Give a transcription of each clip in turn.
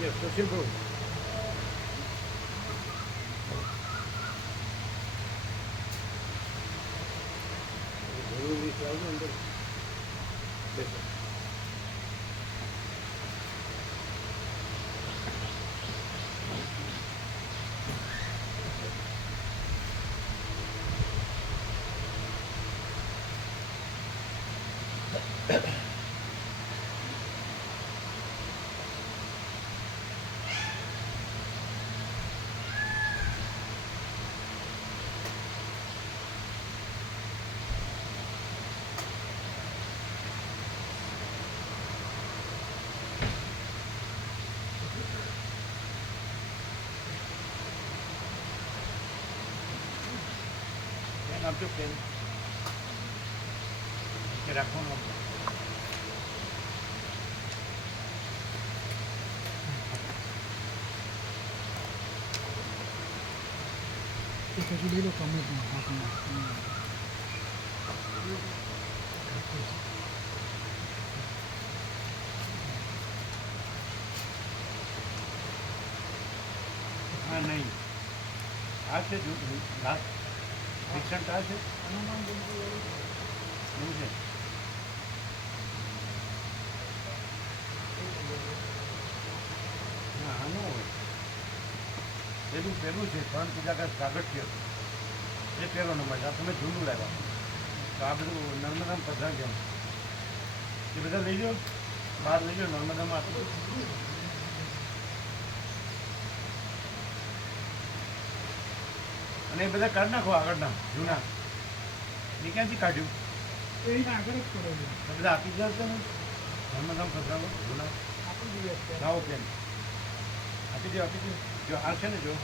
Yes, Sushil Bro. જરૂરી છે આવજો અંદર બેસો. આપજો પેન કે રાખવાનું હજુ લઈ લો કમેન્ટમાં હાથમાં હા નહીં આ છે જો લાસ્ટ રિસન્ટ આ છે એવું છે ના આ ન હોય પેલું પેલું છે 3 કિલોગ્રામ કાગળ છે એ પહેલો નંબર છે આ તમે જૂનું લાવ્યા તો આ બધું નર્મદામાં પધરા ગયા એ બધા લઈ લો બહાર લઈ લો નર્મદામાં આપી અને એ બધા કાઢી નાખો આગળના જૂના એ ક્યાંથી કાઢ્યું એને આગળ જ કરો છો એ બધા આપી જશે ને નર્મદામાં પધરાવો જૂના આપી દઈએ લાવો પેન આપી દો જો આ છે ને જો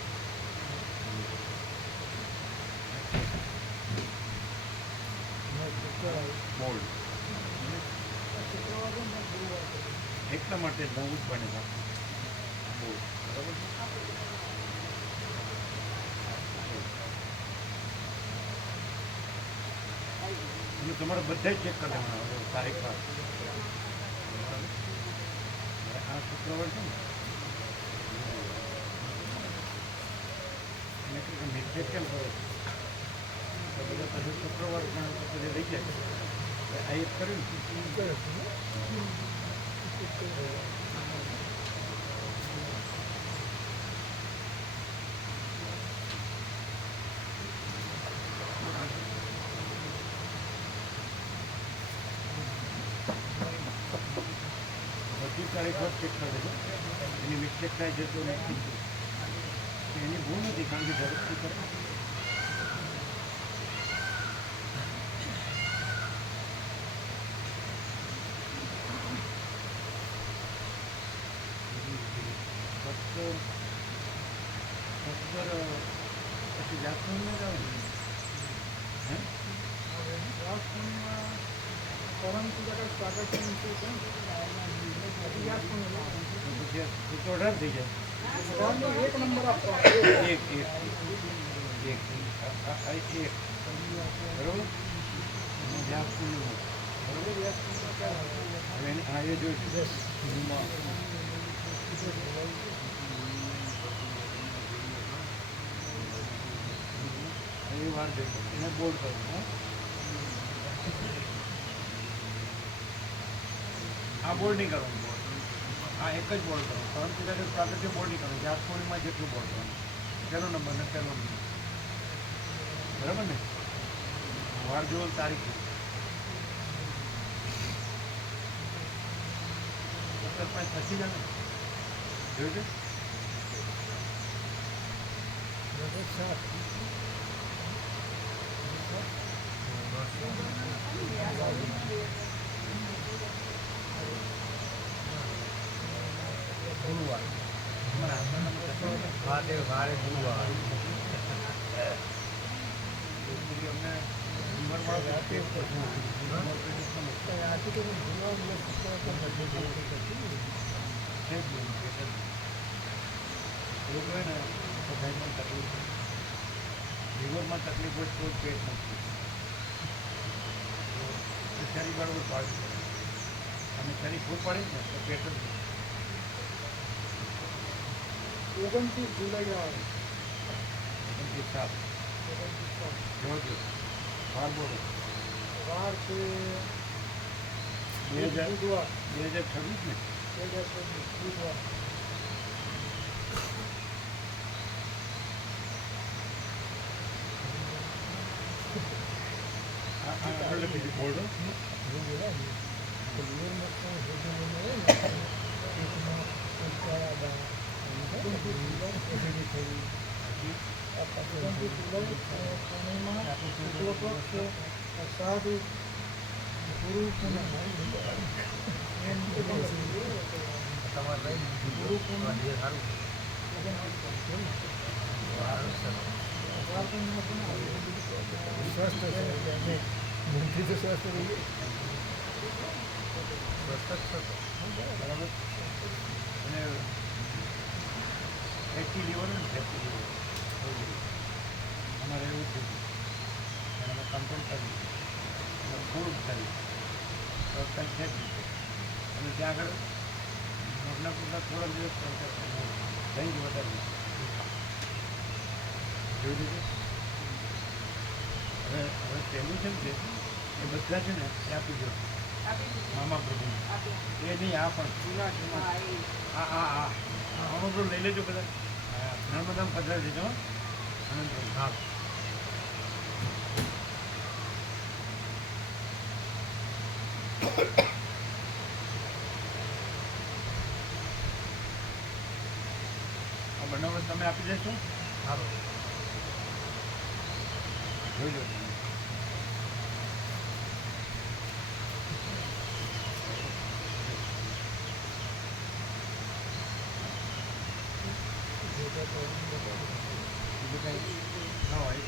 મોલ્ડ એટલા માટે નવું જ બને છે બરાબર અને તમારે બધા ચેક કરી દેવાના તારીખ પર આ શુક્રવાર છે ને મિસ્ટેક કેમ કરો તો બધા પછી શુક્રવાર પછી રહી જાય આ એક કર્યું બધી તારીખ પર ચેક કરી દેજો એની મિસ્ટેક થાય છે તો એની ભૂલ નથી કારણ કે ઝડપથી કરે પછી જાસ્મીનમાં જાવ હે પરંતુ સ્વાગત પછી તો અઢાર થઈ જાય એક નંબર આપો એક બરોબર જાસ્મીનમાં બરોબર હવે હા એ જોઈશું એ વાર દેખો એને બોલ્ડ કરો આ બોલ્ડ નહીં કરવાનું બોલ્ડ આ એક જ બોલ્ડ કરો પરંતુ પ્રાકૃતિક બોલ્ડ નહીં કરવાનું જાસ્મીનમાં જેટલું બોલ્ડ કરવાનું પહેલો નંબર ને પહેલો નંબર બરાબર ને વાર જોવો તારીખ 17 પછી જાણે જોયું છે ગુરુવાર વારે ગુરુવાર અમને લીવરમાં તકલીફ હોય તો પેટ નથી શરીર બરાબર પાડવું પડે અને શરીર ફૂલ પાડે ને તો પેટ જ 29 જુલાઈ આવે. 27 જોજો વાર બોલો વાર છે બે હજાર બુધવાર 2026 ને 2026 બુધવાર. આગળ લખી દીધું બોર્ડ સાધુ ગુરુ પૂનમ ગુરુ પૂનમ સ્વસ્થ છે બુદ્ધિ તો સ્વસ્થ રહીએ બરાબર અને ફેટી લીવર ને ફેટી લીવર અમારે એવું થયું અને અમે કંટ્રોલ કર્યું અને થોડુંક કર્યું તો કંઈક ફેંકી અને ત્યાં આગળ મોટના પૂરતા થોડા દિવસ રેન્જ વધારી જોઈ લીધું હવે પહેલું છે ને એ બધા છે ને એ આપી દો મામા પ્રભુ એ નહીં આ પણ મામા પ્રભુ લઈ લેજો બધા નર્મદામાં પધરાવી દેજો આનંદ પ્રભુ હા આ બનાવ તમે આપી દેશો સારું જોઈ લો બીજું કંઈ ના હોય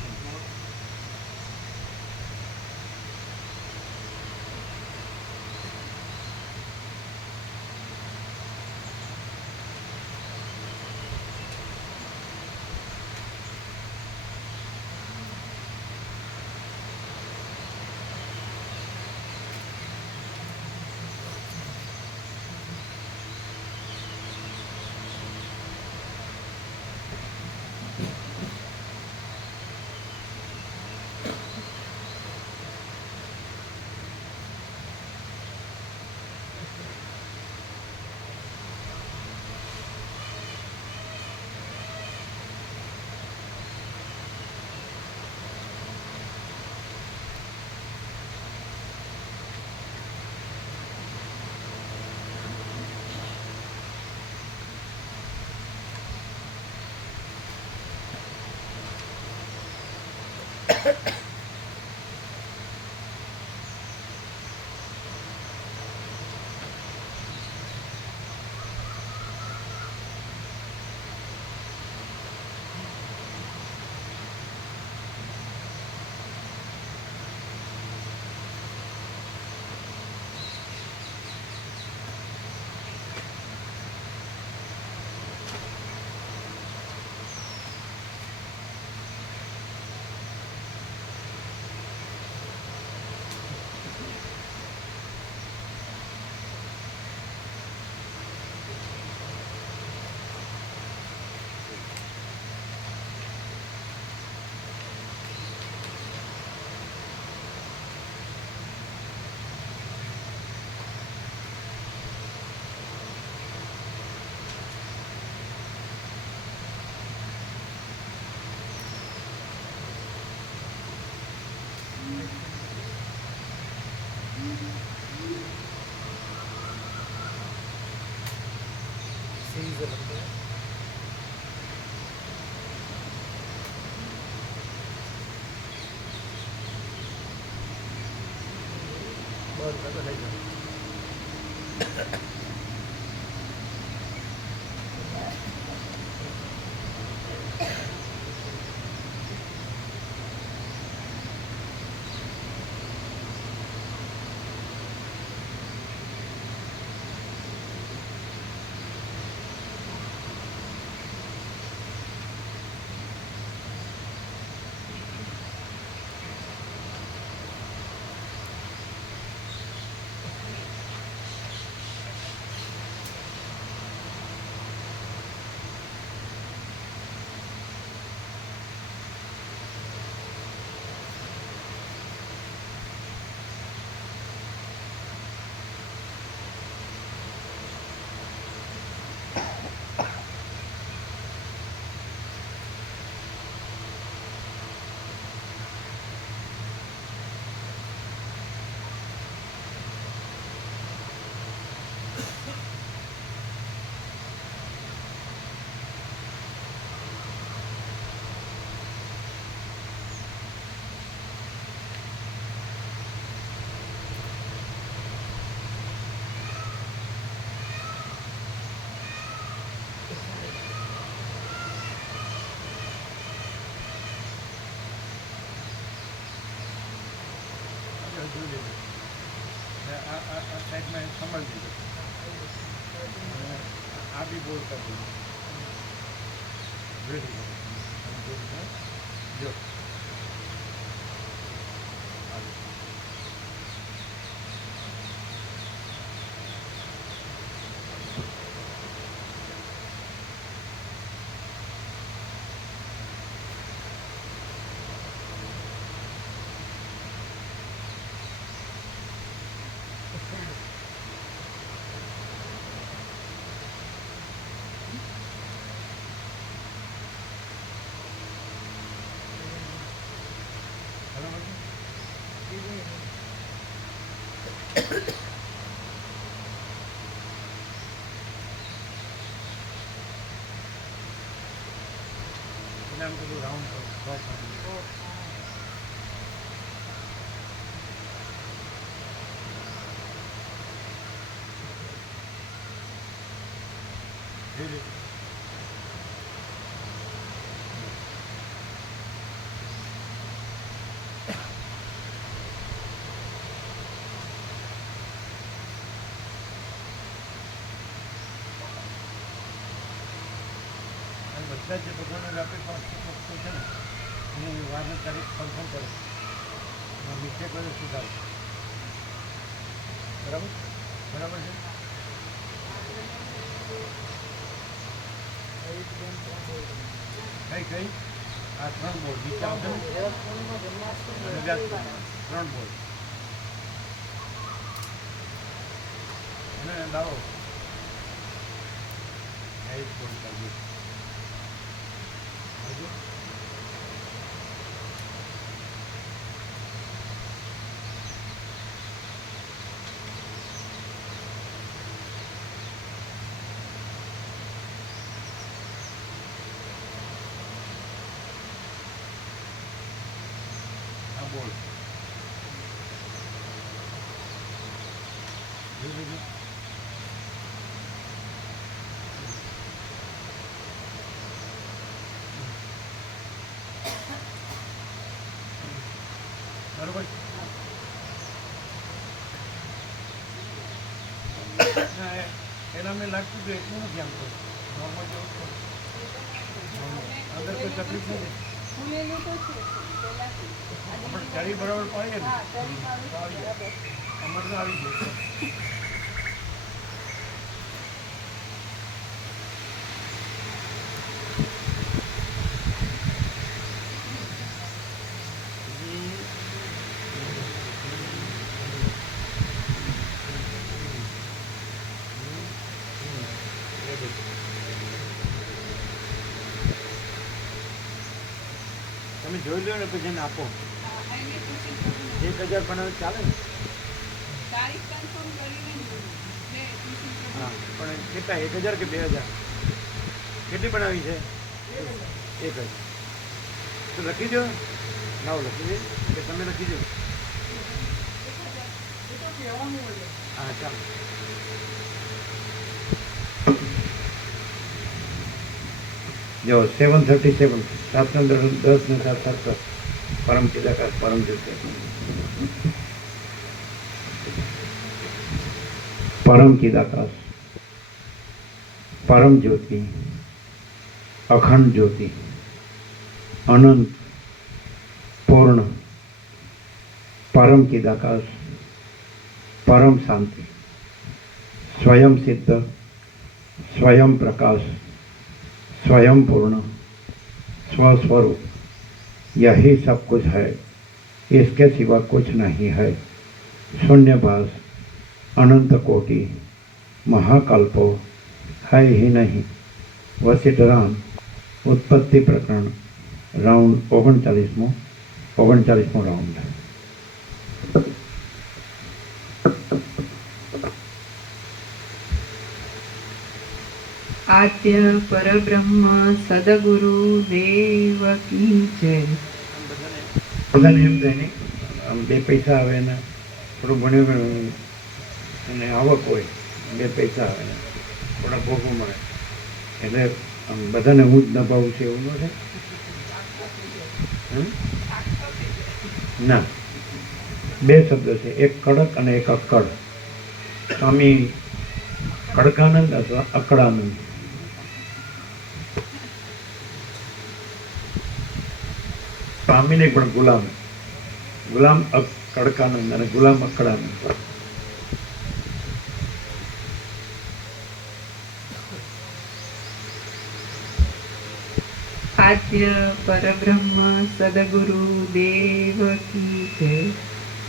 सीजन बहुत ज़्यादा नहीं જોઈ લેજો. આ સાઈડમાં સંભાળી દેજો. અને આ બી બોલ કરી દેજો. રેડી જો આમ બધું રાઉન્ડ કરો. બધા જે બધાને આપણી પાસે વસ્તુ છે ને એની વારની તારીખ કન્ફર્મ કરો. મિસ્ટેક હોય સુધારો. બરાબર બરાબર છે. કઈ આ 3 બોર્ડ નીચે આવશે ને 3 બોર્ડ અને લાવો 8 બોર્ડ કાઢી. બોલ બરોબર. એના મેં લાગતું હતું એટલું નથી આમ તો નોર્મલ જેવું અંદર કોઈ તકલીફ નથી. પણ ચડી બરાબર પાડીએ ને અમારે તો આવી જાય. તમે જોઈ લો ને પછી એને આપો. 1000 બનાવે ચાલે ને? હા પણ કેટલા 1000 કે 2000 કેટલી બનાવી છે? 1000 તો લખી દો. લાવો લખી દે કે તમે લખી દો. હા ચાલો. જો 737 710 ને 7 परम चिदाकाश परम ज्योति परम चिदाकाश परम ज्योति अखंड ज्योति अनंत पूर्ण परम चिदाकाश परम शांति स्वयं सिद्ध स्वयं प्रकाश स्वयं पूर्ण स्वस्वरूप यही सब कुछ है. इसके सिवा कुछ नहीं है. शून्यभास अनंत कोटि महाकल्पो है ही नहीं. वशिष्ठराम उत्पत्ति प्रकरण राउंड 39मो राउंड. आद्य परब्रह्म सदगुरु देव की जय. બધાને એમ થાય ને આમ 2 પૈસા આવે ને થોડું ભણ્યું અને આવક હોય 2 પૈસા આવે ને થોડા ભોગવું મળે એટલે આમ બધાને હું જ નભાવું છે એવું ન છે. ના બે શબ્દ છે, એક કડક અને એક અક્કડ. સ્વામી કડકાનંદ અથવા અકળાનંદ. સ્વામીને પણ ગુલામ, ગુલામ કડકાનંદ અને ગુલામ અકળાનંદ. આદ્ય પરબ્રહ્મ સદગુરુ દેવ કી જય.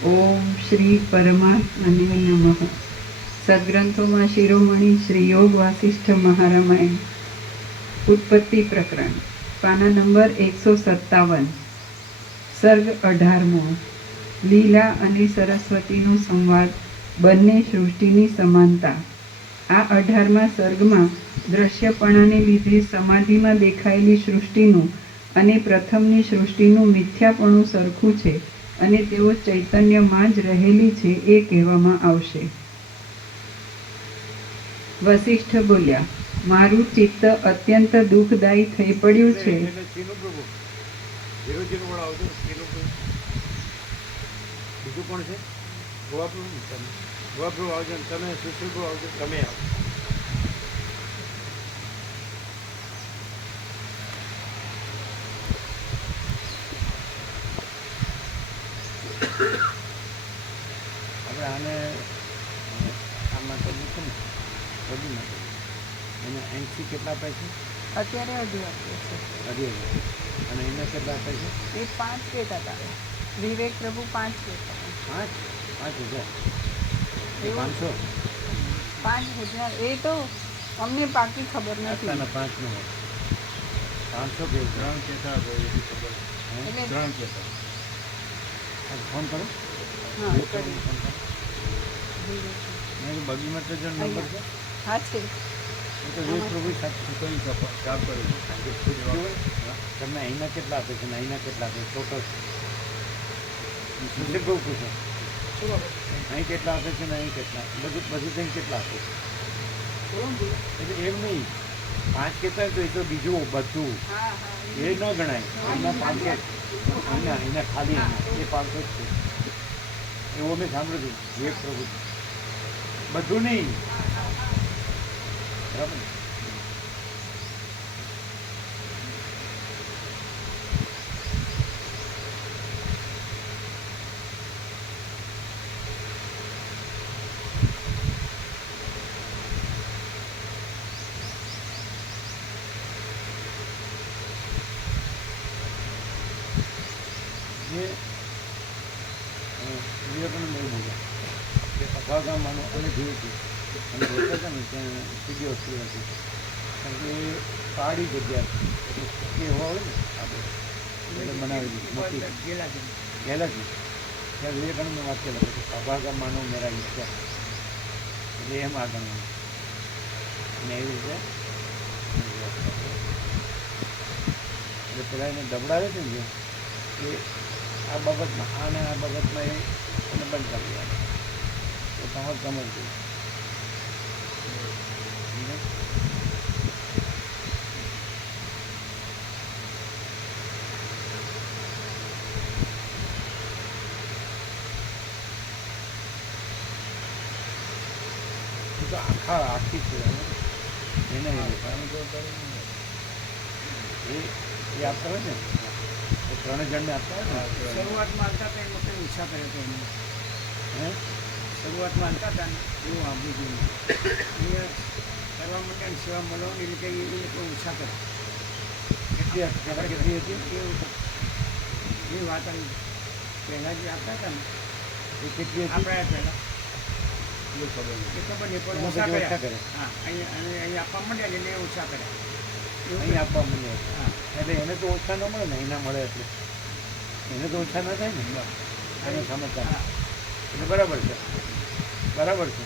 ઓમ શ્રી પરમાત્મને નમઃ. સદગ્રંથોમાં શિરોમણી શ્રી યોગ વાસિષ્ઠ મહારામાયણ ઉત્પત્તિ પ્રકરણ પાના નંબર 157, સર્ગ 18મો. લીલા અને સરસ્વતીનો સંવાદ, બંને સૃષ્ટિની સમાનતા. આ 18મા સર્ગમાં દ્રશ્યપણાને લીધે સમાધિમાં દેખાયેલી સૃષ્ટિનું અને પ્રથમની સૃષ્ટિનું મિથ્યાપણું સરખું છે અને તેઓ ચૈતન્યમાં જ રહેલી છે એ કહેવામાં આવશે. વસિષ્ઠ બોલ્યા, મારું ચિત્ત અત્યંત દુઃખદાયી થઈ પડ્યું છે. બીજું કોણ છે? ગોવાપ્રભુ આવજો ને તમે, સુશ્રીપ્રભુ આવજો, તમે આવો. આપણે આને આમાં તો મૂકું ને બધી માટે એને એનસી કેટલા આપે છે? અત્યારે અઢી આપીએ છે. 2,500. અને એને કેટલા આપે છે? એ 5 કહેતા હતા. વિવેક પ્રભુ 5 કહેતા હતા. 5,000. એવું? 500. 5,000 એ તો અમને પાકી ખબર નથી. અત્યારના 5 નો 500 કે 3 કહેતા હોય ખબર. એટલે 3 કહેતા. ફોન કરો. હા ફોન કરી કરો. વિવેક. મેં બગીમાં તો જણ નંબર છે. હા છે. એ તો વીસ પ્રભુ સાથે કઈ કામ કરેલું. તમને અહીંના કેટલા આપે છે ને અહીંના કેટલા આપે ટોટલ બહુ પૂછો. અહીં કેટલા આપે છે ને અહીં કેટલા, બધું થઈને કેટલા આપે છે? એટલે એમ નહીં, 5 કહેતા હોય તો એ તો બીજું બધું હા હા એ ન ગણાય. એમના 5 એના ખાલી એ 500 જ છે એવું અમે સાંભળ્યું હતું. વિવેક પ્રભુ બધું નહીં, બરાબર ને? જે વિવેકાનંદ એવું બોલ્યા કે અભાગામાંનો અમે જોયું હતું અને રહેતા હતા ને ત્યાં સીધી હોસ્પિટલ હતી, કારણ કે એ પહાડી જગ્યા હતી એટલે એ હવા હોય ને આપણે એટલે બનાવેલી મોટી ગયેલાથી ત્યાં વિવેકાનંદને વાંચેલા કે અભાગામાંનો મેરા ઈચ્છા એટલે એમ આગળ અને એવી રીતે એટલે પેલા એને દબડાવે છે ને એ આ બાબતમાં આને આ બાબતમાં એને બંધ કરી દેવાનું તો તમારે સમજ જોઈએ. તો આખી છે એને એ આપતા હોય ને એ 3 જણને આપતા હોય ને. શરૂઆતમાં આવતા હતા એ વખતે ઓછા કર્યો હતો એમને. હે શરૂઆતમાં આવતા હતા ને એવું આપણું જોઈએ કરવા માટે અને સેવા મળવાની રીતે એ લોકો ઓછા કરે. કેટલી હતી? એવું એ વાત આવી પહેલાં જે આપતા હતા ને એ કેટલી હતી? આપણે પહેલાં એ ખબર એ ખબર નહીં પણ એના ઓછા પછી ઓછા કર્યા. કરે. હા અહીં આપવા માંડ્યા એટલે એ ઓછા કર્યા. અહીં આપવા મળે હા એટલે એને તો ઓછા ન મળે ને એના મળે એટલે એને તો ઓછા ન થાય ને એને સમજતા હા એટલે બરાબર છે, બરાબર છે.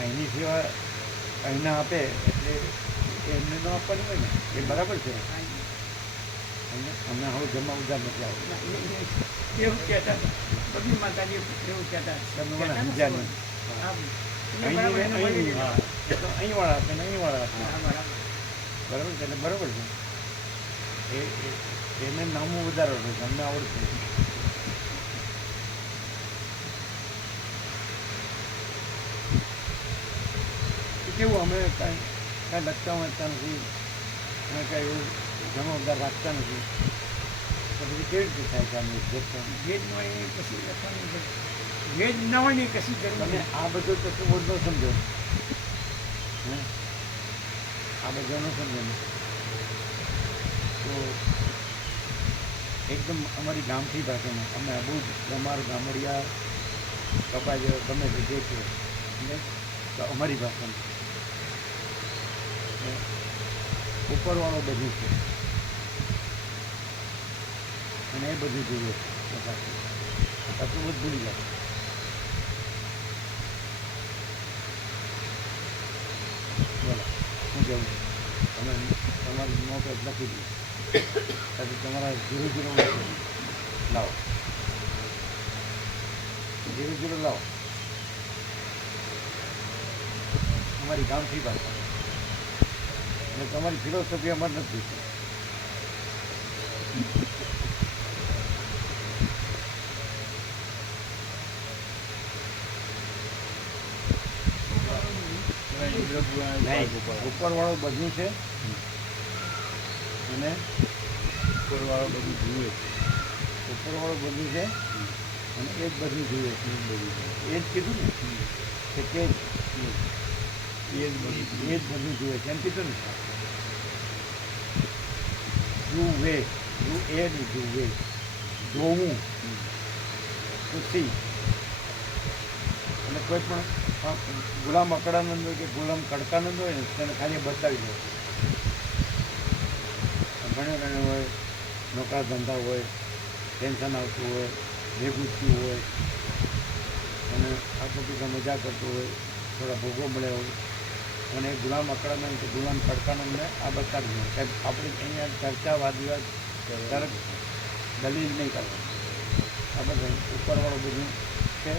અહીંની સેવા અહીંના આપે એટલે એમને ન આપવાની હોય ને એ બરાબર છે. અમને હવે જમવા ઉધાર નથી આવતું. એવું કહેતા હતા બધી માતાજી એવું કહેતા તમે મને સમજ્યા નહીં. અહીં વાળા આપે ને અહીં વાળા આપે બરાબર છે એટલે બરાબર છે. એને નામું વધારવાનું છે, અમને આવડતું નથી. કેવું અમે કાંઈ લખતા વાંચતા નથી, અમે કાંઈ એવું જવાબદાર રાખતા નથી, તો પછી કેવી રીતે થાય છે આનું લખવાનું? વેદમાં એ પછી લખવાનું છે. વેદ ના હોય ને એ કશી જરૂર તમે નહીં. આ બધું તત્વબોધ ન સમજો હે, આ બધા ન સમજો ને તો એકદમ અમારી ગામઠી ભાષામાં અમે બહુ જ ગમાર ગામડિયા કપાય જેવા ગમે તે જે છે ને તો અમારી ભાષામાં ને ઉપરવાળો બધું છે અને એ બધું જોઈએ છે પાછું બધું ભૂલી જાય. બોલો શું કહેવું છે? તમે તમારી નોટ જ લખી દીધી પછી તમારા 00 લાવો, 00 લાવો. અમારી ગામઠી ભાષા અને તમારી ફિલોસોફી અમારે નથી જોઈતી. ઉપરવાળું બધું છે અને ઉપરવાળું બધું જુએ છે, ઉપરવાળું બધું છે અને એ જ બધું જુએ છે. એ જ કીધું ને કે એ જ બધું જુએ છે એમ કીધું ને. જુએ જુ એ નહીં જુએ, જોવું ખુશી. અને કોઈ પણ ગુલામ અકળાનંદ હોય કે ગુલામ કડકાનંદ હોય ને તેને ખાલી બતાવી દો. ઘણા ઘણા હોય, નોકરા ધંધા હોય, ટેન્શન આવતું હોય, ભેગું થયું હોય અને આખો પીછા મજા કરતું હોય, થોડા ભોગો મળ્યા હોય અને ગુલામ અકળાનંદ કે ગુલામ કડકાનંદને આ બતાવી દો. સાહેબ આપણે અહીંયા ચર્ચા વાદ વિવાદ તરત દલીલ નહીં કરવાની. આ બધા ઉપરવાળું બધું છે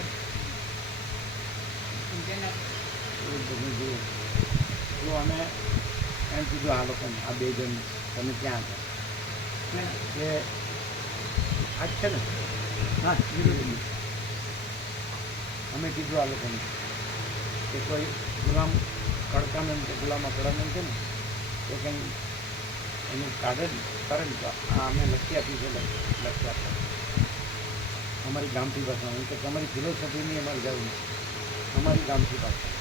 એ બધું જોઈએ. જો અમે એમ કીધું આ લોકોને, આ બે જણ તમે ક્યાં હતા કે આજ છે ને હા અમે કીધું આ લોકોને કે કોઈ ગુલામ કડકાનંદ કે ગુલામ અકળાનંદ છે ને તો કંઈ એનું કાઢે કરે ને તો આ અમે લખી આપી છે, લખી આપતા અમારી ગામઠી ભાષામાં. કે તમારી ફિલોસોફીની અમારે જરૂર નથી, અમારી ગામઠી ભાષા.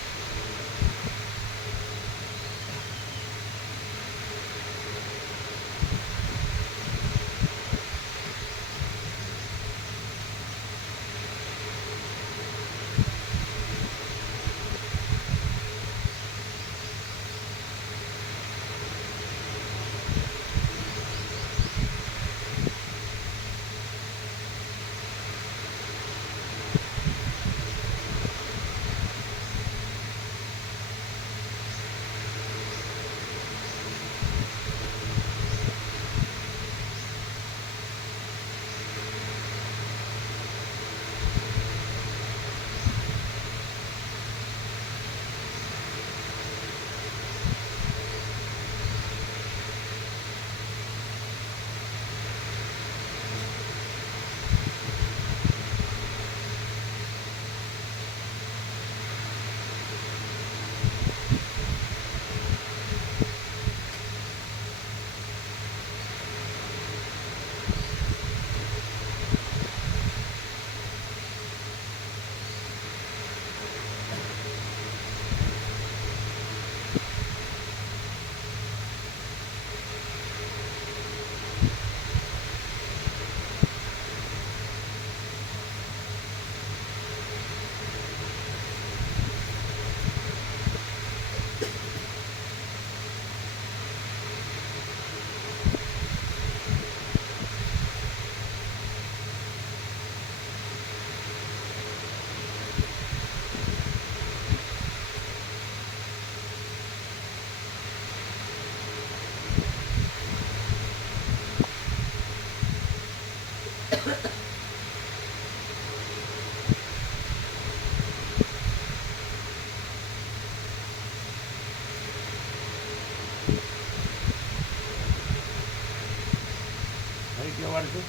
વાર છે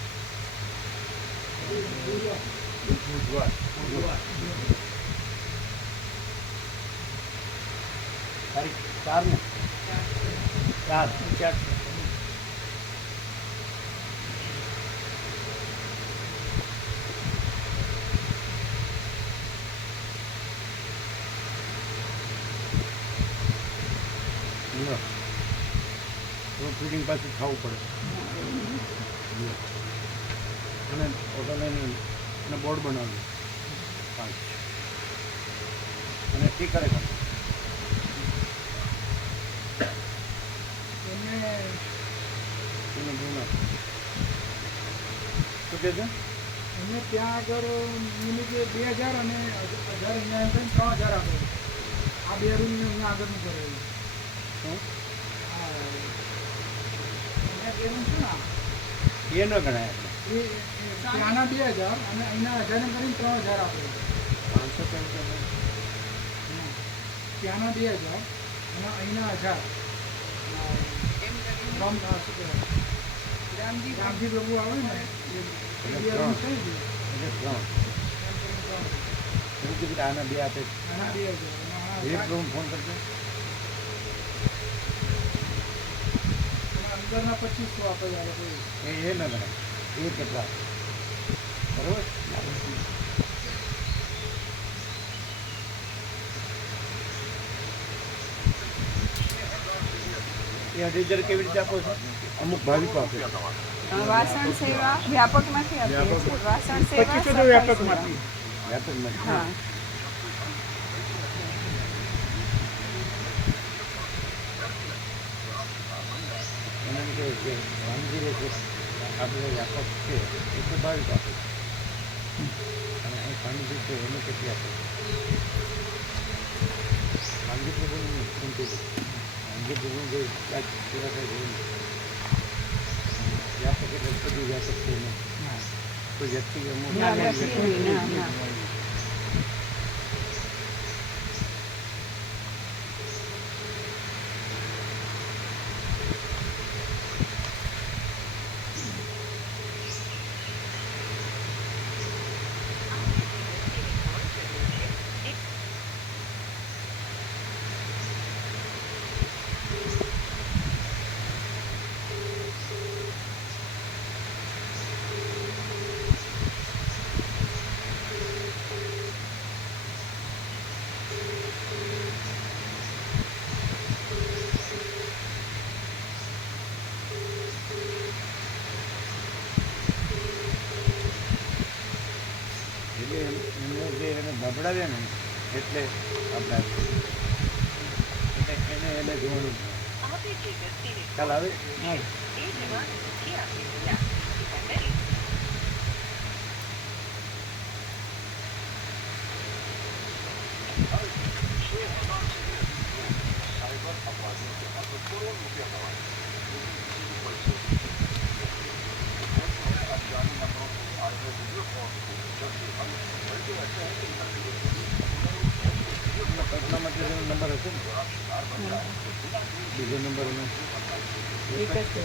બુધવાર. તારીખ 4 ને 4 4 ફીડિંગ પાછું ખાવું પડે અને ઓટો લઈને અને બોર્ડ બનાવ્યું 5 અને સ્ટીકર એને શું કહે છે એમને ત્યાં આગળ મિનિટે 2000 અને 1000 અહીંયા એમ કરીને 3000 આપે આ બે રૂમ અહીંયા આગળનું કરે શું અહીંયા બે રૂમ છે ને એ ન ગણાય એ ત્યાંના 2000 અને અહીંના 1000 એમ કરીને 3000 આપે 500 કેમ કે ત્યાંના 2000 અને અહીંના 1000 શું કહેવાય રામજી પ્રભુ આવે ને એ બે રૂમ છે ને એટલે 3 એવું કીધું આના 2 આપે આના 2000 એક રૂમ ફોન કરજો અંદરના 2500 આપે જાય એ ન ગણાય એ કેટલા બરાબર એ 8,000 કેવી રીતે આપો છો અમુક ભાવિકો આપે વાસણ સેવા વ્યાપકમાંથી આપીએ છીએ વાસણ સેવા 2500 તો સફાઈ વ્યાપકમાંથી વ્યાપકમાં સેવા. હા એને એમ કહે કે રામજી રહે છે આપણે વ્યાપક છે એટલે ભાવિક આપે અને અહીં સ્વામીજી છે એને કેટલી આપે રામજી પ્રભુની કિંમતી રામજી પ્રભુ જે પૂરા થાય જોયું વ્યાપક એટલે બધું વ્યાપક છે એને કોઈ વ્યક્તિ ના, વ્યક્તિ નહીં, ના. એટલે એમને જે એને બબડાવ્યા ને એટલે આપણે એટલે એને જોવાનું ખ્યાલ આવે કલ્પના માટે નંબર હશે ને બીજો નંબર એનો એક જ છે.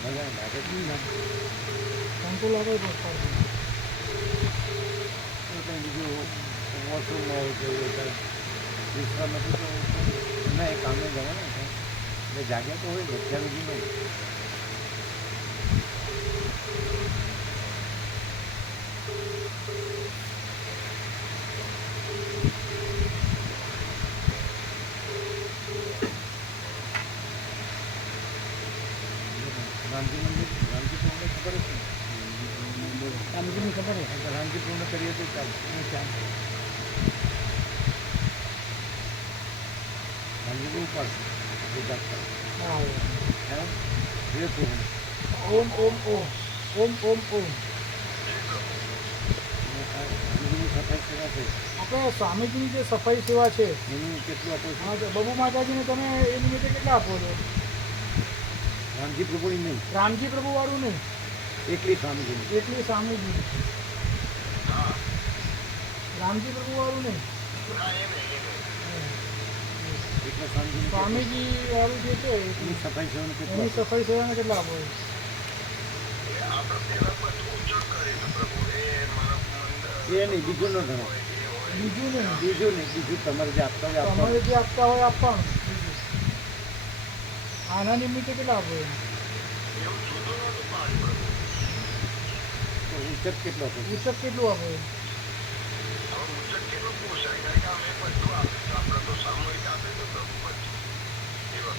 ભલે લાગે જ નહીં કંટ્રોલ આવે તો કંઈ બીજું વોશરૂમમાં હોય કે વિશ્રામ નથી તો ના એ કામે જવાના એટલે જાગ્યા તો હોય અત્યાર સુધી નહીં રામજી મંદિર રામજી પૂર્ણ ખબર જ ને રામજીની ખબર છે રામજી પૂર્ણ કરીએ તો ચાલે રામજી બહુ પાડશે ગુજરાત હા એમ ધીરે પૂર્ણ ઓમ ઓમ ઓમ ઓમ ઓમ ઓમ રામજીની સફાઈ સેવા છે આપણે સ્વામીજીની જે સફાઈ સેવા છે એનું કેટલું આપો છો હા તો બબુ માતાજીને તમે એ નિમિત્તે કેટલા આપો છો રામજી પ્રભુની નહીં રામજી પ્રભુ વાળું નહીં એકલી સ્વામીજીની એટલી સ્વામીજી રામજી પ્રભુ વાળું નહીં એટલે સ્વામીજીની સ્વામીજી વાળું જે છે એની સફાઈ સેવાનું કેટલું એની આપો? સફાઈ સેવાને કેટલા આપો છો? એ નહીં બીજું ન ગણો બીજું નહીં, બીજું તમારે જે આપતા હોય આપવાનું. તમારે જે આપતા હોય આપવાનું. બીજું આના નિમિત્તે કેટલા આપો એમ? તો ઉચ્ચક કેટલો હતો? ઉચ્ચક કેટલું આપો એમ?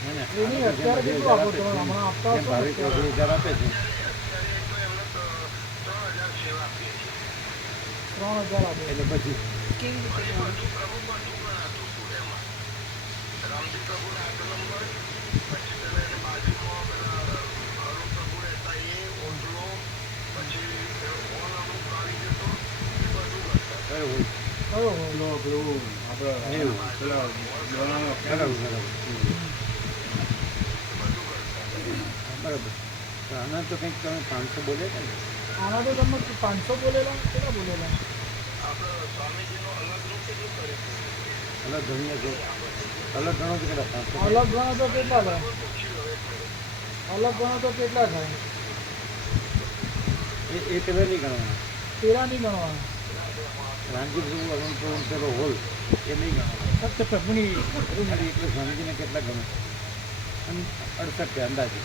હે ને? એ નહીં, અત્યારે કેટલું આપો તમે? હમણાં આપતા જેમ હશો ને ભાવિક અત્યારે. 2000 આપે છે 3000 આપો. એટલે પછી કેવી રીતે ગણો? કયો હોય? કયો હોય? એવું. બરાબર. તો આના તો કંઈક તમે 500 બોલે છે ને? આના તો તમે 500 બોલેલા, કેટલા બોલેલા? અલગ ગણીએ તો અલગ ગણો તો કેટલા? 500. અલગ ગણો તો કેટલા થાય? અલગ ગણો તો કેટલા થાય? એ પેલા નહીં ગણવાના. તેરા નહીં ગણવાના. રામજી પ્રભુ અરુણ પ્રભુ પેલો હોલ એ નહીં ગણવાનો. ફક્ત પ્રભુની ખાલી એટલે સ્વામીજીને કેટલા ગમે? 68 અંદાજે.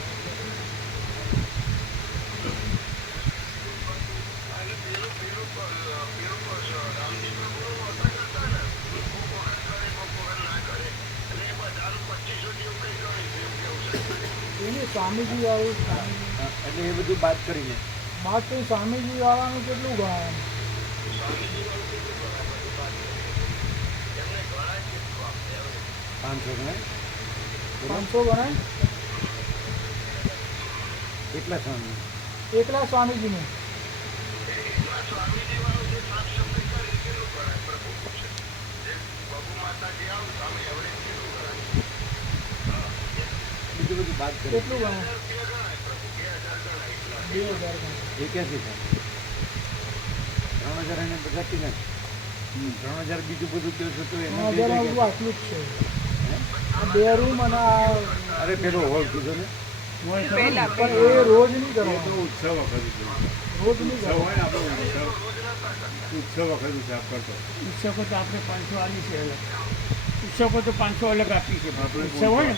એની સ્વામીજી વાળું એટલે એ બધું બાદ કરીને બાદ તો સ્વામીજી વાળાનું કેટલું ગણાય? 500 ગણાય. 500 ગણાય? એટલા સ્વામી. એકલા સ્વામીજીનું? બીજું બધું બાદ કરી કેટલું ગણાય? 2000 ગણાય. 81 થાય. 3000 એને બધા પીને 3000 બીજું બધું કહો છો તો એમાં 3000 બે બધું આટલું જ છે. આ 2 રૂમ અને આ અરે પેલો હોલ કીધો ને પહેલા પણ એ રોજ નહીં કરવાનું. ઉત્સવ વખત રોજ નહીં કરવાનું. હોય ને આપણો ઉત્સવ વખત હિસાબ કરતો ઉત્સવો તો આપણે 500 આલી છે અલગ. ઉત્સવો તો 500 અલગ આપી છે. ઉત્સવ હોય ને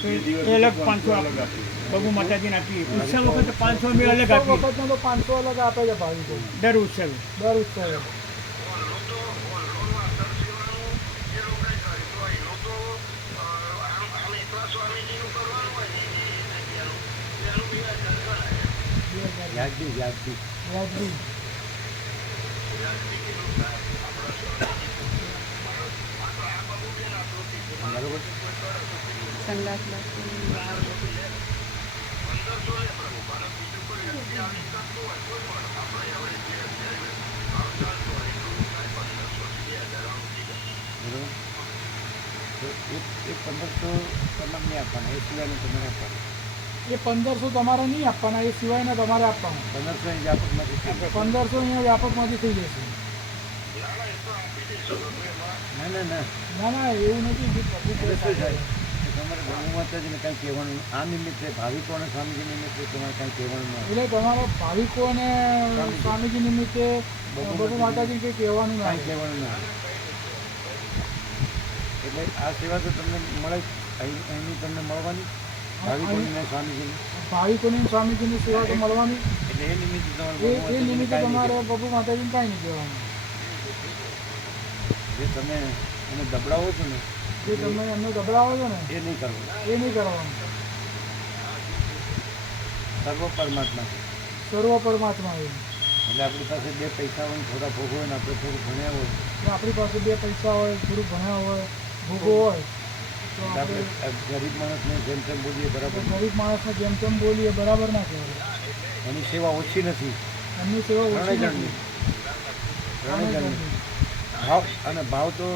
તો એ અલગ 500 આપી બબુ માતાજીને આપીએ. ઉત્સવ વખતે 500 અમે અલગ ઉત્સવ આપીએ વખતનો તો 500 અલગ આપે છે ભાવિકો દર ઉત્સવે. દર ઉત્સવે. વ્યાજબી વ્યાજબી. બરોબર. સંદાસ બાપુની વાર. બરોબર. તો એ 1500 તમારે નહીં આપવાના, એ સિવાયનું તમારે આપવાનું. એ 1500 તમારે નહીં આપવાના, એ સિવાયના તમારે આપવાના. 1500 એ વ્યાપકમાંથી થઈ જાય. 1500 અહીંયા વ્યાપકમાંથી થઈ જશે. ના ના ના ના ના એવું નથી કે પ્રભુ એટલે કહે શું થાય કે તમારે બ્રહ્મ માતાજીને કાંઈ કહેવાનું આ નિમિત્તે ભાવિકો અને સ્વામીજી નિમિત્તે તમારે કાંઈ કહેવાનું ના એટલે તમારા ભાવિકો અને સ્વામીજી નિમિત્તે બાપુ માતાજી કંઈ કહેવાનું ના કાંઈ કહેવાનું ના એટલે આ સેવા તો તમને મળે જ. અહીંની તમને મળવાની ભાવિકોની સ્વામીજીની ભાવિકોની અને સ્વામીજીની સેવા તો મળવાની. એટલે એ નિમિત્તે એ નિમિત્તે તમારે બાપુ માતાજીને કાંઈ નહીં કહેવાનું. જે તમે એને દબડાવો છો ને જે તમે એમને ગભરાવો છો ને એ નહીં કરવું. એ નહીં કરવાનું. સર્વ પરમાત્મા છે. સર્વ પરમાત્મા એ. એટલે આપણી પાસે 2 પૈસા હોય ને થોડા ભોગો હોય ને આપણે થોડું ભણ્યા હોય એટલે આપણી પાસે 2 પૈસા હોય, થોડું ભણ્યા હોય, ભોગો હોય તો એટલે આપણે આપણે ગરીબ માણસને જેમ તેમ બોલીએ બરાબર નહીં. ગરીબ માણસને જેમ તેમ બોલીએ બરાબર ના કહેવાય. એની સેવા ઓછી નથી. એમની સેવા ઓછી ત્રણેય નથી. જણની ભાવ અને ભાવ તો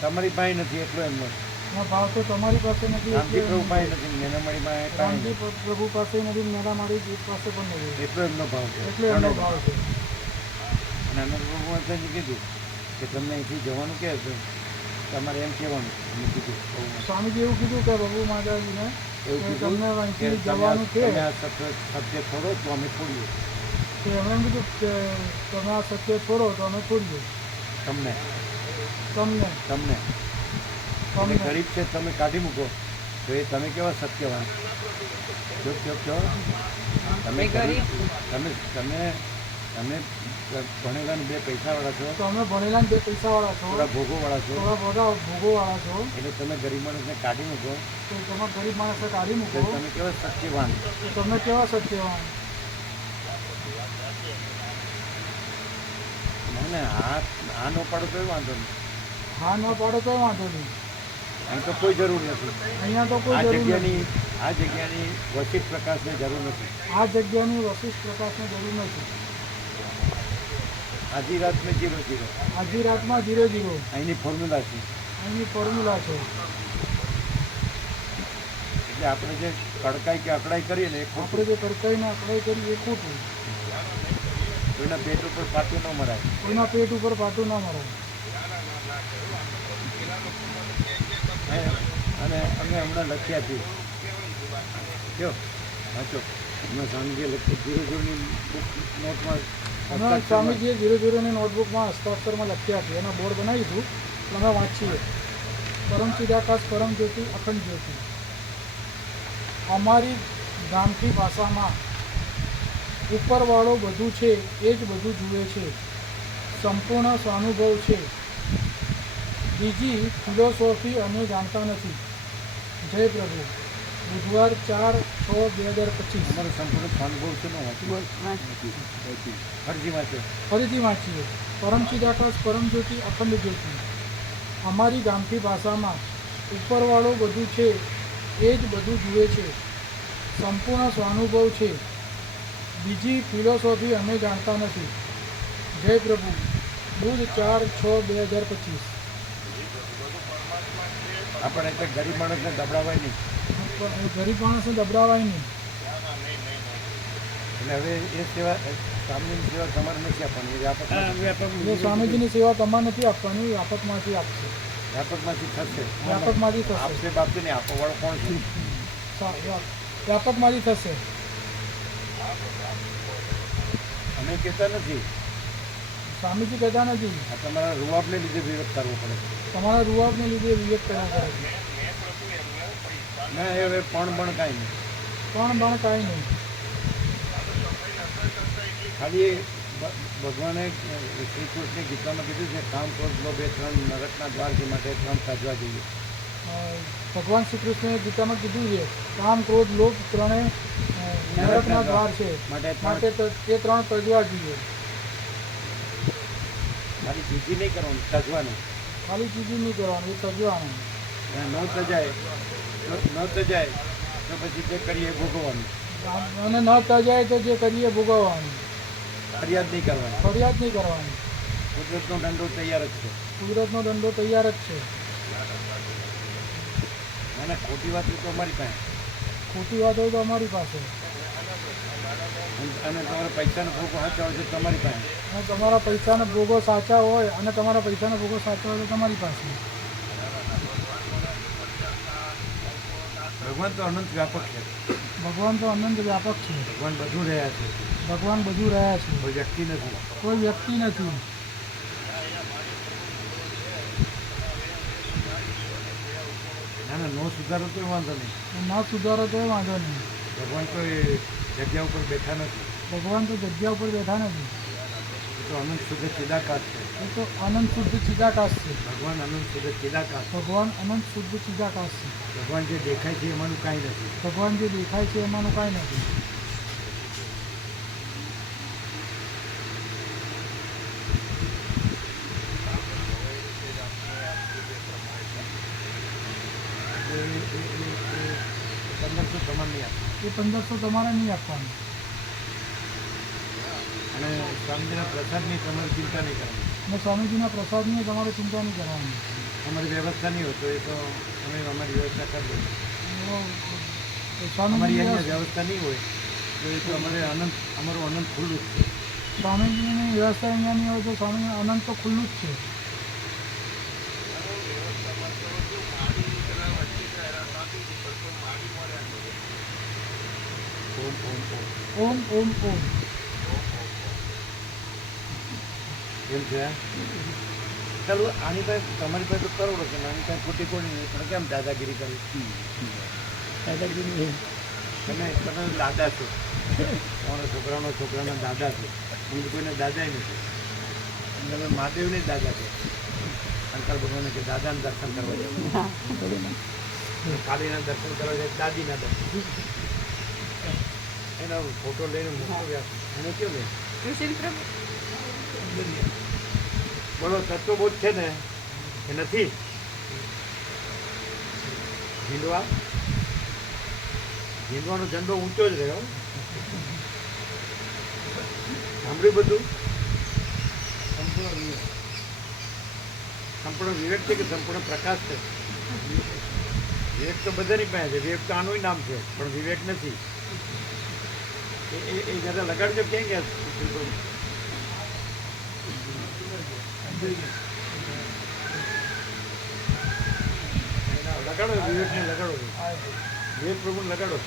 તમારી પાસે નથી એટલો એમનો. એનો ભાવ તો તમારી પાસે નથી. રામજી પ્રભુ પાસે નથી, મેનામાળી પાસે રામજી કાંઈ પ્રભુ પાસે નથી, મેરા મારી પાસે પણ નથી. નથી. એટલો એમનો ભાવ છે. એટલે એમનો ભાવ છે. અને અનંત પ્રભુ માતાજી કીધું કે તમને અહીંથી જવાનું કહે છે તમારે એમ કહેવાનું. અમે કીધું બહુ મસ્ત. સ્વામીજી એવું કીધું કે બાબુ માતાજીને એવું કે કીધું તમને કે અહીંથી તમે જવાનું છે. આ સત્ય છોડો તો અમે છોડીએ કે એમણે એમ કીધું કે તમે આ સત્ય છોડો તો અમે છોડીએ. તમને તમને તમને તમે ગરીબ છે તમે કાઢી મૂકો તો એ તમે કેવા સત્યવાન જો તમે ગરીબ તમે તમે તમે ભણેલા ને 2 પૈસાવાળા છો, તમે ભણેલા ને 2 પૈસાવાળા છો, થોડા ભોગોવાળા છો, થોડા બધા ભોગોવાળા છો, એટલે તમે ગરીબ માણસને કાઢી મૂકો તો તમે ગરીબ માણસને કાઢી તો મૂકો તમે કેવા સત્યવાન. તો તમે કેવા સત્યવાન. ના આ ન પાડો તોય વાંધો નહીં, હા ન પાડો તોય વાંધો નહીં, અહીં તો કોઈ જરૂર નથી. અહીંયા તો કોઈ આ જરૂર નથી. જગ્યાની વસિષ્ઠ પ્રકાશની જરૂર નથી. આ જગ્યાની વશિષ્ઠ પ્રકાશની જરૂર નથી. આધી રાત મેં 0 0 આજી રાતમાં 0 0 અહીંની ફોર્મ્યુલા છે. અહીંની ફોર્મ્યુલા છે. એટલે આપણે જે કડકાઈ કે અકડાઈ કરીએ ને એ આપણે જે કડકાઈને અકડાઈ કરી એ ખોટું. કોઈના પેટ ઉપર પાટું ન મરાય. કોઈના પેટ ઉપર પાટું ના મરાય. અને અમે હમણાં લખ્યા છીએ કયો વાંચો હમણાં સ્વામીજીએ લખ્યું 0 0ની નોટમાં હમણાં સ્વામીજીએ 0 0ની નોટબુકમાં હસ્તાક્ષરમાં લખ્યા છે. એના બોર્ડ બનાવી હતું તો અમે વાંચીએ. પરમ ચિદાકાશ પરમ જ્યોતિ અખંડ જ્યોતિ. અમારી ગામઠી ભાષામાં ઉપરવાળો બધું છે એ જ બધું જુએ છે. સંપૂર્ણ સ્વાનુભવ છે. બીજી ફિલોસોફી અમે જાણતા નથી. જય પ્રભુ. બુધવાર 4/6/2025. અમારો સંપૂર્ણ અનુભવ છે ને ફરજી વાંચો. ફરીથી વાંચીએ. પરમ ચિદાકાશ પરમ જ્યોતિ અખંડ જ્યોતિ. અમારી ગામઠી ભાષામાં ઉપરવાળો બધું છે એ જ બધું જુએ છે. સંપૂર્ણ સ્વાનુભવ છે. બીજી ફિલોસોફી અમે જાણતા નથી. જય પ્રભુ. બુધ 4/6/2025. આપણે એટલે ગરીબ માણસને દબડાવાય નહીં. ગરીબ માણસને દબડાવાય નહીં. એટલે હવે એ સેવા સ્વામીની સેવા તમારે નથી આપવાની, એ વ્યાપક જો સ્વામીજીની સેવા તમારે નથી આપવાની, વ્યાપકમાંથી આપશે. વ્યાપકમાંથી થશે. વ્યાપકમાંથી થશે. આપશે બાપશે નહીં, આપવાવાળો કોણ છે? વ્યાપકમાંથી થશે. અમે કહેતા નથી, સ્વામીજી કહેતા નથી. આ તમારા રૂવાબને લીધે વિરોધ કરવો પડે. તમારા રૂવાબને લીધે વિવેક કરવા પડે છે. ના એ હવે પણ કાંઈ નહીં. પણ બણ કાંઈ નહીં. ખાલી ભગવાને શ્રી કૃષ્ણ ગીતામાં કીધું છે કામ ક્રોધ લોભ એ 3 નરકના દ્વાર છે, માટે 3 સાજવા જોઈએ. ભગવાન શ્રી કૃષ્ણએ ગીતામાં કીધું છે કામ ક્રોધ લોભ 3 નરકના દ્વાર છે, માટે તે 3 તજવા જોઈએ. ખાલી ચીજી નહીં કરવાનું, તજવાનું. ખાલી ચીજી નહીં કરવાનું, એ તજવાનું. ન તજાય તો પછી જે કરીએ ભોગવવાનું. અને ન તજાય તો જે કરીએ ભોગવવાનું. ફરિયાદ નહીં કરવાની. ફરિયાદ નહીં કરવાની. કુદરતનો દંડો તૈયાર જ છે. કુદરતનો દંડો તૈયાર જ છે. અને ખોટી વાત તો અમારી પાસે. ખોટી વાત હોય તો અમારી પાસે. અને તમારા પૈસાનો ભોગો સાચા હોય છે તમારી પાસે. અને તમારા પૈસાના ભોગો સાચા હોય અને તમારા પૈસાના ભોગો સાચા હોય તો તમારી પાસે. ભગવાન તો અનંત વ્યાપક છે. ભગવાન તો અનંત વ્યાપક છે. ભગવાન બધું રહ્યા છે. ભગવાન બધું રહ્યા છે. કોઈ વ્યક્તિ નથી. કોઈ વ્યક્તિ નથી. ના નો સુધારો તો વાંધો નહીં. ના સુધારો તો વાંધો નહીં. ભગવાન કોઈ જગ્યા ઉપર બેઠા નથી. ભગવાન તો જગ્યા ઉપર બેઠા નથી. એ તો અનંત શુદ્ધ ચિદાકાશ છે. એ તો અનંત શુદ્ધ ચિદાકાશ છે. ભગવાન અનંત શુદ્ધ ચિદાકાશ. ભગવાન અનંત શુદ્ધ ચિદાકાશ છે. ભગવાન જે દેખાય છે એમાંનું કાંઈ નથી. ભગવાન જે દેખાય છે એમાંનું કાંઈ નથી. એ 1500 તમારે નહીં આપે. એ 1500 તમારે નહીં આપવાનું. અને સ્વામીજીના પ્રસાદની તમારે ચિંતા નહીં કરવાની. અને સ્વામીજીના પ્રસાદની તમારે ચિંતા નહીં કરવાની. અમારી વ્યવસ્થા નહીં હોય તો એ તો અમે અમારી વ્યવસ્થા કરી દઈએ. અમારી સ્વામીજી અહીંયા વ્યવસ્થા નહીં હોય તો એ તો અમારે અનંત અમારું અનંત ખુલ્લું જ છે. સ્વામીજીની વ્યવસ્થા અહીંયા નહીં હોય તો સ્વામી અનંત તો ખુલ્લું જ છે. ઓમ ઓમ ઓમ. કેમ છે? ચાલો આની પાસે તમારી પાસે તો કરોડો છે, આની પાસે ખોટી કોઈ નહીં, પણ કેમ દાદાગીરી કરી? દાદાગીરી તમે તમે દાદા છો, તમારા છોકરાના દાદા છો. હું તો કોઈને દાદા નથી. તમે મહાદેવને જ દાદા છો. શંકર ભગવાનને કે દાદાના દર્શન કરવા જાય, કાળીના દર્શન કરવા જાય, દાદીના દર્શન. એનો ફોટો લઈને મોકલ્યા એને કેવું લે સુશીલ પ્રભુ બોલો તત્વબોધ છે ને એ નથી ઝીંડવાનો ઝંડો ઊંચો જ રહ્યો. સાંભળ્યું બધું? સંપૂર્ણ વિવેક છે કે સંપૂર્ણ પ્રકાશ છે? વિવેક તો બધાની પાસે છે. વિવેક તો આનું નામ છે, પણ વિવેક નથી. એ જરા લગાડજો. ક્યાં ગયા? લગાડો વિવેકને, લગાડો વિવેક પ્રભુને લગાડો.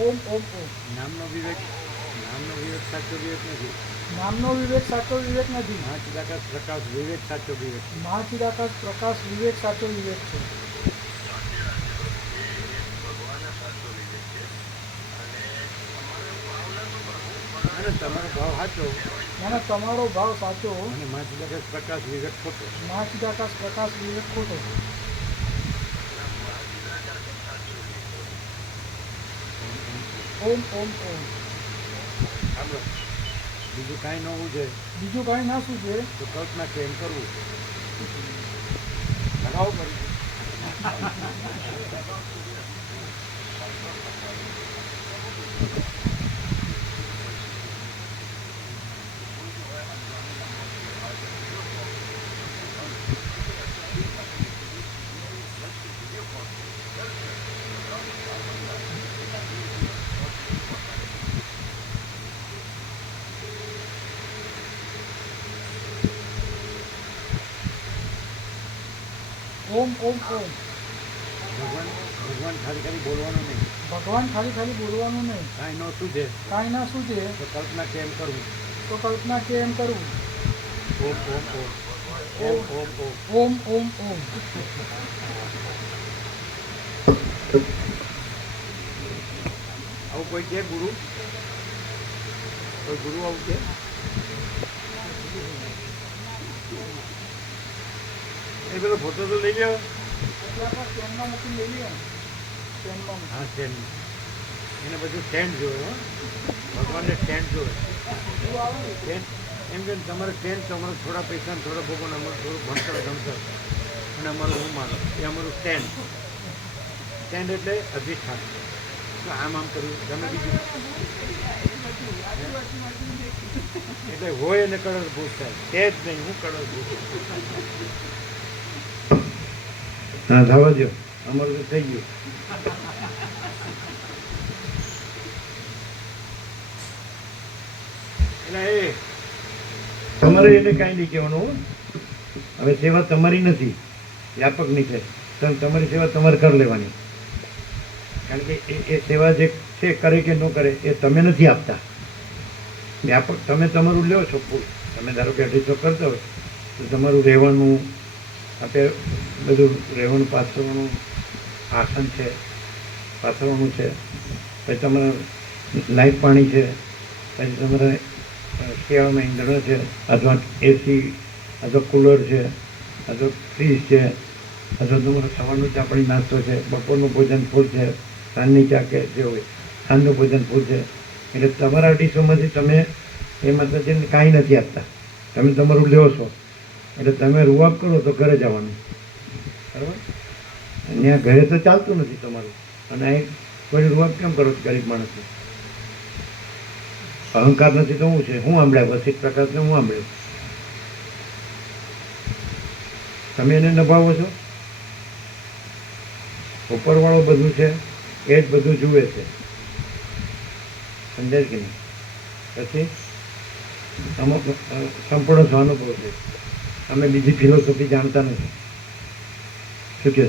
ઓમ ઓમ ઓમ. નામનો વિવેક સાચો વિવેક નથી. નામનો વિવેક સાચો વિવેક નથી. મહાચિદાકાશ પ્રકાશ વિવેક સાચો વિવેક. મહાચિદાકાશ પ્રકાશ વિવેક સાચો વિવેક છે. અને તમારો ભાવ સાચો અને તમારો ભાવ સાચો અને મહાચિદાકાશ પ્રકાશ વિવેક ખોટો. મહાચિદાકાશ પ્રકાશ વિવેક ખોટો. ઓમ ઓમ ઓમ. સાંભળો, બીજું કાંઈ ન હોવું જોઈએ બીજું કાંઈ ના શું છે? તો કલ્પના કેમ કરવું? લગાવો પડી. ઓમ ઓમ ઓમ. ભગવાન ખાલી ખાલી બોલવાનું નહીં. ભગવાન ખાલી ખાલી બોલવાનું નહીં. કાંઈ ન સૂઝે કાંઈ ના શું છે તો કલ્પના કેમ કરવું? તો કલ્પના કેમ કરવું? ઓમ ઓમ ઓમ ઓમ ઓમ ઓમ. ઓમ ઓમ ઓમ. આવું કોઈ કે ગુરુ? કોઈ ગુરુ આવું કે? એ પેલો ફોટો તો લઈ લ્યો. સ્ટેન્ડમાં મૂકીને લઈ લે. સ્ટેન્ડમાં મૂકી. હા, સ્ટેન્ડ. એને બધું સ્ટેન્ડ જોવે. હો, ભગવાનને સ્ટેન્ડ જોવે. સ્ટેન્ડ એમ કે તમારે સ્ટેન્ડ તો અમારે થોડા પૈસા ને થોડા ભોગવવાનું, અમારું થોડું ભણતર ગણતર અને અમારું હું માનો એ અમારું સ્ટેન્ડ. સ્ટેન્ડ એટલે અધિષ્ઠાન. તો આમ કર્યું તમે બીજું એટલે હોય એને કળર ભૂત થાય. તે જ નહીં, હું કળર ભૂત. હા, થવા દો, અમારું તો થઈ ગયું. એટલે એ તમારે એને કાંઈ નહીં કહેવાનું હો. હવે સેવા તમારી નથી, વ્યાપકની છે. તમારી સેવા તમારે કરી લેવાની. કારણ કે એ સેવા જે છે કરે કે ન કરે એ તમે નથી આપતા. વ્યાપક તમે તમારું લ્યો છો ફૂલ. તમે ધારો કે 250 કરતા હોય તો તમારું રહેવાનું, આપણે બધું રહેવાનું, પાથરવાનું આસન છે, પાથરવાનું છે, પછી તમારે લાઈટ પાણી છે, પછી તમારે શિયાળામાં ઈંધણ છે, અથવા એસી, અથવા કુલર છે, અથવા ફ્રીજ છે, અથવા તમારો સવારનું ચા પાણી નાસ્તો છે, બપોરનું ભોજન ફૂલ છે, સાંજની ચા કે જે હોય સાંજનું ભોજન ફૂલ છે. એટલે તમારા 250માંથી તમે એ માતાજીને કાંઈ નથી આપતા. તમે તમારું લ્યો છો એટલે તમે રૂઆબ કરો તો ઘરે જવાનું, બરાબર? ત્યાં ઘરે તો ચાલતું નથી તમારું. અને અહીં કોઈ રૂઆબ કેમ કરો છો ગરીબ માણસને? અહંકાર નથી તો શું છે? હું સાંભળ્યા વસિત પ્રકાશને હું સાંભળ્યું. તમે એને નભાવો છો. ઉપરવાળો બધું છે એ જ બધું જુએ છે. સમજાય કે નહીં? પછી અમુક સંપૂર્ણ સ્વાનુભવ છે. અમે બીજી ફિલોસોફી જાણતા નથી. શું કહે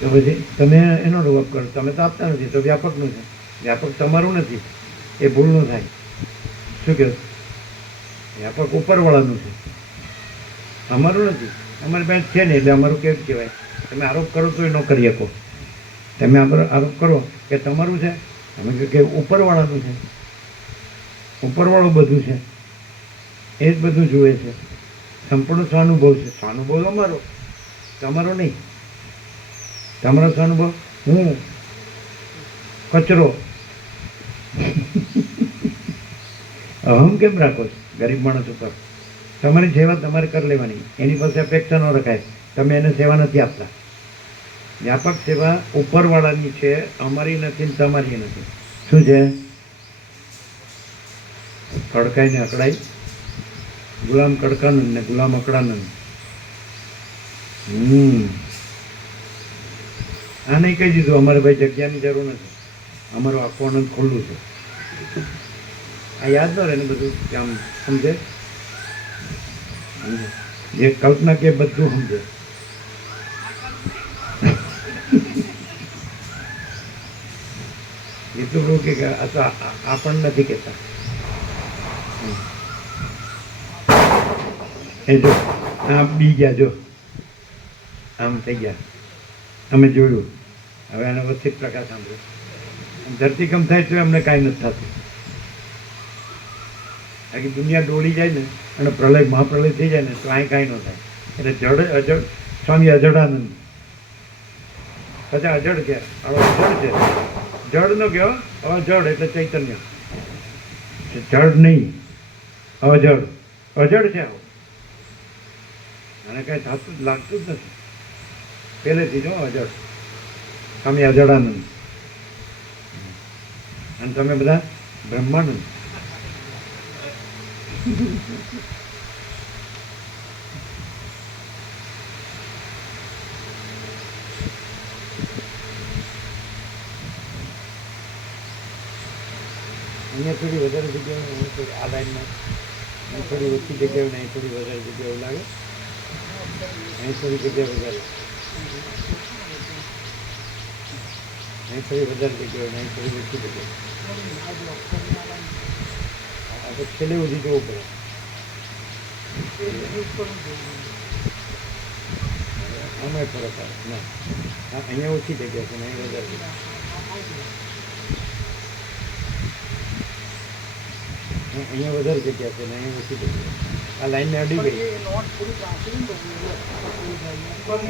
તો પછી તમે એનો રોપ કરો. તમે તો આપતા નથી, તો વ્યાપકનું છે. વ્યાપક તમારું નથી, એ ભૂલનું થાય. શું કહે વ્યાપક ઉપરવાળાનું છે, અમારું નથી. અમારી પાસે છે ને એટલે અમારું કેવું કહેવાય. તમે આરોપ કરો તો એ ન કરી શકો. તમે આરોપ કરો કે તમારું છે, અમે કહ્યું કે ઉપરવાળાનું છે. ઉપરવાળું બધું છે, એ જ બધું જુએ છે. સંપૂર્ણ સ્વાનુભવ છે. સ્વાનુભવ અમારો, તમારો નહીં. તમારો સ્વાનુભવ હું કચરો. અહમ કેમ રાખો છો ગરીબ માણસ ઉપર? તમારી સેવા તમારે કરી લેવાની, એની પાસે અપેક્ષા ન રખાય. તમે એને સેવા નથી આપતા. વ્યાપક સેવા ઉપરવાળાની છે, અમારી નથી ને તમારી નથી. શું છે? કડકાઈ ને અકડાઈ, ગુલામ કડકાનંદ ને ગુલામ અકડાનંદ. આ નહીં કહી દીધું અમારે ભાઈ જગ્યાની જરૂર નથી, અમારું આખું આનંદ ખુલ્લું છે. આ યાદ ન રહે ને બધું આમ સમજે. જે કલ્પના કે બધું સમજે. એટલું બધું કે આ તો આપણ નથી કહેતા. એ જો આમ બી ગયા, જો આમ થઈ ગયા. અમે જોયું. હવે આનો વચ્ચે પ્રકાશ સાંભળ્યો. ધરતીકંપ થાય તો અમને કાંઈ નથી થતું. આખી દુનિયા ડોળી જાય ને અને પ્રલય મહાપ્રલય થઈ જાય ને તો અહીં કાંઈ ન થાય. એટલે જડ અજડ સ્વામી અજડાનંદ. પછી અજડ કે હવે અજડ છે. જડ નો કહેવો, હવે જડ એટલે ચૈતન્ય. જડ નહીં, અજડ. અજડ છે આવો. અને કાંઈ થતું લાગતું જ નથી પહેલેથી. જો અજડ સ્વામી અજડાનંદ. અને તમે બધા બ્રહ્માનંદ. અહીંયા થોડી વધારે જગ્યાઓ, અહીં થોડી આ લાઈનમાં અહીં થોડી ઓછી જગ્યાઓ ને અહીં થોડી વધારે જગ્યાઓ લાગે. અહીં થોડી જગ્યા વધારે, અહીં થોડી વધારે જગ્યાઓ ને અહીં થોડી ઓછી જગ્યાઓ. આ તો છેલ્લે સુધી જવું પડે. આમાં ફરક આવે ના. અહીંયા ઓછી જગ્યા છે ને અહીં વધારે જગ્યા. અહીંયા વધારે જગ્યા છે ને અહીંયા ઓછી જગ્યા. આ લાઈનને અડી ગઈ.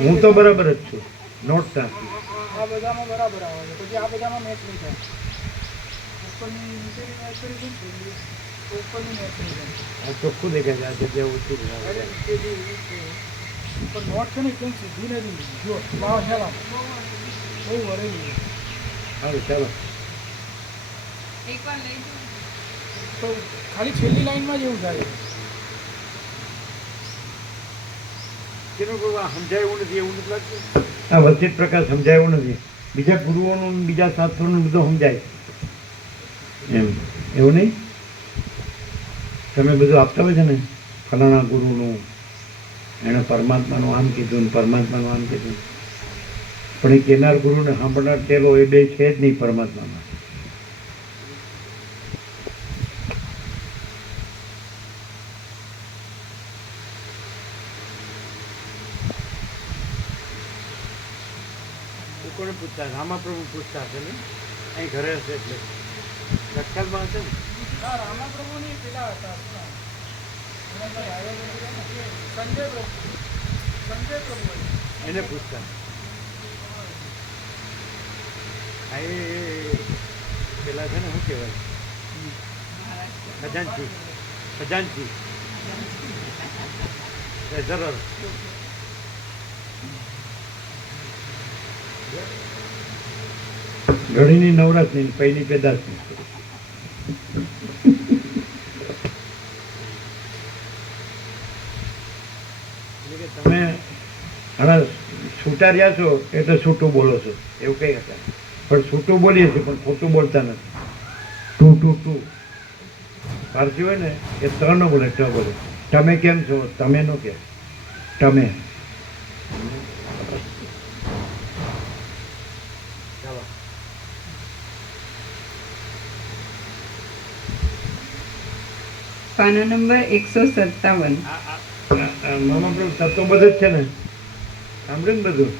હું તો બરાબર જ છું. નોટ ત્યાંથી આ બધામાં બરાબર આવે છે, પછી આ બધામાં મેચ નહીં થાય. ઉપરની નીચેની મેચ કરી છે ને, ઉપરની મેચ નહીં થાય. આ ચોખ્ખું દેખાય છે. આ જગ્યા ઓછી છે. અરે નીચેથી એવી છે. પણ નોટ છે ને એકદમ સીધી નથી. જો વાવ હેલા બહુ વળેલી છે. સારું ચાલો. એકવાર લઈ જાઓ. તો ખાલી છેલ્લી લાઈનમાં જ એવું થાય. સમજાય એવું નથી, એવું નથી લાગતું. આ વચ્ચે પ્રકાર સમજાય એવું નથી. બીજા ગુરુઓનું, બીજા શાસ્ત્રોનું બધું સમજાય એમ, એવું નહીં. તમે બધું આપતા હોય છે ને, ફલાણા ગુરુનું એણે પરમાત્માનું આમ કીધું ને પરમાત્માનું આમ કીધું, પણ એ કેનાર ગુરુને સાંભળનાર ચેલો એ બે છે જ નહીં પરમાત્મામાં. કોને પૂછતા? રામાપ્રભુ પૂછતા હશે ને, અહીં ઘરે હશે એટલે લખતરમાં હશે ને. ના, રામાપ્રભુની પેલા હતા સંજય પ્રભુ એને પૂછતા. આ એ પેલા છે ને, શું કહેવાય, ખજાનચી સરળ. ઘડીની નવરાત્રી પહેલી પેદાશની. તમે હમણાં છૂટા રહ્યા છો એટલે છૂટું બોલો છો એવું કઈ હતા, પણ છૂટું બોલીએ છીએ પણ ખોટું બોલતા નથી. ટુ ટુ ટુ પારસી હોય ને એ ત ન બોલે, ટ બોલે. તમે કેમ છો? તમે નો કે તમે. ચાલો. પાના નંબર 157. મામા પેલું તત્વ બધું જ છે ને, સાંભળ્યું ને બધું?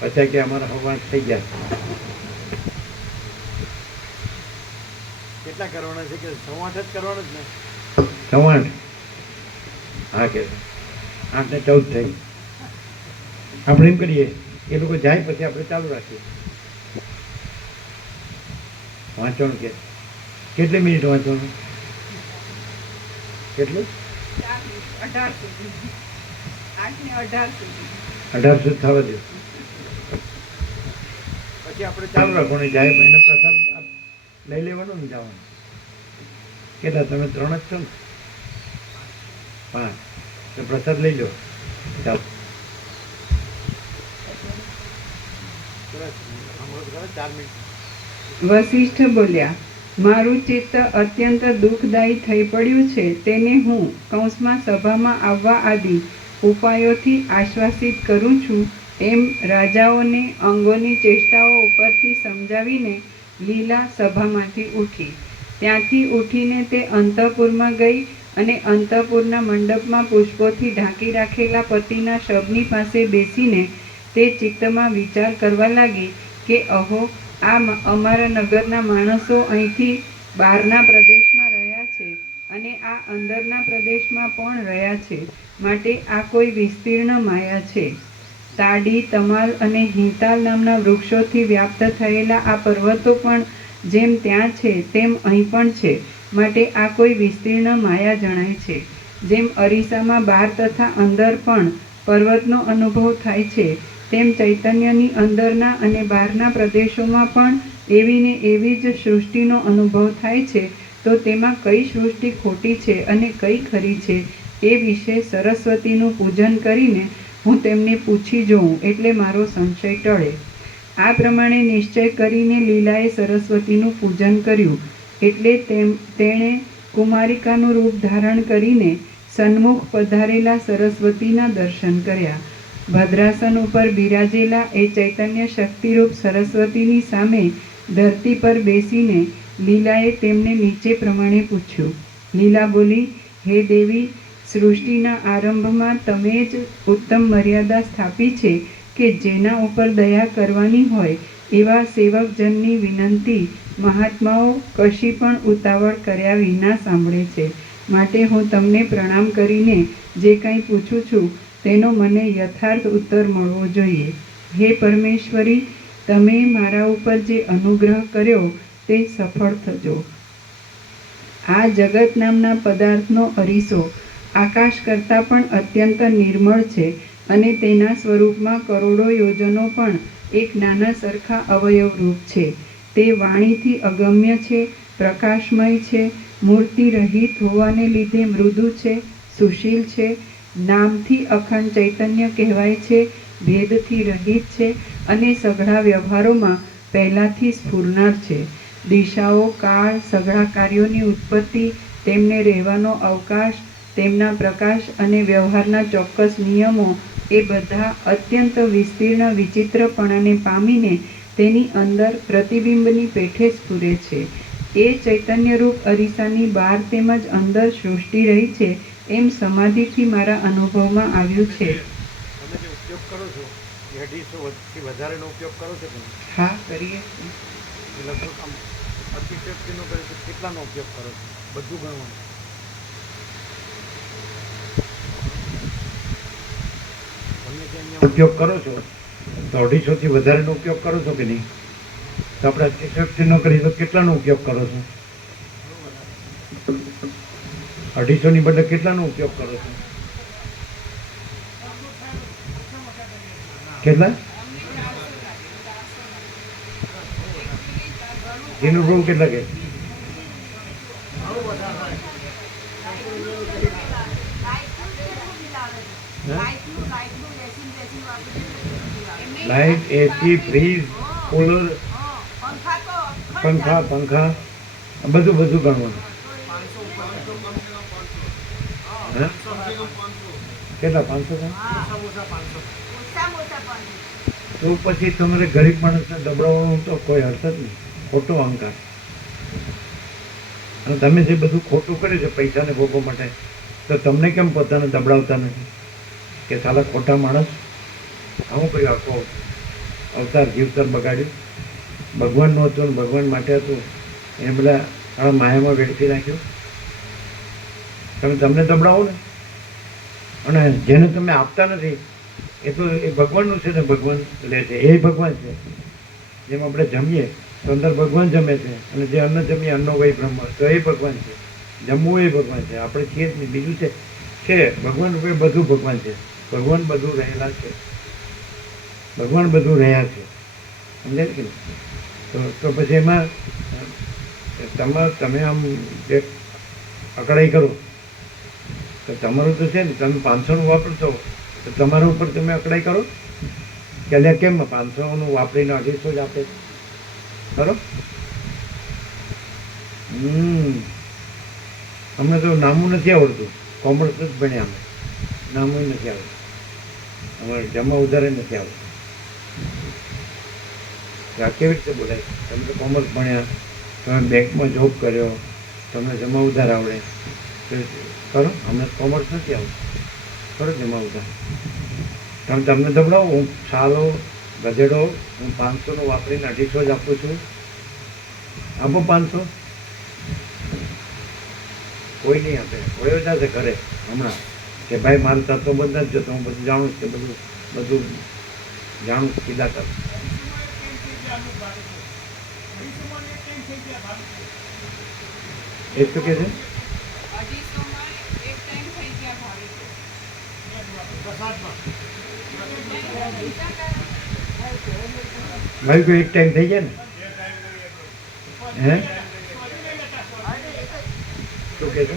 પછી કે અમારા હવાન થઈ ગયા. કેટલા કરવાના છે કે 8 જ કરવાના જ ને? 8. હા કે 8 ને 14 થઈ. આપણે એમ કરીએ, એ લોકો જાય પછી આપણે ચાલુ રાખીએ. વાંચવાનું કે કેટલી મિનિટ વાંચવાનું? કેટલું? 18 સુધી. 8 ને 18 સુધી. 18 સુધી થવા દો. પછી આપણે ચાલુ રાખવાનું. જાય એને પ્રસાદ લઈ લેવાનો ને જવાનું. કેટલા તમે 3 જ છો ને? 5 તો પ્રસાદ લઈ લો. ચાલો. 4 મિનિટ. વશિષ્ઠ બોલ્યા, મારું ચિત્ત અત્યંત દુઃખદાયી થઈ પડ્યું છે. તેને હું કૌંસમાં સભામાં આવવા આદિ ઉપાયોથી આશ્વાસિત કરું છું. એમ રાજાઓને અંગોની ચેષ્ટાઓ ઉપરથી સમજાવીને લીલા સભામાંથી ઉઠી. ત્યાંથી ઉઠીને તે અંતઃપુરમાં ગઈ અને અંતઃપુરના મંડપમાં પુષ્પોથી ઢાંકી રાખેલા પતિના શબની પાસે બેસીને તે ચિત્તમાં વિચાર કરવા લાગી કે અહો, આ અમારા નગરના માણસો અહીંથી બહારના પ્રદેશમાં રહ્યા છે અને આ અંદરના પ્રદેશમાં પણ રહ્યા છે, માટે આ કોઈ વિસ્તીર્ણ માયા છે. તાડી, તમાલ અને હિંતાલ નામના વૃક્ષોથી વ્યાપ્ત થયેલા આ પર્વતો પણ જેમ ત્યાં છે તેમ અહીં પણ છે, માટે આ કોઈ વિસ્તીર્ણ માયા જણાય છે. જેમ અરીસામાં બહાર તથા અંદર પણ પર્વતનો અનુભવ થાય છે, તેમ ચૈતન્યની અંદરના અને બહારના પ્રદેશોમાં પણ એવી ને એવી જ સૃષ્ટિનો અનુભવ થાય છે. તો તેમાં કઈ સૃષ્ટિ ખોટી છે અને કઈ ખરી છે એ વિશે સરસ્વતીનું પૂજન કરીને હું તેમને પૂછી જોઉં, એટલે મારો સંશય ટળે. આ પ્રમાણે નિશ્ચય કરીને લીલાએ સરસ્વતીનું પૂજન કર્યું. એટલે તેણે કુમારિકાનું રૂપ ધારણ કરીને સન્મુખ પધારેલા સરસ્વતીના દર્શન કર્યા. ભદ્રાસન ઉપર બિરાજેલા એ ચૈતન્ય શક્તિરૂપ સરસ્વતીની સામે ધરતી પર બેસીને લીલાએ તેમને નીચે પ્રમાણે પૂછ્યું. લીલા બોલી, હે દેવી, સૃષ્ટિના આરંભમાં તમે જ ઉત્તમ મર્યાદા સ્થાપી છે કે જેના ઉપર દયા કરવાની હોય એવા સેવકજનની વિનંતી મહાત્માઓ કશી પણ ઉતાવળ કર્યા વિના સાંભળે છે. માટે હું તમને પ્રણામ કરીને જે કંઈ પૂછું છું તેનો મને યથાર્થ ઉત્તર મળવો જોઈએ. હે પરમેશ્વરી, તમે મારા ઉપર જે અનુગ્રહ કર્યો તે સફળ થજો. આ જગત નામના પદાર્થનો અરીસો આકાશ કરતાં પણ અત્યંત નિર્મળ છે અને તેના સ્વરૂપમાં કરોડો યોજનો પણ એક નાના સરખા અવયવ રૂપ છે. તે વાણીથી અગમ્ય છે, પ્રકાશમય છે, મૂર્તિ રહિત હોવાને લીધે મૃદુ છે, સુશીલ છે, નામથી અખંડ ચૈતન્ય કહેવાય છે, ભેદથી રહિત છે અને સઘળા વ્યવહારોમાં પહેલાંથી સ્ફુરનાર છે. દિશાઓ, કાળ, સઘળા કાર્યોની ઉત્પત્તિ, તેમને રહેવાનો અવકાશ, તેમના પ્રકાશ અને વ્યવહારના ચોક્કસ નિયમો એ બધા અત્યંત વિસ્તીર્ણ વિચિત્રપણાને પામીને તેની અંદર પ્રતિબિંબની પેઠે સ્ફુરે છે. એ ચૈતન્યરૂપ અરીસાની બહાર તેમજ અંદર સૃષ્ટિ રહી છે એમ સમાધિથી મારા અનુભવમાં આવ્યું છે. તમે જે ઉપયોગ કરો છો એ 250 વધારેનો ઉપયોગ કરો છો તમે? હા, કરીએ. લગભગ આમ અતિશયોક્તિનો કરે તો કેટલાનો ઉપયોગ કરો છો? બધું ગણવાનું. તમે જે અહીંયા ઉપયોગ કરો છો તો 250 વધારેનો ઉપયોગ કરો છો કે નહીં? તો આપણે અતિશયોક્તિનો કરીએ તો કેટલાનો ઉપયોગ કરો છો? 250 ની બદલે કેટલાનો ઉપયોગ કરો છો? કેટલા? એનું રૂમ કેટલા કે? લાઇટ, એસી, ફ્રીજ, કુલર, પંખા બધું ગણવાનું. હે? કેટલા 500? તો પછી તમારે ગરીબ માણસને દબડાવવાનું તો કોઈ અર્થ જ નહીં, ખોટો અહંકાર. અને તમે જે બધું ખોટું કર્યું છે પૈસાને ભોગવવા માટે, તો તમને કેમ પોતાને દબડાવતા નથી કે સાલા ખોટા માણસ આવું કર્યું, આખો અવતાર જીવતર બગાડ્યું, ભગવાનનું હતું ને ભગવાન માટે હતું, એ બધા સારા માયામાં વેડફી નાખ્યું. તમને દબડાવો ને, અને જેને તમે આપતા નથી એ તો એ ભગવાનનું છે ને, ભગવાન લે છે, એ ભગવાન છે. જેમ આપણે જમીએ તો અંદર ભગવાન જમે છે, અને જે અન્ન જમીએ અન્નો વય બ્રહ્મ, તો એ ભગવાન છે. જમવું એ ભગવાન છે, આપણે છીએ જ નહીં, બીજું છે ભગવાન રૂપે બધું ભગવાન છે. ભગવાન બધું રહેલા છે, ભગવાન બધું રહ્યા છે, સમજાય કે નહીં? તો પછી એમાં તમે આમ જે અકળાઈ કરો તો તમારું તો છે ને, તમે 500નું વાપરશો તો તમારા ઉપર તમે અકળાઈ કરો કે અલ્યા કેમ 500નું વાપરીને 250 જ આપે ખરો? અમને તો નામું નથી આવડતું, કોમર્સ જ ભણ્યા અમે, નામું નથી આવડતું, અમારે જમા ઉધારે નથી આવડતું. આ કેવી રીતે બોલાય? તમે તો કોમર્સ ભણ્યા, તમે બેંકમાં જોબ કર્યો, તમને જમા ઉધાર આવડે કરો? અમને કોમર્સ નથી આવડતું, કરો જમા ઉધાર. તમે તમને દબડાવો, હું સાલો ગધેડો, હું 500નું વાપરીને 250 જ આપું છું, આપો 500. કોઈ નહીં આપે, વયો જશે ઘરે હમણાં કે ભાઈ મારું તત્વ બંધ જ જતો, હું બધું જાણું છું, બધું જાણું કીધા કર. એ શું કે છે? 250માં એક ટાઈમ થઈ ગયા ભાવે છે. ભાઈ કોઈ એક ટાઈમ થઈ જાય ને? હે શું કે છે?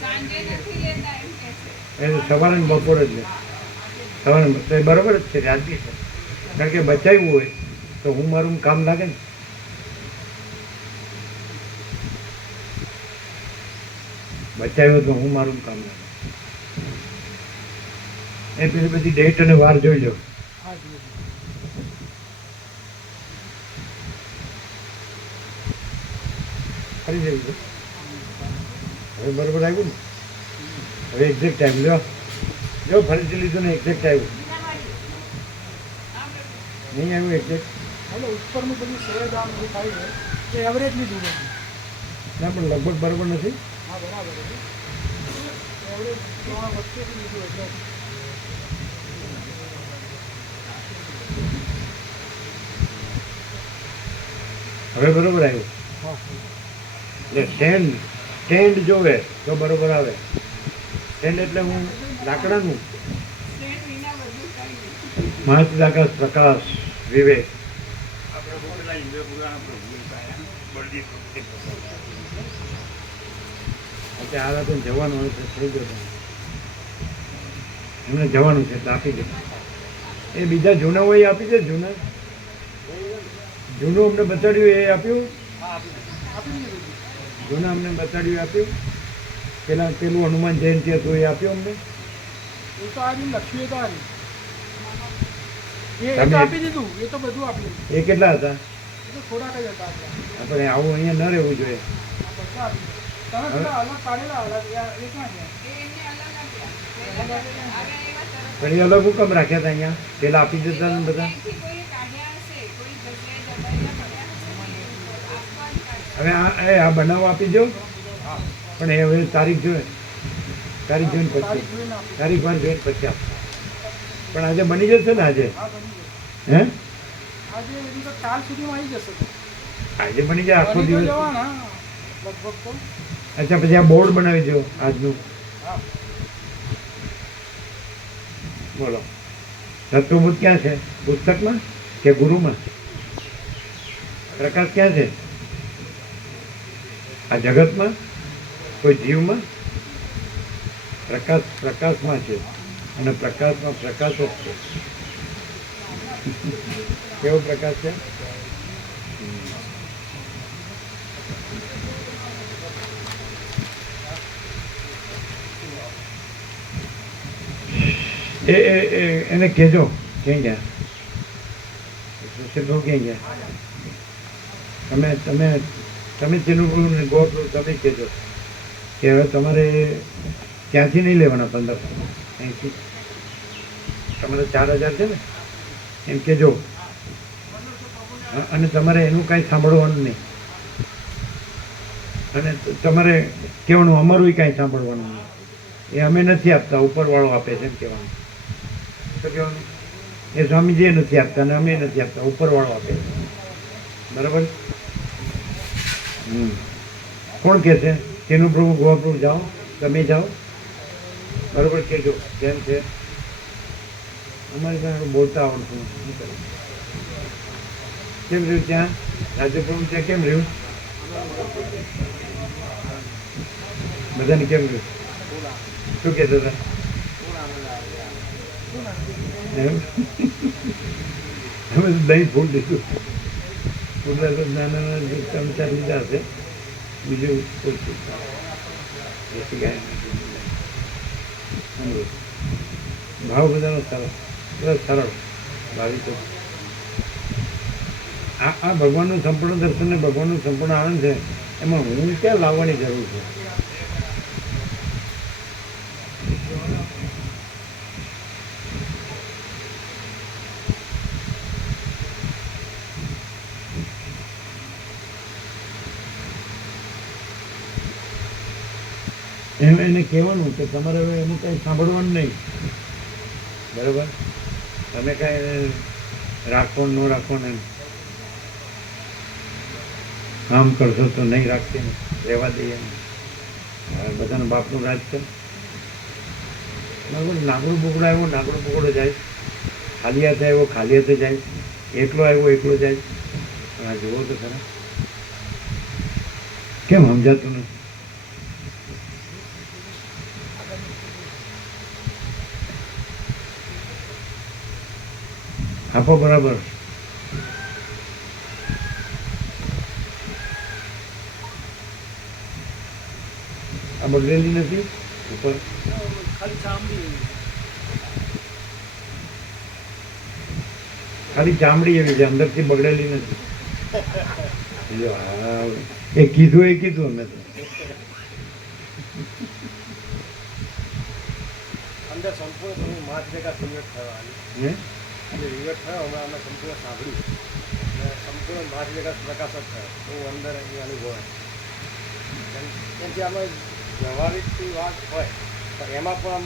સાંજે નથી લેતા એમ કે છે. એ સવારે ને બપોરે જ લે. સવારે તો એ બરાબર જ છે, રાજી છે. કારણ કે બચાવ્યું હોય તો હું મારું કામ લાગે ને. બચાવ્યું તો હું મારું કામ લાગે. એ પેલી બધી ડેટ અને વાર જોઈ લો. ફરી જવું છે. હવે બરોબર આવ્યું ને? હવે એક્ઝેક્ટ ટાઈમ લ્યો, જો ફરીથી લીધું ને એક્ઝેક્ટ આવ્યું નહીં આવ્યું એક્ઝેક્ટ? એટલે ઉપરનું બધું સહેજ આમ જે થાય છે એ એવરેજની જુએ છે. ના પણ લગભગ બરોબર નથી. હા બરાબર છે, એવરેજ વચ્ચેથી લીધું એટલે હવે બરોબર આવ્યું. હા એટલે સ્ટેન્ડ જોવે તો બરોબર આવે. સ્ટેન્ડ એટલે હું લાકડાનું સ્ટેન્ડ વિના બધું કંઈ નહીં. મહાત્મા આકાશ પ્રકાશ વિવેક. આ રાતે જવાનું હોય તો થઈ ગયો, એમને જવાનું છે તો આપી દે. એ બીજા જૂના હોય એ આપી દે. જૂનું અમને બતાડ્યું એ આપ્યું, જૂના અમને બતાડ્યું એ આપ્યું. પેલું હનુમાન જયંતિ હતું એ આપ્યું અમને. એ તો આવી લક્ષ્મી તો આવી એ તમે- તો આપી દીધું, એ તો બધું આપી દીધું, એ કેટલા હતા? એ તો થોડાક જ હતા આપણા. આપણે આવું અહીંયા ન રહેવું જોઈએ. આ બધા આપી દીધું. તમે પેલા અલગ કાઢેલા અલગ એ ક્યાં ગયા? એ એમને અલગ આપ્યા. પહેલા આવે એવા તરત પણ એ અલગ હુકમ રાખ્યા હતા અહીંયા? પેલા આપી દેતા ને બધા. અહીંથી કોઈએ કાઢ્યા હશે, કોઈ જગ્યાએ દબાઈને પડ્યા હશે ને આપવા જ કાઢ્યા. હવે આ બનાવો આપી દો. પણ એ હવે તારીખ જોઈએ, તારીખ જોઈને પછી, તારીખ જોઈને આપી તારીખ વાર જોઈને પછી આપ. પણ આજે બની જશે ને? આજે હા બની જશે. હે આજે એની તો કાલ સુધીમાં આવી જશે તો. આજે બની જાય આખો બની તો દિવસ. જવાના લગભગ તો. અચ્છા પછી આ બોર્ડ બનાવી દો આજનું. હા બોલો તત્વબોધ ક્યાં છે? પુસ્તકમાં કે ગુરુમાં? પ્રકાશ ક્યાં છે? આ જગતમાં? કોઈ જીવમાં? પ્રકાશ પ્રકાશમાં છે, અને પ્રકાશમાં પ્રકાશ જ છે. કેવો પ્રકાશ છે? એને કહેજો ક્યાં ગયા સુશીલભાઈ ક્યાં ગયા તમે ચિનુભાઈ ને ગોપ્રભુ તમે કહેજો કે હવે તમારે ત્યાંથી નહીં લેવાના 1500 અહીંથી તમારે 4000 છે ને એમ કહેજો. અને તમારે એનું કાંઈ સાંભળવાનું નહીં અને તમારે કહેવાનું અમારું કાંઈ સાંભળવાનું નહીં. એ અમે નથી આપતા, ઉપરવાળો આપે છે એમ કહેવાનું. શું કહેવાનું? એ સ્વામીજી નથી આપતા અને અમે નથી આપતા, ઉપરવાળો આપે છે. બરાબર? કોણ કહે છે? તેનું પ્રભુ ગોપ્રભુ જાઓ, તમે જાઓ. બરાબર કહેજો કેમ છે અમારી પાસે બોલતા આવડતું શું કરું. કેમ રહ્યું ત્યાં રાજ્યપ્રભુ ત્યાં કેમ રહ્યું? બધાને કેમ રહ્યું? શું કહેતા હતા? અમે તો દહીં ફૂલ દીધું. ફૂલડા તો નાના નાના 3-4 લીધા હશે, બીજું ઓછું. ભાવ બધાનો સરળ ભાવિકો. આ ભગવાનનું સંપૂર્ણ દર્શન ને ભગવાનનું સંપૂર્ણ આનંદ છે, એમાં હું ક્યાં લાવવાની જરૂર છે? એને કહેવાનું કે તમારે હવે એનું કાંઈ સાંભળવાનું નહીં. બરાબર? તમે કાંઈ રાખો ન રાખો ને આમ કરશો તો નહીં રાખશે ને, રહેવા દઈએ ને. બધાના બાપનું રાજ છે. બરાબર? નાગડું બુકડો આવ્યો, નાગડું બુકડો જાય. ખાલી હાથે આવ્યો, ખાલી હાથે જાય. એકલો આવ્યો, એકલો જાય. પણ આ જુઓ તો ખરા, કેમ સમજાતું નથી? આપો બરાબર. આ બગડેલી નથી ઉપર? ખાલી ચામડી એવી છે, અંદરથી બગડેલી નથી. એ કીધું અમે તો. અંદર સંપૂર્ણ માસ ભેગા સંયોગ થયો હે રિવર્ટ થયો. હમણાં અમે સંપૂર્ણ સાંભળ્યું, સંપૂર્ણ માસ ભેગા પ્રકાશ જ થયો. હું અંદર એ અનુભવાય. કેમ કે આમાં વ્યવહારિકની વાત હોય પણ એમાં પણ આમ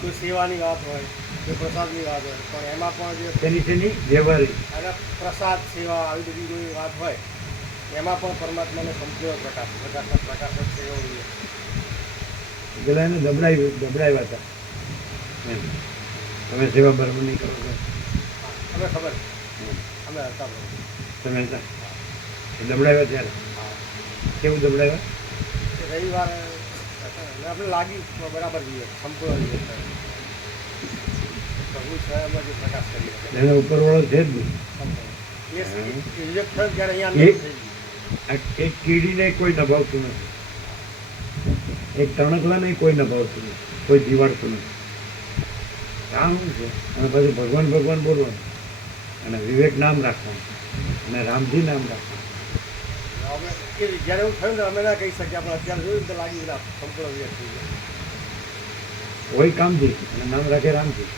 કોઈ સેવાની વાત હોય, કોઈ પ્રસાદની વાત હોય, પણ એમાં પણ જે તેની વ્યવહારિક અને પ્રસાદ સેવા આવી બધી કોઈ વાત હોય એમાં પણ પરમાત્માનો સંપૂર્ણ પ્રકાશ જ છે એવું જોઈએ. પેલા એને દબડાવ્યા હતા એમ. તમે સેવા બરાબર નહીં કરો છો? અમે ખબર અમે હતા તમે હતા દબડાવ્યા ત્યારે? કેવું દબડાવ્યા? રવિવારે આપણે લાગી બરાબર જોઈએ, સંપૂર્ણ જોઈએ. પ્રભુ સ્વયંમાં જે પ્રકાશ કરી એને ઉપરવાળો છે જ નહીં. એક કીડીને કોઈ નભાવતું નથી, એક તણકલાને કોઈ નભાવતું નથી, કોઈ જીવાડતું નથી. કામ શું છે? અને પછી ભગવાન ભગવાન બોલવાનું અને વિવેક નામ રાખવાનું અને રામજી નામ રાખવાનું. જ્યારે એવું થયું ને અમે ના કહી શકીએ, આપણે અત્યારે જોયું તો લાગી ગયેલા સંપૂર્ણ વિવેક થઈ ગયા. કોઈ કામથી અને નામ રાખે રામજી.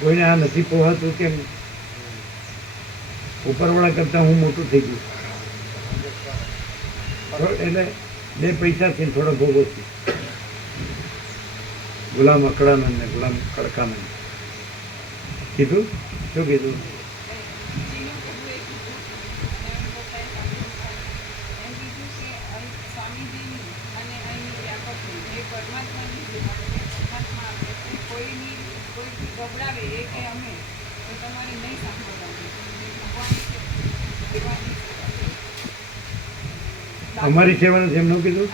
કોઈને આ નથી પોહાતું કેમ? ઉપરવાળા કરતાં હું મોટું થઈ ગયું એટલે 2 પૈસાથી થોડો ભોગવતી. ગુલામ અકડાનંદ ને ગુલામ કડકાનંદ કીધું. શું કીધું? અમારી સેવા નથી એમ ન કીધું?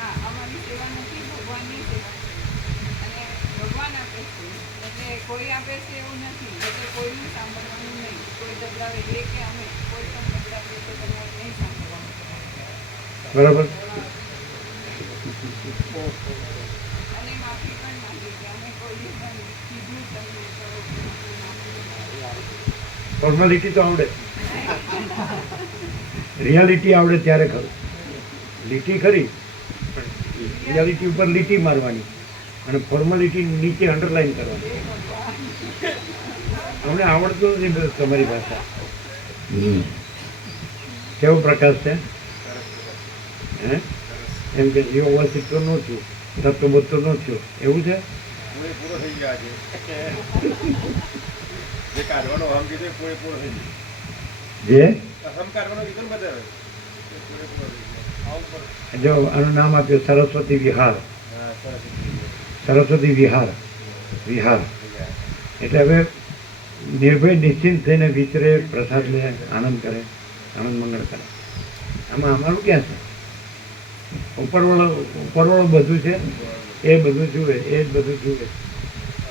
કોઈ આપે છે એવું નથી, એટલે કોઈનું સાંભળવાનું નહીં. કોઈ દબડાવે એ કે અમે, કોઈ પણ દબડાવે તો તમારે નહીં સાંભળવાનું. બરાબર. અને માફી પણ માંગી કે અમે કોઈએ પણ કીધું તમને તો ફોર્માલિટી તો આવડે, રિયાલિટી આવડે ત્યારે ખરું. લીટી ખરી પણ રિયાલિટી ઉપર લીટી મારવાની અને ફોર્માલિટી નીચે અંડરલાઈન કરવાની. અમને આવડતું નથી બધું તમારી ભાષા. કેવો પ્રકાશ છે હે? એમ કે જીવ અવસ્થિત તો ન થયું, તત્વબોધ તો ન થયો, એવું છે. પૂરેપૂરો થઈ ગયા છે. જે કાઢવાનો હમ કીધો એ પૂરેપૂરો થઈ ગયો. જે હમ કાઢવાનો કીધો ને બધા એ પૂરેપૂરો થઈ ગયો. આ ઉપર જો આનું નામ આપ્યું સરસ્વતી વિહાર. હા, સરસ. સરસ્વતી વિહાર. વિહાર એટલે હવે નિર્ભય નિશ્ચિંત થઈને વિચરે, પ્રસાદ લે, આનંદ કરે, આનંદ મંગળ કરે. આમાં અમારું ક્યાં છે? ઉપરવાળો બધું છે, એ બધું જુએ, એ જ બધું જુએ.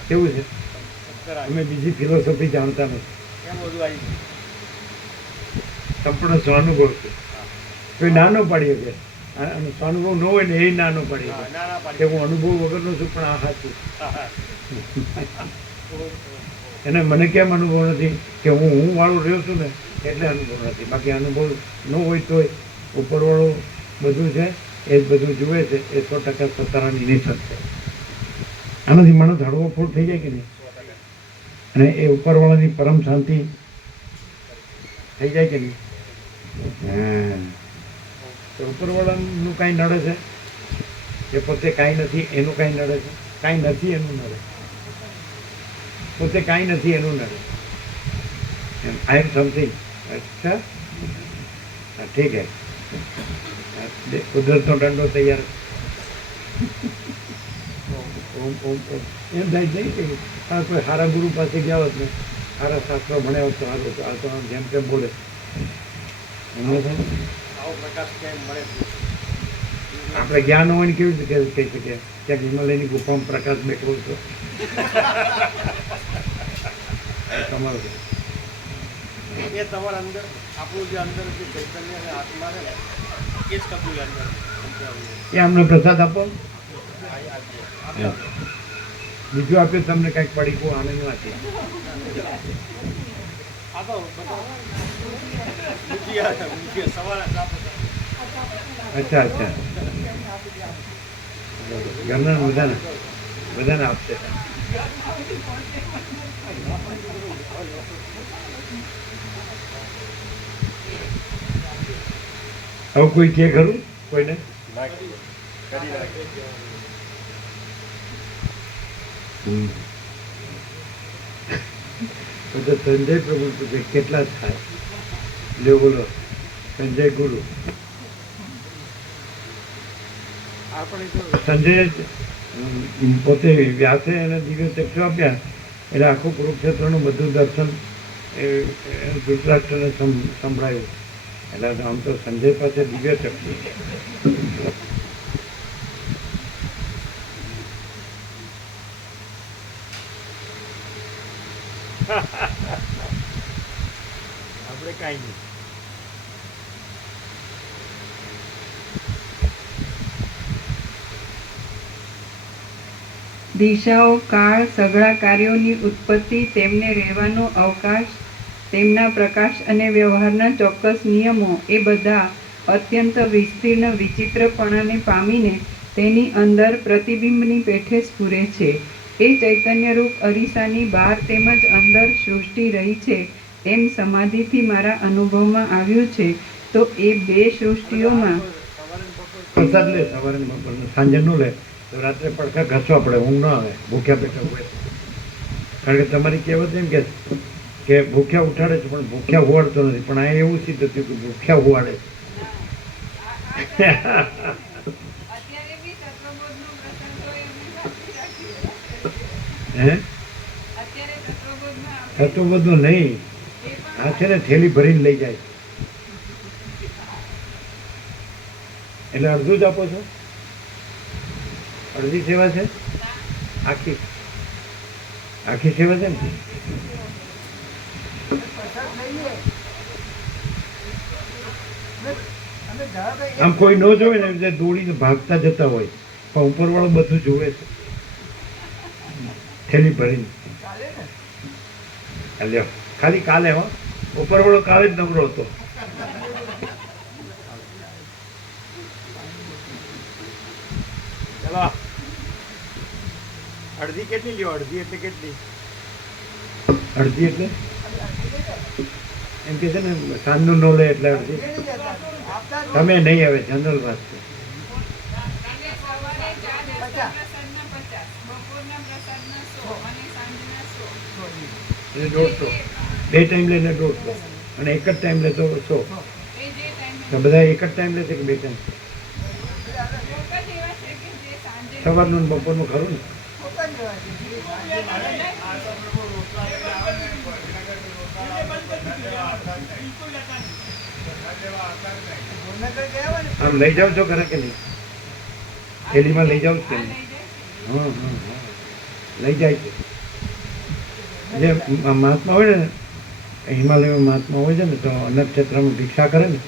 કેવું છે? અમે બીજી ફિલોસોફી જાણતા નથી. કેમ બધું આવી ગયું? સંપૂર્ણ સ્વાનુભવ છે. કોઈ નાનો પાડી શકે અને સ્વાનુભવ ન હોય ને એ નાનો પાડી શકે ના ના કે પાડી. હું અનુભવ વગરનો છું પણ આ સાચું. હા, હા. એને મને કેમ અનુભવ નથી કે હું વાળો રહ્યો છું ને એટલે અનુભવ નથી. બાકી અનુભવ ન હોય તોય ઉપરવાળો બધું છે, એ જ બધું જુએ છે. એ 100% સત્તારાની નિસર્ગ છે. આનાથી માણસ હળવો ફૂલ થઈ જાય કે નહીં? અને એ ઉપરવાળાની પરમ શાંતિ થઈ જાય કે નહીં? હા. તો ઉપરવાળાનું કાંઈ નડે છે? એ પોતે કાંઈ નથી એનું કાંઈ નડે છે? કાંઈ નથી એનું નડે. પોતે કાંઈ નથી એનું નડે. એમ આઈ એમ સમથિંગ. અચ્છા હા, ઠીક હે. કુદરતનો દંડો તૈયાર. ઓમ ઓમ ઓમ એમ થાય નહીં કે આ કોઈ સારા ગુરુ પાસે ગયા હોત ને, સારા શાસ્ત્રો ભણ્યા હોત તો સારું હતું. આ તો આમ જેમ તેમ બોલે. એમને થાય ને? આવો પ્રકાશ ક્યાંય મળે જ નહીં. આપણે જ્ઞાન હોય ને કેવી રીતે કહી શકીએ ક્યાંક હિમાલયની ગુફામાં પ્રકાશ બેઠો હતો. તમારું એ તમારા અંદર આપણું જે અંદર જે ચૈતન્ય અને આત્મા છે ને એ જ કબૂલ અંદર એ અમને પ્રસાદ આપો. બીજું આપ્યું તમને કંઈક પડીકું આનંદ નથી. આ તો બુદ્ધિ સવારે અચ્છા અચ્છા. ઘરના બધાને આપશે. હવે કોઈ કે ખરું કોઈને? કરી નાખે. તો સંજય પ્રભુ પૂછે કેટલા થાય? લ્યો બોલો. સંજય ગુરુ. સંજય પોતે વ્યાસે એને દિવ્ય ચક્ષુ આપ્યા એટલે આખું કુરુક્ષેત્રનું બધું દર્શન એ ધૃતરાષ્ટ્રને સંભળાયું. એટલે આમ તો સંજય પાસે દિવ્ય ચક્ષુ છે. આપણે કાંઈ નહીં. દિશાઓ, કાળ, સઘળા કાર્યોની ઉત્પત્તિ, તેમને રહેવાનો અવકાશ, તેમના પ્રકાશ અને વ્યવહારના ચોક્કસ નિયમો એ બધા અત્યંત વિસ્તીર્ણ વિચિત્રપણાને પામીને તેની અંદર પ્રતિબિંબની પેઠે સ્ફુરે છે. એ ચૈતન્યરૂપ અરીસાની બહાર તેમજ અંદર સૃષ્ટિ રહી છે એમ સમાધિથી મારા અનુભવમાં આવ્યું છે. તો એ બે સૃષ્ટિઓમાં પ્રસાદ લે સવારે બપોરનો, સાંજે ન લે તો રાત્રે પડખા ઘસવા પડે, ઊંઘ ન આવે ભૂખ્યા પેટે હોય. કારણ કે તમારી કહેવત એમ કે ભૂખ્યા ઉઠાડે છે પણ ભૂખ્યા હોવાડતો નથી. પણ આ એવું સિદ્ધ થયું કે ભૂખ્યા હોવાડે છે. અત્યારે બી તત્વબોધનો પ્રસંગ હોય એમને સાચી રાખીએ. હે અત્યારે તત્વબોધમાં આપણે થતું બધું નહીં. આ છે ને થેલી ભરીને લઈ જાય એટલે અડધું જ આપો છો? અડધી સેવા છે? આખી સેવા છે ને? આમ કોઈ ન જોવે ને એટલે દોડીને ભાગતા જતા હોય પણ ઉપરવાળો બધું જુએ છે થેલી ભરીને. લ્યો ખાલી કાલે હો, ઉપરવાળો કાલે જ નવરો હતો. ચલો અડધી કેટલી લ્યો? અડધી એટલે કેટલી? અડધી એટલે એમ કે છે ને સાંજનું ન લે એટલે અડધી. તમે નહીં હવે જનરલ વાત છે. કાલે સવારે 4 નાસ્તા પ્રસાદના 50, બપોરના પ્રસાદના 100 અને સાંજના 100. એટલે 150. 2 ટાઈમ લઈને 150 અને એક જ ટાઈમ લે તો 100. એ જે ટાઈમે તો બધા એક જ ટાઈમ લે છે કે 2 ટાઈમ? લોકો જ એવા છે કે જે સાંજે સવારનું ને બપોરનું ખરું ને? આમ લઈ જાવ છો ખરા કે નહીં? થેલીમાં લઈ જાવ કે નહીં? હા હા હા લઈ જાય છે. જે મહાત્મા હોય ને, હિમાલયમાં મહાત્મા હોય છે ને, તો અનાથ ક્ષેત્રમાં ભિક્ષા કરે ને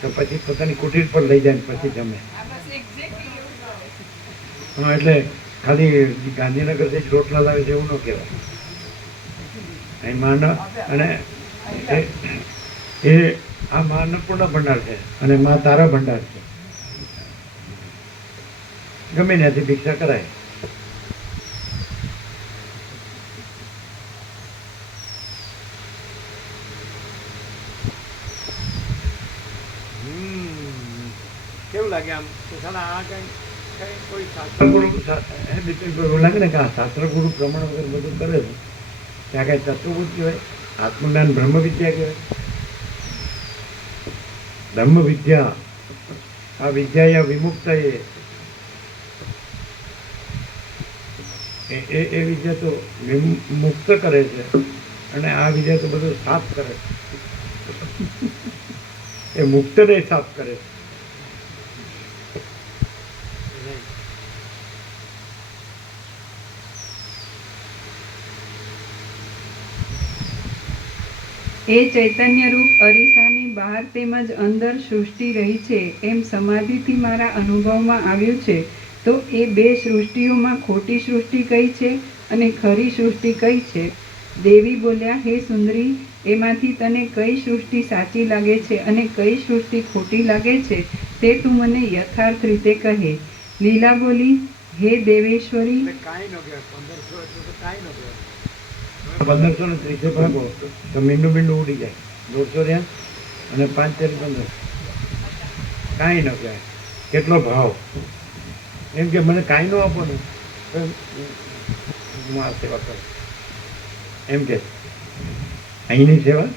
તો પછી પોતાની કુટીર પર લઈ જાય ને પછી જમે. આ બસ એક્ઝેક્ટલી એવું જ આવે છે. હા એટલે ખાલી ગાંધીનગરથી જ રોટલા લાવે છે એવું ન કહેવાય. અહીં માનવ અને એ આ મા અન્નપૂર્ણા ભંડાર છે અને મા તારા ભંડાર છે. ગમે ત્યાંથી ભિક્ષા કરાય. કેવું લાગે આમ આ કઈ કોઈ શાસ્ત્રગુરુ એવું લાગે ને કે આ શાસ્ત્રગુરુ પ્રમાણ વગર બધું કરે છે ત્યાં કઈ તત્વબુદ્ધ કહેવાય? આત્મજ્ઞાન બ્રહ્મ વિદ્યા કહેવાય? બ્રહ્મ વિદ્યા, આ વિદ્યા વિમુક્ત એ વિદ્યા તો મુક્ત કરે છે અને આ વિદ્યા તો બધું સાફ કરે છે. એ મુક્તને સાફ કરે છે. એ ચૈતન્યરૂપ અરીસાની બહાર તેમજ અંદર સૃષ્ટિ રહી છે એમ સમાધિથી મારા અનુભવમાં આવ્યું છે. તો એ બે સૃષ્ટિઓમાં ખોટી સૃષ્ટિ કઈ છે અને ખરી સૃષ્ટિ કઈ છે? દેવી બોલ્યા, હે સુંદરી, એમાંથી તને કઈ સૃષ્ટિ સાચી લાગે છે અને કઈ સૃષ્ટિ ખોટી લાગે છે તે તું મને યથાર્થ રીતે કહે. લીલા બોલી, હે દેવેશ્વરી, 1530 ભાગો તો મીંડું ઉડી જાય. 150 રહ્યા અને 5 4 15 કાંઈ ન કહેવાય. કેટલો ભાવ! એમ કે મને કાંઈ ન આપો ને તો હું આ સેવા કરું એમ કે. અહીંની સેવા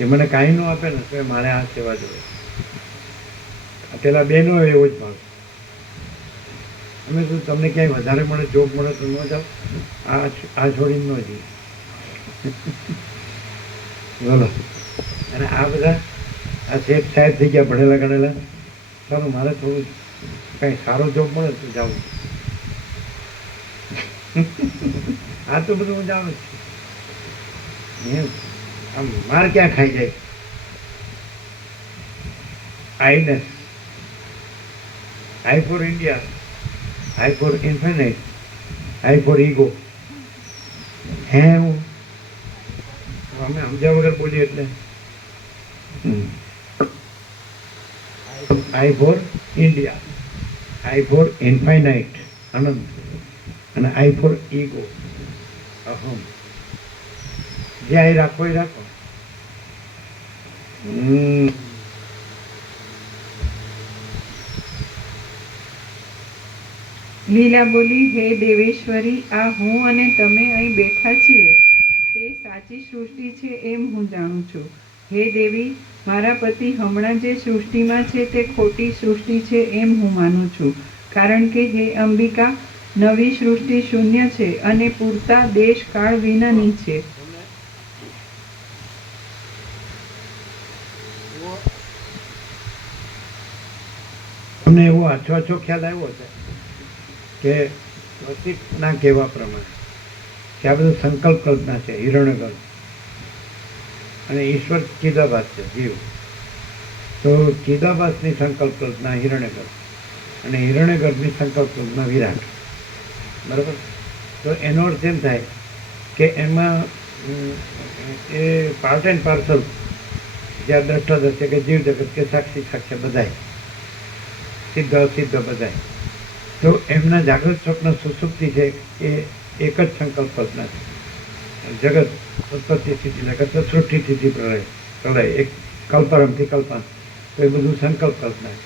એ મને કાંઈ ન આપે ને તો મારે આ સેવા જોઈએ. પેલા બેનો એવો જ ભાવ. અમે તો તમને ક્યાંય વધારે મળે, જોબ મળે તો ન જાઓ, આ છોડીને ન જઈએ. બોલો. અને આ બધા આ શેઠ સાહેબ થઈ ગયા, ભણેલા ગણેલા. ચાલો મારે થોડું કંઈ સારો જોબ મળે તો જાઉં. આ તો બધું હું જાણું જ છું. એમ આમ માર ક્યાં ખાઈ જાય. આઈનેસ, આઈ for India, I four infinite, I four ego. હે હું અમે સમજ્યા વગર બોલીએ એટલે આઈ for India, I four infinite આનંદ, અને આઈ ફોર ઈગો અહમ. જે આઈ રાખો એ રાખો. લીલા બોલી, હે દેવેશ્વરી, આ હું અને તમે અહીં બેઠા છીએ તે સાચી સૃષ્ટિ છે એમ હું જાણું છું. હે દેવી, મારા પતિ હમણાં જે સૃષ્ટિમાં છે તે ખોટી સૃષ્ટિ છે એમ હું માનું છું. કારણ કે હે અંબિકા, નવી સૃષ્ટિ શૂન્ય છે અને પૂરતા દેશ કાળ વિનાની છે. તમને એવો આછો ખ્યાલ આવ્યો છે કે પ્રતિકના કહેવા પ્રમાણે કે આ બધું સંકલ્પ કલ્પના છે, હિરણ્યગર્ભ, અને ઈશ્વર ચિદાભાસ છે, જીવ. તો ચિદાભાસની સંકલ્પ કલ્પના હિરણ્યગર્ભ અને હિરણ્યગર્ભની સંકલ્પ કલ્પના વિરાટ. બરાબર. તો એનો અર્થ એમ થાય કે એમાં એ પાર્ટ એન્ડ પાર્સલ જ્યાં દ્રષ્ટા દ્રશ્ય કે જીવ જગત કે સાક્ષી સાક્ષ્ય બધાય સિદ્ધ અસિદ્ધ બધાય, તો એમના જાગૃત સ્વપ્ન સુસુપ્તિ છે એ એક જ સંકલ્પ કલ્પના છે. જગત ઉત્પત્તિ સ્થિતિ જગત સૃષ્ટિ સ્થિતિ પ્રલય એક કલ્પારંભથી કલ્પના, તો એ બધું સંકલ્પ કલ્પના છે.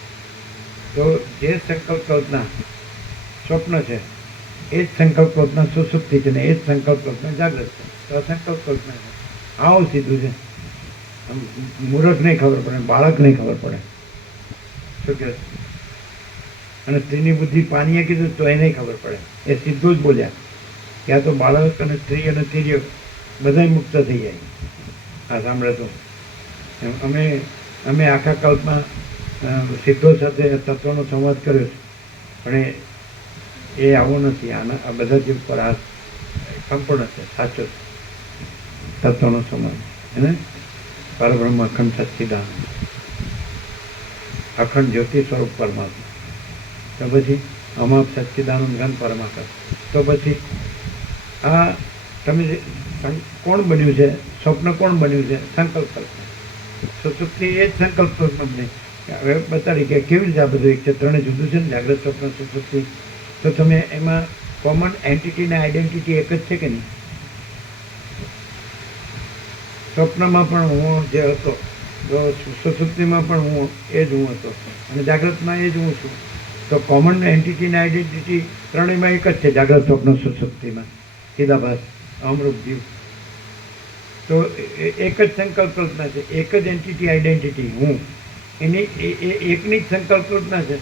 તો જે સંકલ્પ કલ્પના સ્વપ્ન છે એ જ સંકલ્પ કલ્પના સુસુપ્તિ છે ને એ જ સંકલ્પ કલ્પના જાગૃત છે. તો સંકલ્પ કલ્પના છે આવું સીધું છે. આમ મૂર્ખ નહીં ખબર પડે, બાળક નહીં ખબર પડે શું કે. અને સ્ત્રીની બુદ્ધિ પાણીએ કીધું તો એ નહીં ખબર પડે, એ સીધું જ બોલ્યા કે આ તો બાળક અને સ્ત્રી અને તિર્યક બધાય મુક્ત થઈ જાય. આ સાંભળે તો અમે આખા કલ્પમાં સિદ્ધો સાથે તત્વનો સંવાદ કર્યો છે, પણ એ આવો નથી. આ બધા જીવ પર આ સંપૂર્ણ છે, સાચો તત્વનો સંવાદ. એને પરબ્રહ્મ અખંડ સચ્ચિદાનંદ અખંડ જ્યોતિ સ્વરૂપ પરમાત્મા. તો પછી અમાપ સચ્ચિદાનંદ ઘન પરમાત્મા. તો પછી આ તમે જે કોણ બન્યું છે, સ્વપ્ન કોણ બન્યું છે? સંકલ્પ કલ્પના. સુસુપ્તિ એ જ સંકલ્પ કલ્પના બને. હવે બતાડી કે કેવી રીતે આ બધું એક છે, ત્રણે જુદું છે ને, જાગ્રત સ્વપ્ન સુસુપ્તિ. તો તમે એમાં કોમન એન્ટિટી ને આઈડેન્ટિટી એક જ છે કે નહીં? સ્વપ્નમાં પણ હું જે હતો, સુસુપ્તિમાં પણ હું એ જ હું હતો, અને જાગ્રતમાં એ જ હું છું. તો કોમન એન્ટિટી ને આઈડેન્ટિટી ત્રણેયમાં એક જ છે, જાગ્રત સ્વપ્ન સુસુપ્તિમાં ચિદાભાસ અમૃત જીવ. તો એક જ સંકલ્પ કલ્પના છે, એક જ એન્ટિટી આઈડેન્ટિટી હું, એની એકની જ સંકલ્પ કલ્પના છે.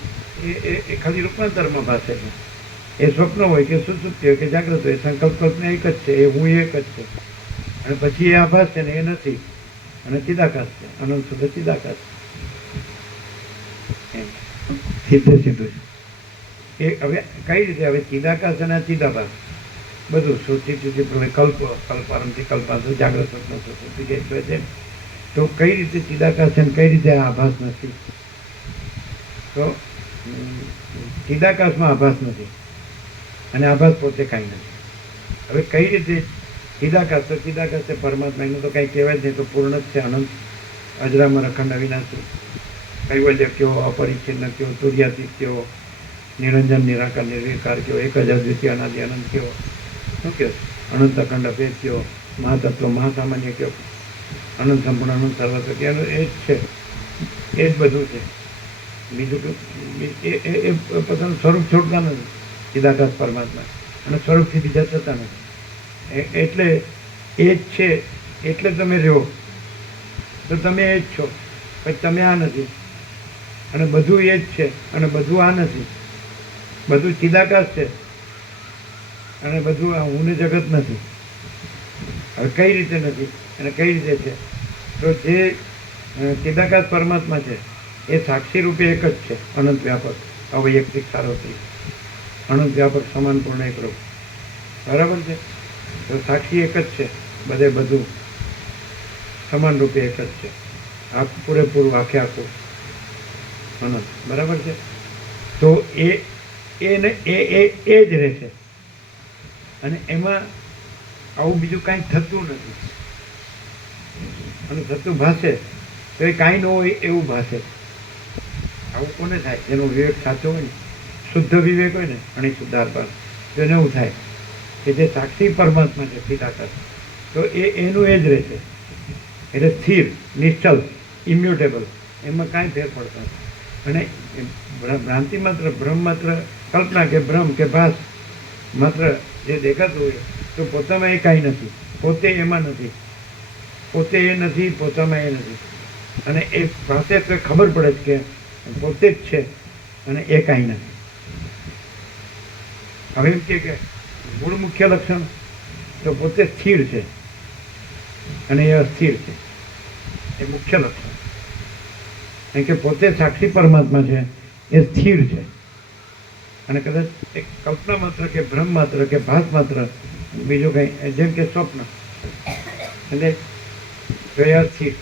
એ ખાલી રૂપાંતરમાં ભાષે છે. એ સ્વપ્ન હોય કે સુસુપ્તિ હોય કે જાગ્રત હોય, સંકલ્પ કલ્પના એક જ છે, એ હું એક જ છે. અને પછી એ આભાસ છે ને એ નથી, અને ચિદાકાશ છે, અનંત શુદ્ધ ચિદાકાશ. સીધું સીધું છે એ. હવે કઈ રીતે? હવે ચિદાકાશ અને ચિદાભાસ બધું સૃષ્ટિ સુધી કલ્પારંભથી કલ્પાંત જાગ્રત સ્વપ્ન સુસુપ્તિ કે છે. તો કઈ રીતે ચિદાકાશ છે ને કઈ રીતે આભાસ નથી? તો ચિદાકાશમાં આભાસ નથી અને આભાસ પોતે કાંઈ નથી. હવે કઈ રીતે ચિદાકાશ? તો ચિદાકાશ છે પરમાત્મા, એનું તો કાંઈ કહેવાય જ નહીં. તો પૂર્ણ જ છે, અનંત અજરામર અખંડ અવિનાશી, કૈવલ્ય કયો, અપરિચ્છિન્ન કયો, તુર્યાતીત કયો, નિરંજન નિરાકાર નિર્વિકાર કયો, એક જ અદ્વિતીય અનાદિ અનંત કયો, શું કહે અનંત અખંડ અભેદ કયો, મહાતત્વ મહાસામાન્ય કયો, અનંત સંપૂર્ણ અનંત સર્વત્ર કયો, એ જ છે, એ જ બધું છે. બીજું એ પોતાનું સ્વરૂપ છોડતા નથી ચિદાકાશ પરમાત્મા, અને સ્વરૂપથી બીજા થતા નથી. એટલે એ જ છે, એટલે તમે રહો. તો તમે એ જ છો, પછી તમે આ નથી, અને બધું એ જ છે, અને બધું આ નથી. બધું ચિદાકાશ છે અને બધું આ હું ને જગત નથી. હવે કઈ રીતે નથી અને કઈ રીતે છે? તો જે ચિદાકાશ પરમાત્મા છે એ સાક્ષી રૂપે એક જ છે, અનંત વ્યાપક અવૈયક્તિક સાર્વત્રિક અનંત વ્યાપક સમાન પૂર્ણ એક રૂપ. બરાબર છે? તો સાક્ષી એક જ છે, બધે બધું સમાન રૂપે એક જ છે, આ પૂરેપૂરું આખે આખું અનંત. બરાબર છે? તો એ જ રહેશે, અને એમાં આવું બીજું કાંઈ થતું નથી. અને થતું ભાષે તો એ કાંઈ ન હોય એવું ભાષે. આવું કોને થાય? જેનો વિવેક સાચો હોય ને, શુદ્ધ વિવેક હોય ને, અને શુદ્ધાર્પણ, તો એને એવું થાય કે જે સાક્ષી પરમાત્મા છે ચિદાકાશ, તો એનું એ જ રહેશે. એટલે સ્થિર, નિશ્ચલ, ઇમ્યુટેબલ, એમાં કાંઈ ફેર પડતો નથી. અને ભ્રાંતિ માત્ર, ભ્રમ માત્ર, કલ્પના કે ભ્રમ કે ભાસ માત્ર જે દેખાતું હોય, તો પોતામાં એ કાંઈ નથી, પોતે એમાં નથી, પોતે એ નથી, પોતામાં એ નથી. અને એ પાસે તો ખબર પડે છે કે પોતે જ છે અને એ કાંઈ નથી. હવે એમ કે મૂળ મુખ્ય લક્ષણ તો પોતે સ્થિર છે અને એ અસ્થિર છે, એ મુખ્ય લક્ષણ. કારણ કે પોતે સાક્ષી પરમાત્મા છે, એ સ્થિર છે, અને કદાચ એક કલ્પના માત્ર કે ભ્રમ માત્ર કે ભાસ માત્ર, બીજું કંઈ, જેમ કે સ્વપ્ન, એટલે તો એ અસ્થિર.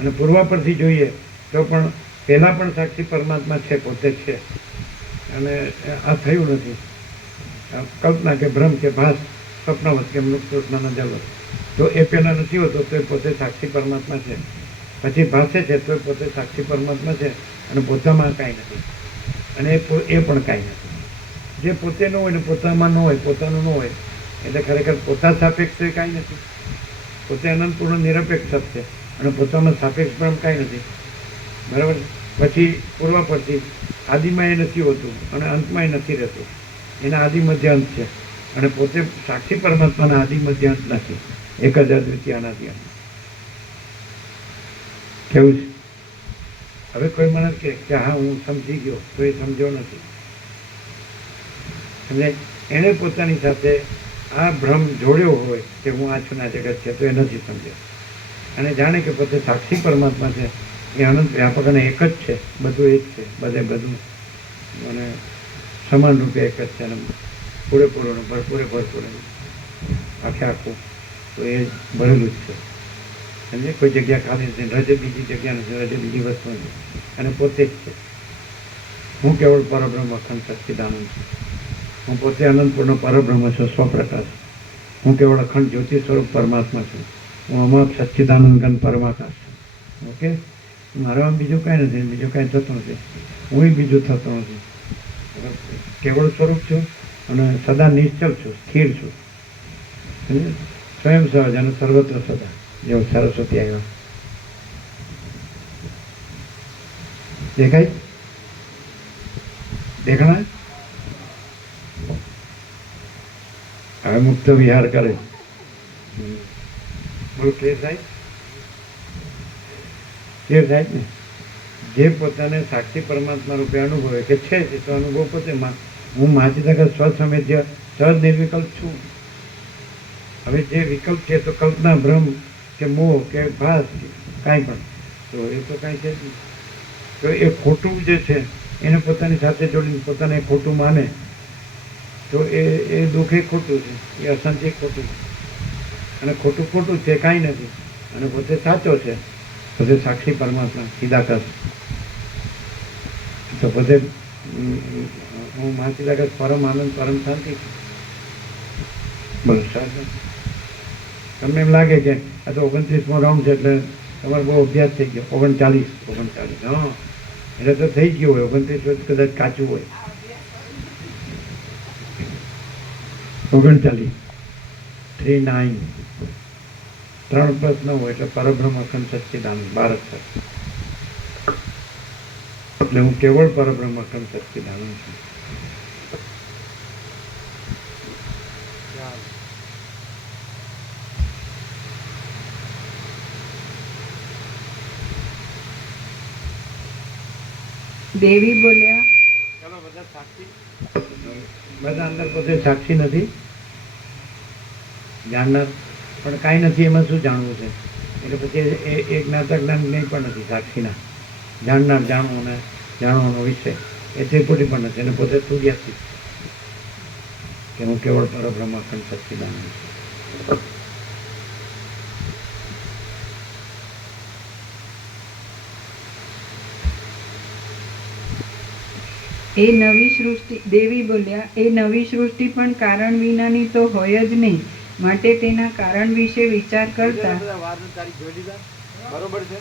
અને પૂર્વા પરથી જોઈએ તો પણ પહેલાં પણ સાક્ષી પરમાત્મા છે, પોતે છે, અને આ થયું નથી. આ કલ્પના કે ભ્રમ કે ભાસ, સ્વપ્નવત કે મૃત્યુના જગત, તો એ પહેલાં નથી હોતો તો એ પોતે સાક્ષી પરમાત્મા છે. પછી ભાષે છે તો એ પોતે સાક્ષી પરમાત્મા છે, અને પોતામાં કાંઈ નથી, અને એ પણ કાંઈ નથી. જે પોતે ન હોય ને પોતામાં ન હોય, પોતાનું ન હોય, એટલે ખરેખર પોતા સાપેક્ષ તો એ કાંઈ નથી. પોતે અનંતપૂર્ણ નિરપેક્ષ છે, અને પોતામાં સાપેક્ષ પણ કાંઈ નથી. બરાબર. પછી પૂર્વ પરથી આદિમાં એ નથી હોતું અને અંતમાં એ નથી રહેતું. એના આદિ મધ્ય અંત છે, અને પોતે સાક્ષી પરમાત્માના આદિ મધ્ય અંત નથી. એક જ અદ્વિતીય અનાદિ અંત. કેવું છે? હવે કોઈ મને કહે કે હા હું સમજી ગયો, તો એ સમજ્યો નથી. અને એણે પોતાની સાથે આ ભ્રમ જોડ્યો હોય કે હું આ છું, આ જગત છે, તો એ નથી સમજ્યો. અને જાણે કે પોતે સાક્ષી પરમાત્મા છે, એ અનંત વ્યાપક અને એક જ છે, બધું એક છે, બધું અને સમાન રૂપે એક જ છે, અને પૂરેપૂરું ભરપૂરે આખે આખું તો એ ભરેલું જ છે. સમજે? કોઈ જગ્યા ખાલી નથી, રજે બીજી જગ્યા નથી, રજે બીજી વસ્તુ નથી, અને પોતે જ છે. હું કેવળ પરબ્રહ્મ અખંડ સચ્ચિદાનંદ છું. હું પોતે અનંતપૂર્ણ પરબ્રહ્મ છું, સ્વપ્રકાશ. હું કેવળ અખંડ જ્યોતિ સ્વરૂપ પરમાત્મા છું. હું અમાપ સચ્ચિદાનંદ ઘન પરમાકાશ છું. ઓકે? મારામાં બીજું કાંઈ નથી, બીજું કાંઈ થતું નથી, હું બીજું થતો નથી. કેવળ સ્વરૂપ છું, અને સદા નિશ્ચલ છું, સ્થિર છું. સ્વયં સહજ અને સર્વત્ર સદા, જેવું સરસ્વતી આવ્યા. દેખાય? દેખાણા? હવે મુક્ત વિહાર કરે. બોલો, ક્લિયર થાય? ક્લિયર થાય ને? જે પોતાને સાક્ષી પરમાત્મા રૂપે અનુભવે કે છે તો અનુભવ પોતે હું માજી તક સ્વસમેધ્ય સહજ નિર્વિકલ્પ છું. હવે જે વિકલ્પ છે તો કલ્પના, ભ્રમ કે મોહ કે ભાસ કાંઈ પણ, તો એ તો કાંઈ છે જ નહીં. તો એ ખોટું જે છે એને પોતાની સાથે જોડીને પોતાને ખોટું માને તો એ દુઃખ એ ખોટું છે, એ અશાંતિ ખોટું છે, અને ખોટું છે, કાંઈ નથી, અને પોતે સાચો છે, પોતે સાક્ષી પરમાત્મા ચિદાકાશ. તો પોતે હું મહાચિદાકાશ પરમ આનંદ પરમ શાંતિ છું. બોલો સાહેબ, તમને એમ લાગે કે આ તો 29મો રાઉન્ડ છે એટલે તમારો બહુ અભ્યાસ થઈ ગયો. 39 હા, એટલે તો થઈ ગયું હોય. 29 કદાચ કાચું હોય. 39 39 3 + 9 એટલે પરબ્રહ્મ અખંડ સચ્ચિદાનંદ 12 છે. એટલે હું કેવળ પરબ્રહ્મ અખંડ સચ્ચિદાનંદ છું. દેવી બોલ્યા, ચાલો બધા સાક્ષી, બધા અંદર પોતે સાક્ષી નથી, જાણનાર પણ કાંઈ નથી. એમાં શું જાણવું છે? એટલે પછી એ જ્ઞાતા જ્ઞાન નહીં પણ નથી સાક્ષીના. જાણનાર, જાણવાનો વિષય એ ત્રિપુટી પણ નથી, અને પોતે તુર્યાસી કે હું કેવળ પરબ્રહ્મ અખંડ સચ્ચિદાનંદ છું. એ નવી સૃષ્ટિ, દેવી બોલ્યા, એ નવી સૃષ્ટિ પણ કારણ વિનાની તો હોય જ નહીં, માટે તેના કારણ વિશે વિચાર કરતા વારનું તારીખ જોઈ લીધા? બરોબર છે?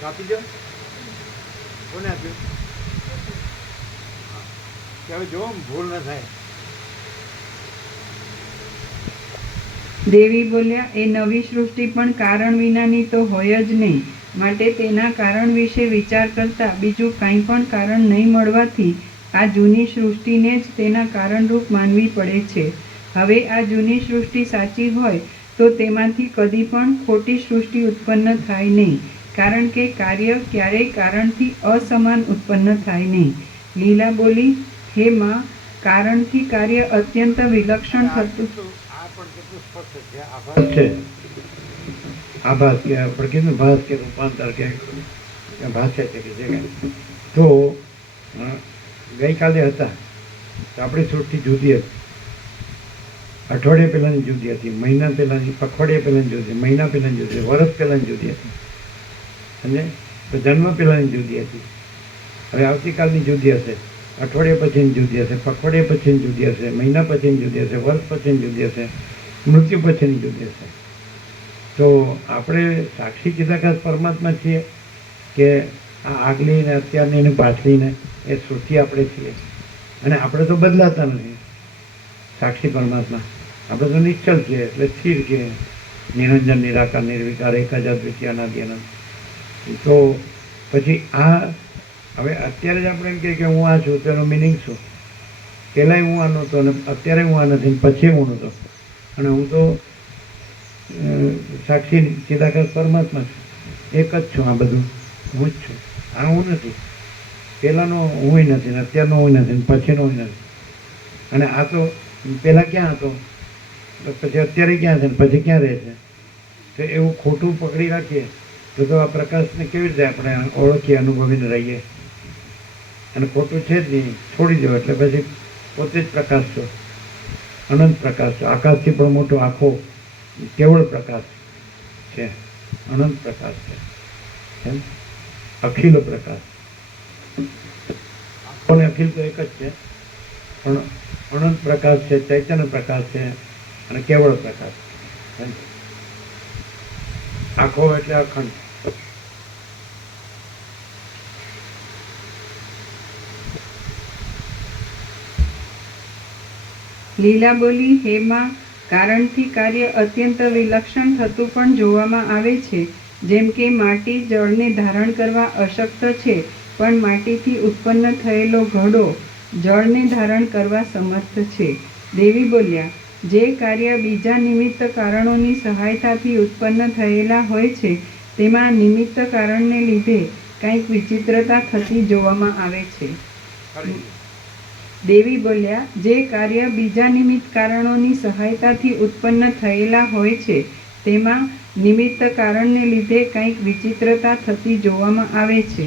કાપી દો. કોને આપ્યું? કે હવે જો ભૂલ ન થાય. દેવી બોલ્યા, એ નવી સૃષ્ટિ પણ કારણ વિનાની તો હોય જ નહીં, માટે તેના કારણ વિશે વિચાર કરતા બીજું કાંઈ પણ કારણ નહીં મળવાથી આ જૂની સૃષ્ટિને જ તેના કારણરૂપ માનવી પડે છે. હવે આ જૂની સૃષ્ટિ સાચી હોય તો તેમાંથી કદી પણ ખોટી સૃષ્ટિ ઉત્પન્ન થાય નહીં, કારણ કે કાર્ય ક્યારેય કારણથી અસમાન ઉત્પન્ન થાય નહીં. લીલા બોલી, હે માં, કારણથી કાર્ય અત્યંત વિલક્ષણ થતું. આ પણ કેટલું સ્પષ્ટ છે. આભાસ છે, આભાસ કે આપણે કીધું ભાસ કે રૂપાંતર કે ભાષા છે કે જે કાંઈ. તો ગઈકાલે હતા તો આપણી સૃષ્ટિ જુદી હતી, અઠવાડિયા પહેલાંની જુદી હતી, મહિના પહેલાંની, પખવાડિયા પહેલાંની જુદી હતી, મહિના પહેલાંની જુદી હતી, વર્ષ પહેલાંની જુદી હતી, સમજે? તો જન્મ પહેલાંની જુદી હતી, હવે આવતીકાલની જુદી હશે, અઠવાડિયા પછીની જુદી હશે, પખવાડિયા પછીની જુદી હશે, મહિના પછીની જુદી હશે, વર્ષ પછીની જુદી હશે, મૃત્યુ પછીની જુદી હશે. તો આપણે સાક્ષી ચિદાકાશ પરમાત્મા છીએ કે આ આગલી ને અત્યારની ને પાછલી ને એ સૃષ્ટિ આપણે છીએ. અને આપણે તો બદલાતા નથી. સાક્ષી પરમાત્મા આપણે તો નિશ્ચલ છીએ, એટલે સ્થિર છીએ. નિરંજન, નિરાકાર, નિર્વિકાર, એક જ અદ્વિતીય, અનાદિ અનંત. તો પછી આ હવે અત્યારે જ આપણે એમ કહીએ કે હું આ છું, તો એનો મિનિંગ શું? પહેલાંય હું આ નહોતો અને અત્યારે હું આ નથી, પછી હું નહોતો. અને હું તો સાક્ષી ચિદાકાશ પરમાત્મા છું, એક જ છું. આ બધું હું જ છું. આ હું નથી. પહેલાંનો હું નથી ને અત્યારનો હું નથી ને પછીનો હું નથી. અને આ તો પહેલાં ક્યાં હતો, પછી અત્યારે ક્યાં છે ને પછી ક્યાં રહે છે? તો એવું ખોટું પકડી રાખીએ તો આ પ્રકાશને કેવી રીતે આપણે ઓળખીએ, અનુભવીને રહીએ? અને ખોટું છે જ નહીં, છોડી દો એટલે પછી પોતે જ પ્રકાશ છો, અનંત પ્રકાશ છો. આકાશથી પણ મોટો આખો કેવળ પ્રકાશ છે, અનંત પ્રકાશ છે, એમ અખિલ પ્રકાશ. આખો ને અખિલ તો એક જ છે, પણ અનંત પ્રકાશ છે, ચૈતન્ય પ્રકાશ છે અને કેવળ પ્રકાશ. આખો એટલે અખંડ. લીલા બોલી, હે માં, કારણથી કાર્ય અત્યંત વિલક્ષણ થતું પણ જોવામાં આવે છે. જેમ કે માટી જળને ધારણ કરવા અશક્ત છે, પણ માટીથી ઉત્પન્ન થયેલો ઘડો જળને ધારણ કરવા સમર્થ છે. દેવી બોલ્યા, જે કાર્ય બીજા નિમિત્ત કારણોની સહાયતાથી ઉત્પન્ન થયેલા હોય છે, તેમાં નિમિત્ત કારણને લીધે કંઈક વિચિત્રતા થતી જોવામાં આવે છે. દેવી બોલ્યા, જે કાર્ય બીજા નિમિત્ત કારણોની સહાયતાથી ઉત્પન્ન થયેલા હોય છે, તેમાં નિમિત્ત કારણને લીધે કંઈક વિચિત્રતા થતી જોવામાં આવે છે.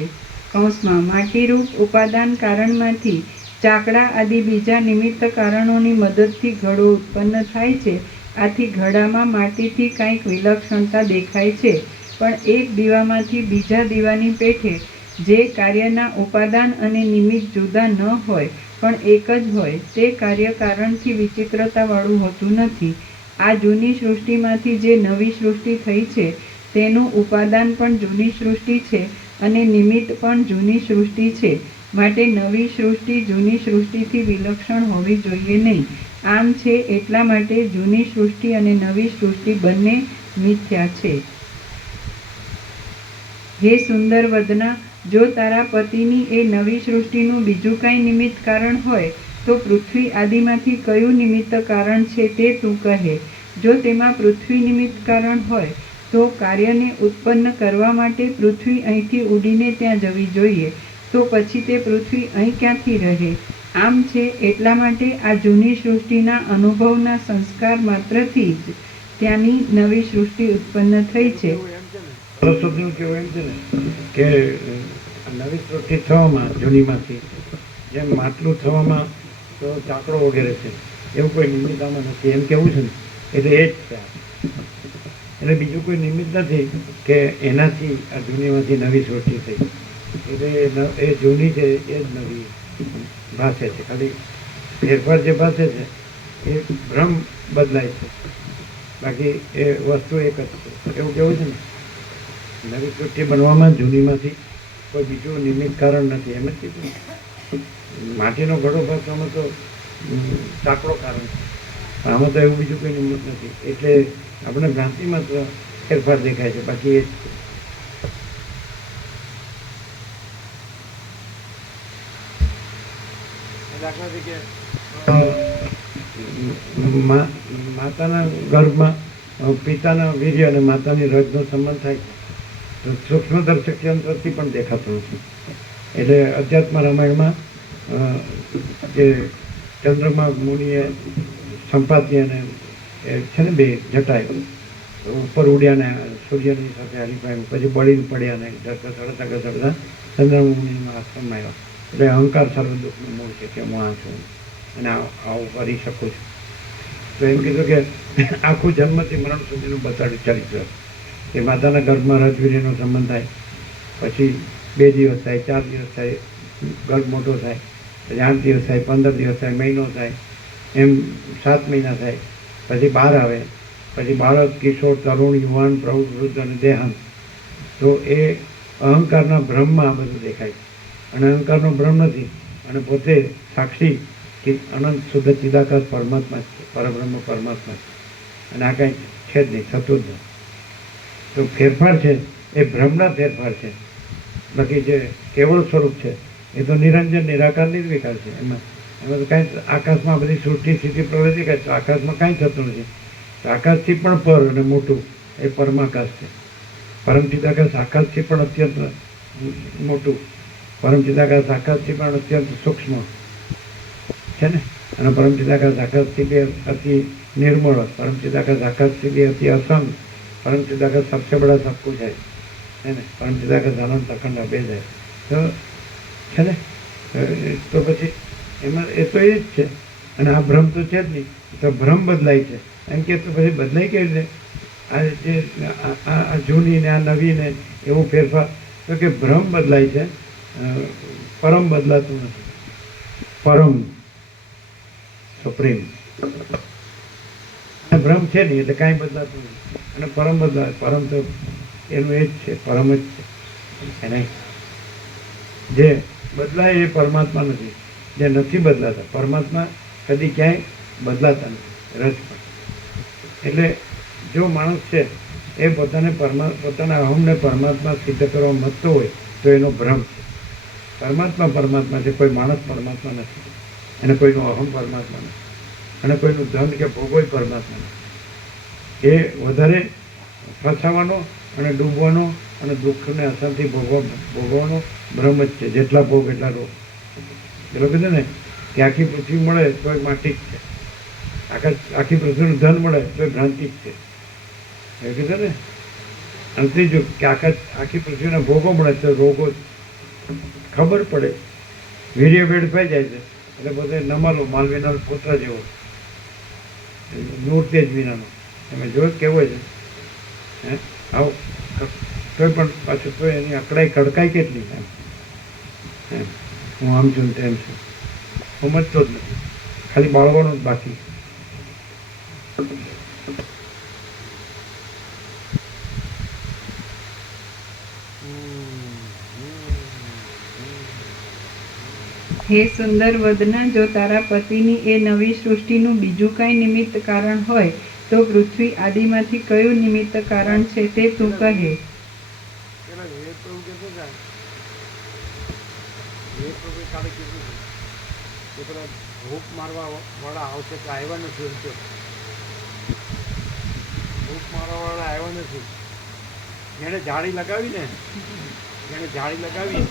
કૌંસમાં માટીરૂપ ઉપાદાન કારણમાંથી ચાકડા આદિ બીજા નિમિત્ત કારણોની મદદથી ઘડો ઉત્પન્ન થાય છે. આથી ઘડામાં માટીથી કંઈક વિલક્ષણતા દેખાય છે, પણ એક દીવામાંથી બીજા દીવાની પેઠે જે કાર્યના ઉપાદાન અને નિમિત્ત જુદા ન હોય પણ એક જ હોય, તે કાર્ય કારણથી વિચિત્રતાવાળું હોતું નથી. આ જૂની સૃષ્ટિમાંથી જે નવી સૃષ્ટિ થઈ છે, તેનું ઉપાદાન પણ જૂની સૃષ્ટિ છે અને નિમિત્ત પણ જૂની સૃષ્ટિ છે. માટે નવી સૃષ્ટિ જૂની સૃષ્ટિથી વિલક્ષણ હોવી જોઈએ નહીં. આમ છે એટલા માટે જૂની સૃષ્ટિ અને નવી સૃષ્ટિ બંને મિથ્યા છે. હે સુંદર વદના, જો તારા પતિની એ નવી સૃષ્ટિનું બીજું કાંઈ નિમિત્ત કારણ હોય તો પૃથ્વી આદિમાંથી કયું નિમિત્ત કારણ છે તે તું કહે. જો તેમાં પૃથ્વી નિમિત્ત કારણ હોય તો કાર્યને ઉત્પન્ન કરવા માટે પૃથ્વી અહીંથી ઉડીને ત્યાં જવી જોઈએ, તો પછી તે પૃથ્વી અહીં ક્યાંથી રહે? આમ છે એટલા માટે આ જૂની સૃષ્ટિના અનુભવના સંસ્કાર માત્રથી જ ત્યાંની નવી સૃષ્ટિ ઉત્પન્ન થઈ છે. સરસ્વતીનું કેવું એમ છે ને કે નવી સૃષ્ટિ થવામાં જૂનીમાંથી જેમ માટલું થવામાં તો ચાકડો વગેરે છે, એવું કોઈ નિમિત્ત આમાં નથી, એમ કેવું છે ને. એટલે એ જ છે. એટલે બીજું કોઈ નિમિત્ત નથી કે એનાથી આ જૂનીમાંથી નવી સૃષ્ટિ થઈ. એટલે એ જૂની છે એ જ નવી ભાષે છે. ખાલી ફેરફાર જે ભાષે છે એ ભ્રમ બદલાય છે, બાકી એ વસ્તુ એક જ છે. એવું કેવું છે ને, નવી સૃષ્ટિ બનવામાં જૂનીમાંથી કોઈ બીજું નિમિત્ત કારણ નથી, એમ જ કીધું. માટીનો ઘડો ભાષવામાં તો ચાકડો કારણ છે, પણ આમાં તો એવું બીજું કોઈ નિમિત્ત નથી. એટલે આપણે ભ્રાંતિમાં તો ફેરફાર દેખાય છે, બાકી એ દાખલા તરીકે માતાના ગર્ભમાં પિતાના વીર્ય અને માતાની રજનો સંબંધ થાય તો સૂક્ષ્મદર્શક યંત્રથી પણ દેખાતો નથી. એટલે અધ્યાત્મ રામાયણમાં જે ચંદ્રમા મુનિએ સંપાદી અને છે ને બે જટાય ઉપર ઉડ્યા ને સૂર્યની સાથે હરીફાઈ પછી બળીને પડ્યા ને ઘસડતા ઘસડતા ચંદ્રમા મુનિના આશ્રમમાં આવ્યા. એટલે અહંકાર સર્વ દુઃખનું મૂળ છે કે હું આ છું અને આવું કરી શકું છું. તો એમ કીધું કે આખું જન્મથી મરણ સુધીનું બતાડ્યું ચરિત્ર કે માતાના ગર્ભમાં રજવીરીનો સંબંધ થાય, પછી 2 દિવસ થાય, 4 દિવસ થાય, ગર્ભ મોટો થાય, પછી 8 દિવસ થાય, 15 દિવસ થાય, મહિનો થાય, એમ 7 મહિના થાય, પછી બહાર આવે, પછી બાળક, કિશોર, તરુણ, યુવાન, પ્રૌઢ, વૃદ્ધ અને દેહાંત. તો એ અહંકારના ભ્રમમાં આ બધું દેખાય છે. અને અહંકારનો ભ્રમ નથી, અને પોતે સાક્ષી કે અનંત શુદ્ધ ચિદાકાશ પરમાત્મા છે, પરબ્રહ્મ પરમાત્મા છે. અને આ કાંઈ છે જ નહીં, થતું જ નહીં. તો ફેરફાર છે એ ભ્રમના ફેરફાર છે. બાકી જે કેવળ સ્વરૂપ છે એ તો નિરંજન નિરાકાર નિર્વિકાર છે. એમાં તો કાંઈ આકાશમાં બધી સૃષ્ટિ સ્થિતિ પ્રવૃત્તિ કાંઈ, તો આકાશમાં કાંઈ થતું નથી. તો આકાશથી પણ પર અને મોટું એ પરમાકાશ છે. પરમચિદાકાશ આકાશથી પણ અત્યંત મોટું, પરમચિદાકાશ આકાશથી પણ અત્યંત સૂક્ષ્મ છે ને. અને પરમચિદાકાશ આકાશથી બી અતિ નિર્મળ, પરમચિદાકાશ આકાશથી બી અતિ અસંગ, પરમચિદાકાશ સબસે બડા સબ કુછ है ને. પરમચિદાકાશ અનંત અખંડ અભેદ है. તો છે ને. તો પછી એમાં એ તો એ જ છે. અને આ ભ્રમ તો છે જ નહીં. તો ભ્રમ બદલાય છે એમ કે, તો પછી બદલાય કેવી રીતે? આ જે આ જૂની ને આ નવી ને એવું ફેરફાર, તો કે ભ્રમ બદલાય છે, પરમ બદલાતું નથી. પરમ સુપ્રીમ ભ્રમ છે નહીં એટલે કાંઈ બદલાતું નથી. અને પરમ બદલાય, પરમ તો એનું એ જ છે, પરમ જ છે. એને જે બદલાય એ પરમાત્મા નથી, જે નથી બદલાતા. પરમાત્મા કદી ક્યાંય બદલાતા નથી, રજ પણ. એટલે જો માણસ છે એ પોતાના અહમને પરમાત્મા સિદ્ધ કરવા માંગતો હોય તો એનો ભ્રમ છે. પરમાત્મા પરમાત્મા છે, કોઈ માણસ પરમાત્મા નથી, અને કોઈનો અહમ પરમાત્મા નથી, અને કોઈનું ધન કે ભોગોય પરમાત્મા નથી. એ વધારે ફસાવાનો અને ડૂબવાનો અને દુઃખને અશાંતિ ભોગવવાનો ભ્રમ જ છે. જેટલા ભોગ એટલા રોગ. એ લોકો કીધું ને કે આખી પૃથ્વી મળે તો એ માટી જ છે, આખી પૃથ્વીનું ધન મળે તો એ ભ્રાંતિ જ છે. એ કીધું ને. અને ત્રીજું કે આખી પૃથ્વીના ભોગો મળે તો રોગો જ. ખબર પડે, વીર્ય વેડફાઈ જાય છે એટલે બધે નમાલો માલવીના પુત્ર જેવો, નૂર તેજ વિનાનો. તમે જોયું કેવો છે હે આવો. તોય પણ પાછું તો એની અકળાઈ કડકાઈ કેટલી એમ. હું આમ છું તેમ છું, સમજતો જ નથી, ખાલી બાળવાનો જ બાકી. હે સુંદર વદના, જો તારા પતિની એ નવી સૃષ્ટિનું બીજું કાંઈ નિમિત્ત કારણ હોય તો પૃથ્વી આદિમાંથી કયું નિમિત્ત કારણ છે તે તું કહે. ભૂખ મારવા વાળા આવશે તો આવ્યા નથી. ભૂખ મારવા વાળા આવ્યા નથી. જેણે જાળી લગાવી ને, જેણે જાળી લગાવી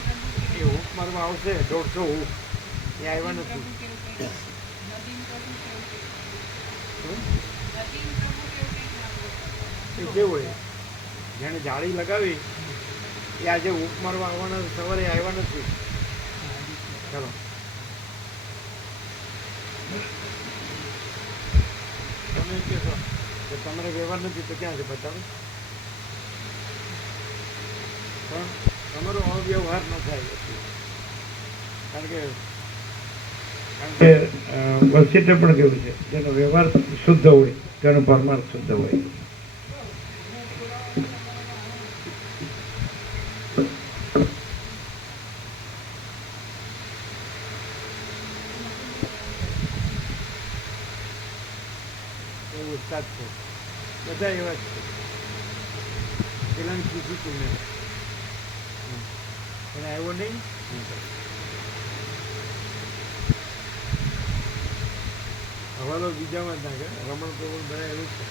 એ હૂક મારવા આવશે 150 હૂક, એ આવ્યા નથી. એ કેવું હોય, જેણે જાળી લગાવી એ આજે હૂક મારવા આવવાના, સવારે આવ્યા નથી. ચલો તમે એમ કહેશો કે તમારે વ્યવહાર નથી તો ક્યાં છે બતાવો. પણ તમારો અવ્યવહાર ન થાય. કારણ કે વસિષ્ઠ પણ કેવું છે, જેનો વ્યવહાર શુદ્ધ હોય તેનો પરમાર્થ શુદ્ધ હોય. ઉસ્તાદ છે, બધા એવા જ છે. પેલાને કીધું તું મેં, એને આવ્યો નહીં. હવાલો બીજામાં જ નાખે. રમણ પ્રમણ બધા એવું છે.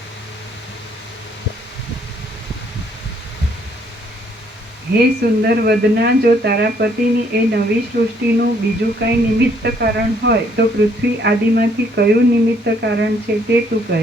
હે સુંદર વદના, જો તારા પતિની એ નવી સૃષ્ટિનું બીજું કાંઈ નિમિત્ત કારણ હોય તો પૃથ્વી આદિમાંથી કયું નિમિત્ત કારણ છે તે તું કહે.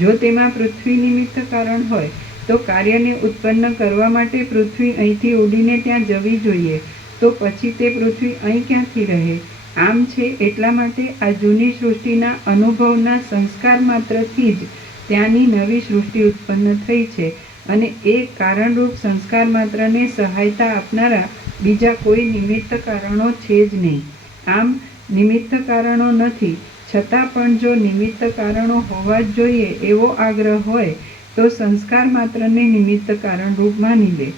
જો તેમાં પૃથ્વી નિમિત્ત કારણ હોય તો કાર્યને ઉત્પન્ન કરવા માટે પૃથ્વી અહીંથી ઉડીને ત્યાં જવી જોઈએ, તો પછી તે પૃથ્વી અહીં ક્યાંથી રહે? આમ છે એટલા માટે આ જૂની સૃષ્ટિના અનુભવના સંસ્કાર માત્રથી જ ત્યાંની નવી સૃષ્ટિ ઉત્પન્ન થઈ છે, અને એ કારણરૂપ સંસ્કાર માત્રને સહાયતા આપનારા બીજા કોઈ નિમિત્ત કારણો છે જ નહીં. આમ નિમિત્ત કારણો નથી, છતાં પણ જો નિમિત્ત કારણો હોવા જ જોઈએ એવો આગ્રહ હોય તો સંસ્કાર માત્રને નિમિત્ત કારણ રૂપ માની લે.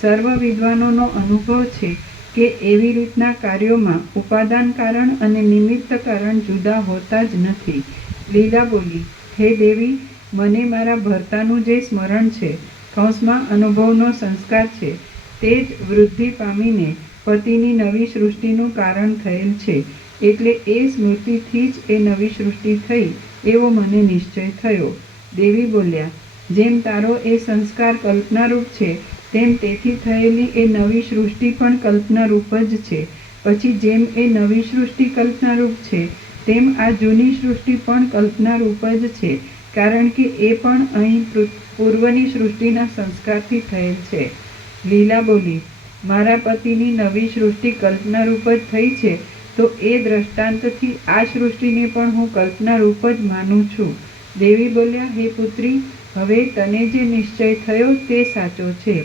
સર્વ વિદ્વાનોનો અનુભવ છે કે એવી રીતના કાર્યોમાં ઉપાદાન કારણ અને નિમિત્ત કારણ જુદા હોતા જ નથી. લીલા બોલી, હે દેવી, મને મારા ભર્તાનું જે સ્મરણ છે, કૌંસમાં અનુભવનો સંસ્કાર છે, તે જ વૃદ્ધિ પામીને પતિની નવી સૃષ્ટિનું કારણ થયેલ છે. એટલે એ સ્મૃતિથી જ એ નવી સૃષ્ટિ થઈ એવો મને નિશ્ચય થયો. દેવી બોલ્યા, જેમ તારો એ સંસ્કાર કલ્પનારૂપ છે તેમ તેથી થયેલી એ નવી સૃષ્ટિ પણ કલ્પનારૂપ જ છે. પછી જેમ એ નવી સૃષ્ટિ કલ્પનારૂપ છે તેમ આ જૂની સૃષ્ટિ પણ કલ્પનારૂપ જ છે, કારણ કે એ પણ અહીં પૂર્વની સૃષ્ટિના સંસ્કારથી થયેલ છે. લીલા બોલી, મારા પતિની નવી સૃષ્ટિ કલ્પનારૂપ જ થઈ છે તો એ દ્રષ્ટાંતથી આ સૃષ્ટિને પણ હું કલ્પનારૂપ જ માનું છું. દેવી બોલ્યા, હે પુત્રી, હવે તને જે નિશ્ચય થયો તે સાચો છે.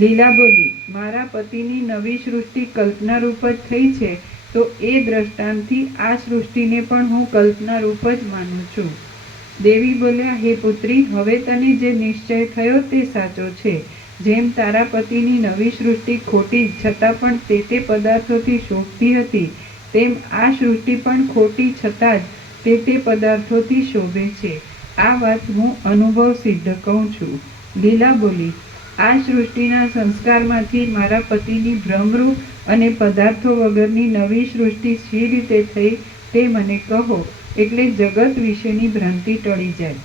લીલા બોલી, મારા પતિની નવી સૃષ્ટિ કલ્પનારૂપ જ થઈ છે તો એ દ્રષ્ટાંતથી આ સૃષ્ટિને પણ હું કલ્પનારૂપ જ માનું છું. દેવી બોલ્યા, હે પુત્રી, હવે તને જે નિશ્ચય થયો તે સાચો છે. જેમ તારા પતિની નવી સૃષ્ટિ ખોટી છતાં પણ તે પદાર્થોથી શોભતી હતી, તેમ આ સૃષ્ટિ પણ ખોટી છતાં જ તે પદાર્થોથી શોભે છે. આ વાત હું અનુભવ સિદ્ધ કહું છું. લીલા બોલી, આ સૃષ્ટિના સંસ્કારમાંથી મારા પતિની ભ્રમરૂપ અને પદાર્થો વગરની નવી સૃષ્ટિ શી રીતે થઈ તે મને કહો, એટલે જગત વિશેની ભ્રાંતિ ટળી જાય.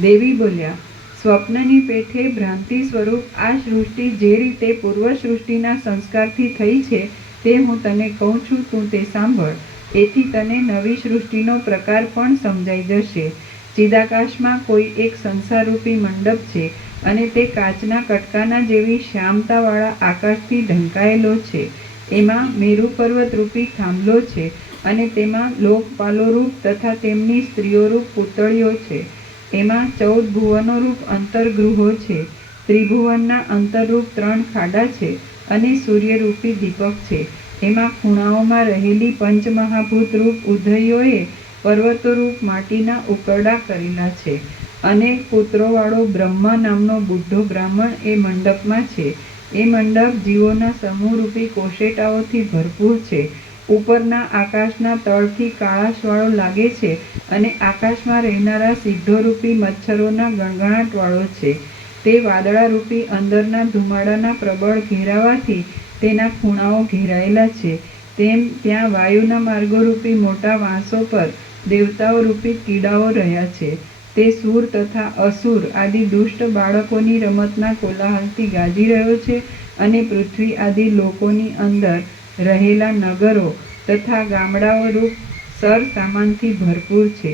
દેવી બોલ્યા, સ્વપ્નની પેઠે ભ્રાંતિ સ્વરૂપ આ સૃષ્ટિ જે રીતે પૂર્વ સૃષ્ટિના સંસ્કારથી થઈ છે તે હું તને કહું છું, તું તે સાંભળ. એથી તને નવી સૃષ્ટિનો પ્રકાર પણ સમજાઈ જશે. ચિદાકાશમાં કોઈ એક સંસારરૂપી મંડપ છે અને તે કાચના કટકાના જેવી શ્યામતાવાળા આકાશથી ઢંકાયેલો છે. એમાં મેરુ પર્વત રૂપી થાંભલો છે અને તેમાં લોકપાલોરૂપ તથા તેમની સ્ત્રીઓરૂપ પૂતળીઓ છે. એમાં 14 ભુવનોરૂપ અંતર્ગૃહો છે. ત્રિભુવનના અંતરરૂપ 3 ખાડા છે અને સૂર્યરૂપી દીપક છે. એમાં ખૂણાઓમાં રહેલી પંચમહાભૂતરૂપ ઉદયોએ પર્વતોરૂપ માટીના ઉકરડા કરેલા છે. અને પુત્રોવાળો બ્રહ્મા નામનો બુઢો બ્રાહ્મણ એ મંડપમાં છે. એ મંડપ જીવોના સમૂહરૂપી કોશેટાઓથી ભરપૂર છે. ઉપરના આકાશના તળથી કાળાશવાળો લાગે છે અને આકાશમાં રહેનારા સિદ્ધોરૂપી મચ્છરોના ગણગણાટવાળો છે. તે વાદળારૂપી અંદરના ધુમાડાના પ્રબળ ઘેરાવાથી તેના ખૂણાઓ ઘેરાયેલા છે. તેમ ત્યાં વાયુના માર્ગોરૂપી મોટા વાંસો પર દેવતાઓરૂપી કીડાઓ રહ્યા છે. તે સૂર તથા અસુર આદિ દુષ્ટ બાળકોની રમતના કોલાહલથી ગાજી રહ્યો છે અને પૃથ્વી આદિ લોકોની અંદર રહેલા નગરો તથા ગામડાઓ રૂપ સર સામાનથી ભરપૂર છે.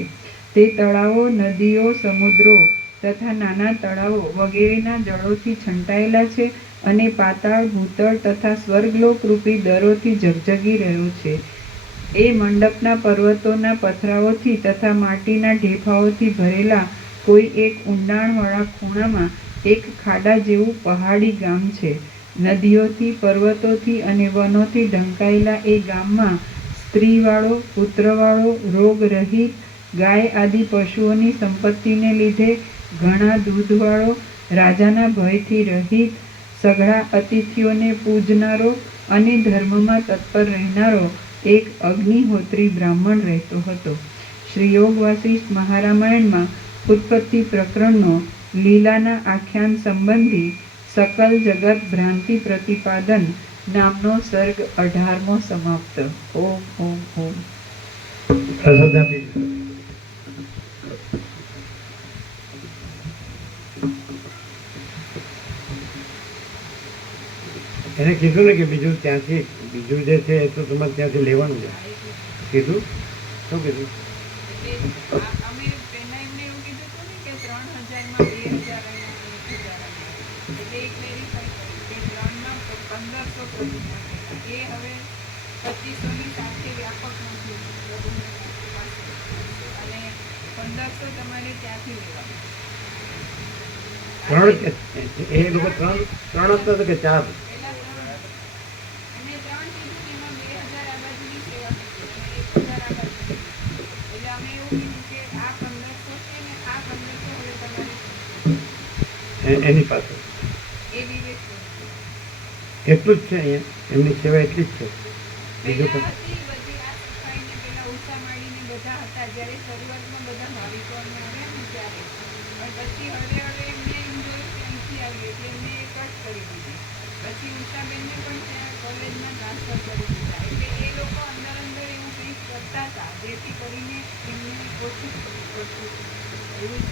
તે તળાવો, નદીઓ, સમુદ્રો તથા નાના તળાવો વગેરેના જળોથી છંટાયેલા છે અને પાતાળ, ભૂતળ તથા સ્વર્ગલોક રૂપી દરોથી ઝગઝગી રહ્યો છે. એ મંડપના પર્વતોના પથરાઓથી તથા માટીના ઢેફાઓથી ભરેલા કોઈ એક ઊંડાણવાળા ખૂણામાં એક ખાડા જેવું પહાડી ગામ છે. નદીઓથી, પર્વતોથી અને વનોથી ઢંકાયેલા એ ગામમાં સ્ત્રીવાળો, પુત્રવાળો, રોગરહિત, ગાય આદિ પશુઓની સંપત્તિને લીધે ઘણા દૂધવાળો, રાજાના ભયથી રહિત, સઘળા અતિથિઓને પૂજનારો અને ધર્મમાં તત્પર રહેનારો એક અગ્નિહોત્રી બ્રાહ્મણ રહેતો હતો. શ્રી યોગ વાસિષ્ઠ મહારામાયણમાં ઉત્પત્તિ પ્રકરણનો લીલાના આખ્યાન સંબંધી સકલ જગત ભ્રાંતિ પ્રતિપાદન નામનો સર્ગ 18મો સમાપ્ત. ઓમ ઓમ ઓમ. પ્રસાદ આપી દીધો. એને કીધું ને કે બીજું ત્યાંથી બીજું જે છે એ તો તમારે ત્યાંથી લેવાનું છે. કીધું શું કીધું? અમે પહેલા એમને એવું કીધું હતું ને કે 3000 માં 2000 અને 1000 એટલે એક વેરીફાઈ કર્યું કે 3 માં 1500 કરી નાખેલા. એ હવે 2500 ની સાથે વ્યાપક નથી અને 1500 તમારે ત્યાંથી લેવાનું. ત્રણ એ લોકો ત્રણ ત્રણ હતા તો કે ચાર? પહેલા 3 હતા. એમને 3 કીધું કે એમાં 2000 આ બાજુની સેવા કીધી અને 1000 આ બાજુની. એટલે અમે એવું કીધું કે આ 1500 છે ને આ 1500 હવે તમારે એની પાસે એ વિવેક કરો. એટલું જ છે અહીંયા એમની સેવા એટલી જ છે બીજું પહેલા કંઈ હતી બધી આ સફાઈ ને પેલા ઉષા માડીને બધા હતા જ્યારે શરૂઆતમાં બધા ભાવિકો અમે આવ્યા ને ત્યારે. પણ પછી હળવે હળવે એમને એમ જોયું કે અહીંથી આવીએ એટલે એમને એ કટ કરી દીધી. પછી ઉષાબેનને પણ ત્યાં કોલેજમાં ટ્રાન્સફર કરી દીધા. એટલે એ લોકો અંદર અંદર એવું કંઈક કરતા હતા જેથી કરીને એમને ઓછું પડતું એવું.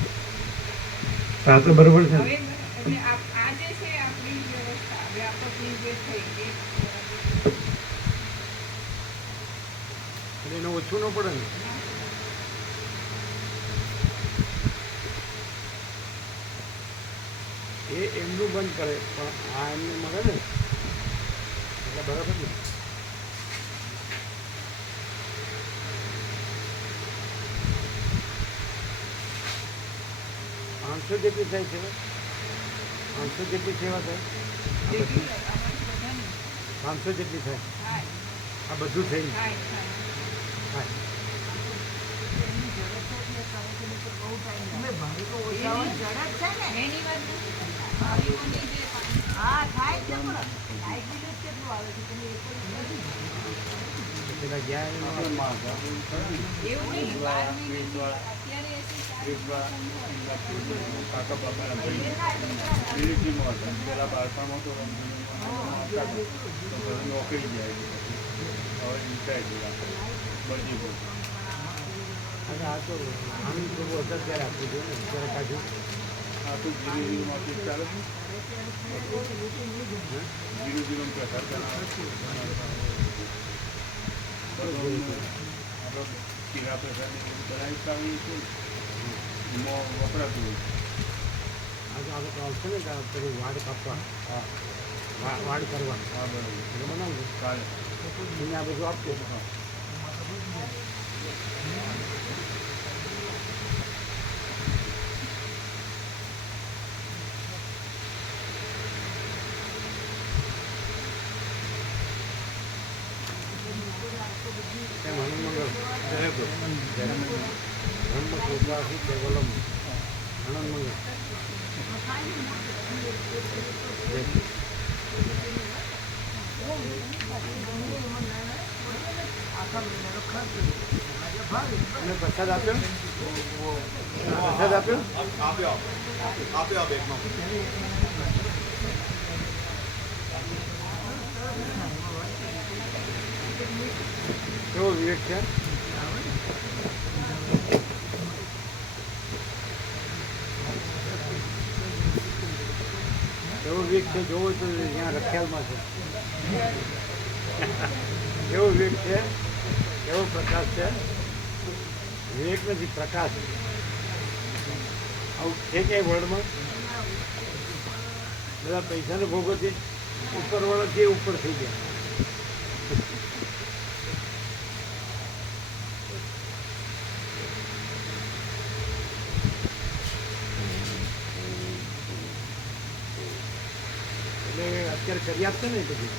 આ તો બરોબર છે હવે ને? એટલે આ જે છે આપણી વ્યવસ્થા વ્યાપકની જે થઈ એ એટલે એને ઓછું ન પડે ને. એ એમનું બંધ કરે પણ આ એમને મળે ને એટલે બરાબર ને. પાંચસો જેટલી થાય સેવા, 500 જેટલી સેવા થાય, રેગ્યુલર અમારી બધાની 500 જેટલી થાય થાય આ બધું થઈ થાય થાય. થાય. એની વાત નથી કરતા. ભાવિકોની જે પેલા ગયા એવું નહીં 12 મહિને અત્યારે એસી 4 કાકા બાપાના ભાઈ દિલ્હીમાં હતા પેલા બાળપણમાં તો આવતા હતા. તો પછી નોકરી જાય છે હવે રિટાયર થયા બધી બહુ અને આ તો આનું થોડું અસર ત્યારે આપવું જોઈએ ને ત્યારે કાઢ્યું. આ તો ધીરે ચાલે છે ધીરે પ્રસાર આપણે કીરા પ્રસાદની બનાવી કાઢીએ છીએ એમાં વપરાતું હોય. આ તો આવશે ને કે પેલું વાડ કાપવા, હા વાડ કરવા હા બરાબર એટલે બનાવજો. ચાલે. એને આ બધું આપજો. હનુમંગળ જય ગો બ્રહ્મ કૃપાથી કેવલમ હનુમંગળ. તમે પ્રસાદ આપ્યો? પ્રસાદ આપ્યો? કેવો વિવેક છે? કેવો વિવેક છે જોવો તો અહીંયા રખિયાલમાં છે. કેવો વિવેક છે, કેવો પ્રકાશ છે. વિવેક નથી પ્રકાશ. આવું છે ક્યાંય વર્લ્ડમાં? બધા પૈસાનો ભોગવતી ઉપરવાળા છે ઉપર થઈ ગયા. એટલે અત્યારે કરી આપશે ને પછી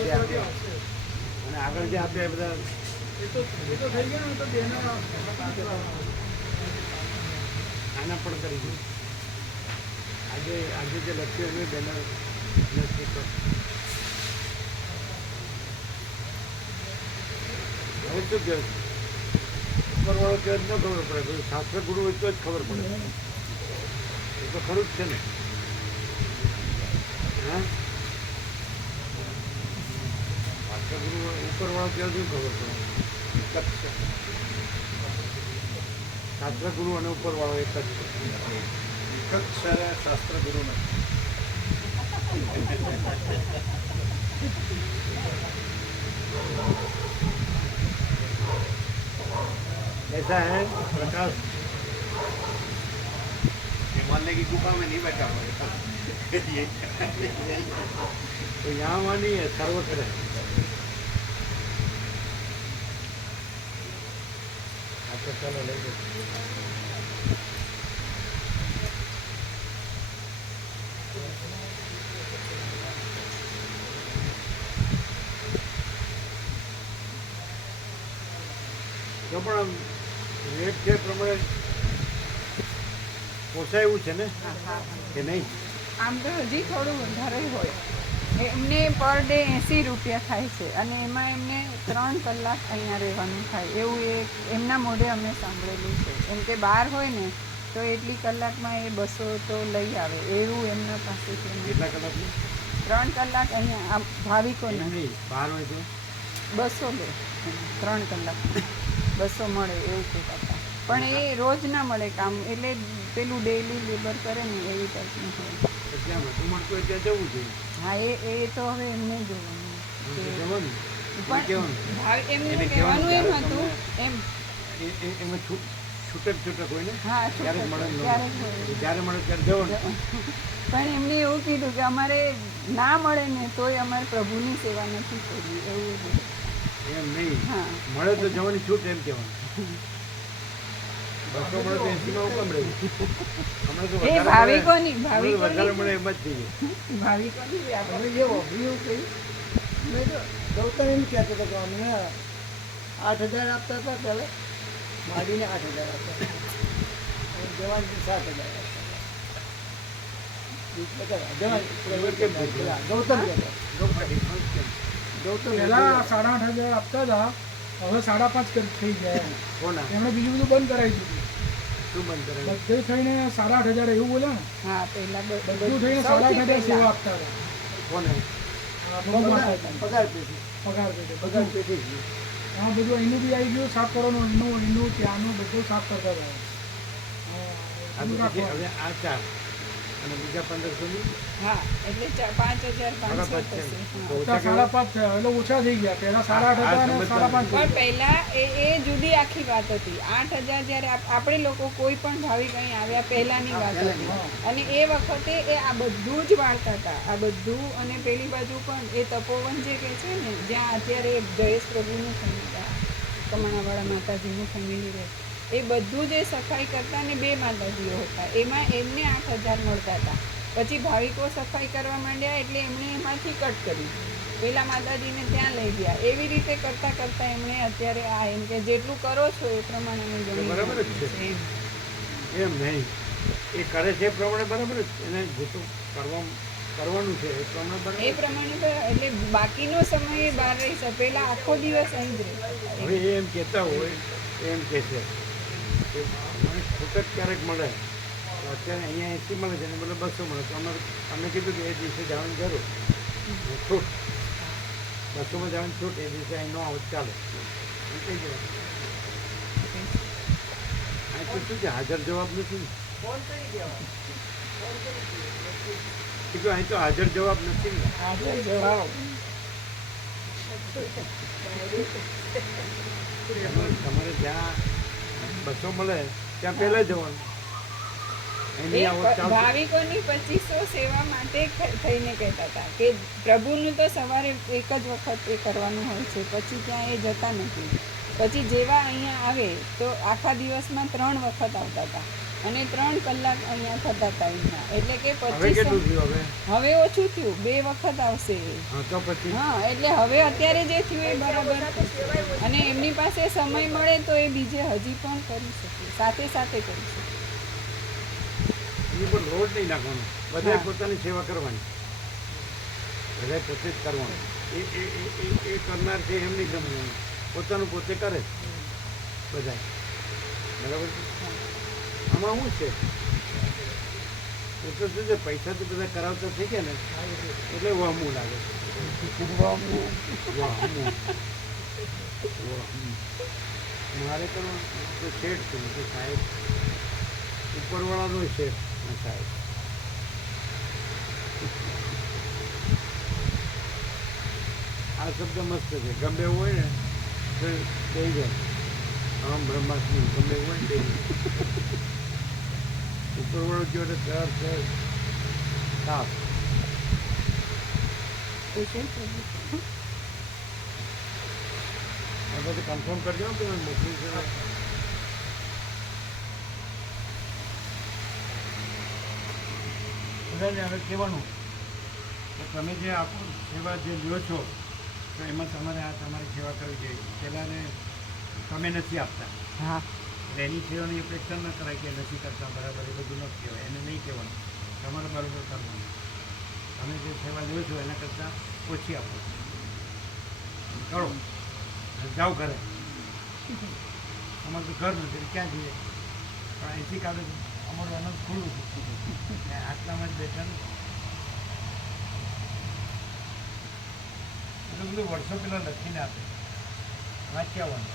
એ આપે. અને આગળ જે આપે એ બધા એ તો થઈ ગયું ને તો બેનર આના પણ કરી દઉં. આજે જે લખ્યું એનું બેનર હવે શું કહે ઉપરવાળો કહે ન ખબર પડે, શાસ્ત્ર ગુરુ હોય તો જ ખબર પડે. એ તો ખરું જ છે ને. હા શાસ્ત્ર ગુરુ ઉપરવાળો કહે શું ખબર પડે? એક જ છે. શાસ્ત્ર ગુરુ અને ઉપરવાળો એક જ છે. શાસ્ત્ર ગુરુ નથી. ऐसा है प्रकाश मानने की गुफा में नहीं बैठा पड़ेगा तो यहाँ वहाँ नहीं है, सर्वत्र है. अच्छा चलो ले लो. પણ રેટ છે એ પ્રમાણે પોસાય એવું છે ને હા હા કે નહીં? આમ તો હજી થોડું વધારે હોય. એમને પર ડે 80 રૂપિયા થાય છે અને એમાં એમને 3 કલાક અહીંયા રહેવાનું થાય એવું એમના મોઢે અમે સાંભળેલું છે. એમ કે બહાર હોય ને તો એટલી કલાકમાં એ 200 તો લઈ આવે એવું એમના પાસેથી અમે કેટલા કલાકની? 3 કલાક અહીંયા આ ભાવિકોને એમ નહીં, બહાર હોય તો 200 લે 3 કલાકમાં 200 મળે એવું કહેતા હતા. પણ એ રોજ ના મળે કામ, એટલે પેલું ડેઈલી લેબર કરે ને એવી ટાઈપનું હોય. તો ત્યાં વધુ મળતું હોય ત્યાં જવું જોઈએ. હા એ તો હવે એમને જોવાનું તો કે જવાનું. પણ કહેવાનું. ભાવ એમનું એને કહેવાનું એમ કહેવાનું હતું એમ એમાં છૂટક હોય ને હા ક્યારેક મળે ને ન ક્યારેક મળે. હોય. જ્યારે મળે ત્યારે જવાનું. પણ એમને એવું કીધું કે અમારે ના મળે ને તોય અમારે પ્રભુની સેવા નથી કરવી એવું કીધું. એમ નહીં, હા મળે તો જવાની છૂટ એમ કહેવાનું. 200 મળે તો 80 માં હું કેમ રહેવું? હમણાં તો એ વધારે ભાવિકોની મળે, વધારે મળે ભાવિકોની એમ જ જઈએ. ભાવિકોની વ્યાપાર. હવે જેવો બીજું કંઈ મેં તો ગૌતમ એમ કહેતો હતો કે અમને 8,000 આપતા હતા પહેલાં, માડીને 8,000 આપતા હતા અને જવાનને 7,000 આપતા હતા. ગૌતમ કહેતો ગૌતમ પહેલાં 8,500 આપતા હતા, હવે 5.5 થઈ ગયા એમ. કોના? એમણે બીજું બધું બંધ કરાવી દીધું. શું બંધ કરે? બધે થઈને 8,500 એવું બોલે ને, હા પહેલા બધું થઈને સૌથી 8,500 સેવા પહેલા. આપતા હતા. કોને? આ ભગવાન પગાર પેથી પગાર પેટે પગાર બધું. પેથી જ. હા બધું અહીંનું બી આવી ગયું, સાફ કરવાનું અહીંનું ત્યાંનું બધું સાફ કરતા હતા. આ તો પછી હવે આ 4 અને બીજા 1500 ની હા એટલે 5,500 બરાબર છે. થશે. તો હા. ઓછા અત્યારે 5.5 થયા એટલે ઓછા થઈ ગયા. પહેલા 8,500 અને સમજતા 5.5 પણ પહેલા એ જુદી આખી વાત હતી. 8,000 જ્યારે આપણે લોકો કોઈ પણ ભાવિક અહીં આવ્યા પહેલાની વાત હતી. અને એ વખતે એ આ બધું જ વાળતા હતા, આ બધું. અને પેલી બાજુ પણ એ તપોવન જે કહે છે ને, જ્યાં અત્યારે જયેશ પ્રભુનું ફેમિલી, કમાણાવાળા માતાજીનું ફેમિલી રહે, એ બધું જે સફાઈ કરતા ને 2 માતાજીઓ હતા, એમાં એમને 8,000 મળતા હતા. પછી ભાવિકો સફાઈ કરવા માંડ્યા એટલે એમણે એમાંથી કટ કરી, પેલા માતાજીને ત્યાં લઈ ગયા. એવી રીતે કરતાં કરતાં એમણે અત્યારે આ એમ કે જેટલું કરો છો એ પ્રમાણે અમે ગણી બરાબર જ છે. એમ. એમ નહીં, એ કરે છે એ પ્રમાણે બરાબર જ. એને જેટલું કરવાનું છે એ પ્રમાણે એ બરાબર. પ્રમાણે તો એટલે બાકીનો સમય એ બહાર રહી શકે, પેલા આખો દિવસ અહીં જ રહેતા હવે હતા. એ એમ કહેતા હોય, એમ કહે છે કે મને છૂટક ક્યારેક મળે તો અત્યારે અહીંયા 80 મળે છે અને બદલે 200 મળે તો અમે કીધું કે એ દિવસે જવાની જરૂર છૂટ 200માં જવાની છૂટ, એ દિવસે અહીં ન આવો ચાલે એમ કહી દેવાનું. અહીં તો શું છે, હાજર જવાબ નથી ને. કીધું અહીં તો હાજર જવાબ નથી ને. આજે જવાબ તમારે જ્યાં 200 મળે ત્યાં પહેલા જવાનું. અહીં નહીં આવો ચાલશે. ભાવિકોની 2500 સેવા માટે થઈને કહેતા હતા કે પ્રભુનું તો સવારે એક જ વખત એ કરવાનું હોય છે, પછી ત્યાં એ જતા નથી. પછી જેવા અહીંયા આવે તો આખા દિવસમાં 3 વખત આવતા હતા અને 3 કલાક અહીંયા થતા હતા એમના. એટલે કે હવે કેટલું 2500 થયું? હવે હવે ઓછું થયું, 2 વખત આવશે. હા તો પછી હા એટલે હવે અત્યારે જે થયું એ બરાબર. અને એમની પાસે સમય મળે તો એ બીજે હજી પણ કરી શકે, સાથે સાથે કરી શકે. એની પર લોડ નહીં નાખવાનો. બધાએ હા. પોતાની સેવા કરવાની, બધાએ પોતે જ કરવાનું. એ કરનાર છે એમ નહીં ગમવાનું, પોતાનું પોતે કરે બધા. બરાબર છે. આમાં શું છે, એ તો શું છે, પૈસાથી બધા કરાવતા થઈ ગયા ને એટલે વહમું લાગે. વહમું. મારે કરવાનું તો શેઠ છે તો સાહેબ ઉપરવાળાનો શેઠ સાહેબ. આ શબ્દ મસ્ત છે, ગમે એવું હોય ને તો કહી જાય આમ બ્રહ્માસ્મી ગમે એવું હોય ને કહી ઉપરવાળો કયો એટલે તર છે સાફ. આ બધું કન્ફર્મ કરજો કે મેં મોકલી છે. બધાને હવે કહેવાનું કે તમે જે આપો સેવા જે લ્યો છો તો એમાં તમારે આ તમારી સેવા કરવી જોઈએ. પહેલાંને તમે નથી આપતા. હા એટલે એની સેવાની અપેક્ષા ન કરાય કે નથી કરતા બરાબર, એ બધું ન કહેવાય. એને નહીં કહેવાનું તમારે બરાબર કરવાનું. તમે જે સેવા લો છો એના કરતાં ઓછી આપો કરો અને જાઓ ઘરે. અમારું તો ઘર નથી એટલે ક્યાં જઈએ, પણ અહીંથી કાઢે અમારું અનંત ખુલ્લું છે, આટલામાં જ બેઠા નથી. એટલું બધું વર્ષો પહેલાં લખીને આપે, વાંચી આવવાનું.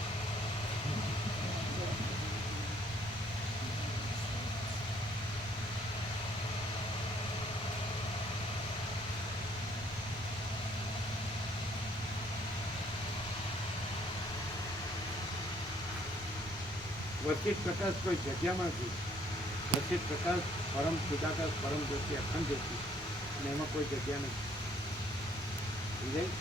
વચિત પ્રકાશ કોઈ જગ્યામાં નથી. વચિત પ્રકાશ પરમ સુદાકાશ પરમ જ્યોતિ અખંડ જ્યોતિ, અને એમાં કોઈ જગ્યા નથી. સમજાય?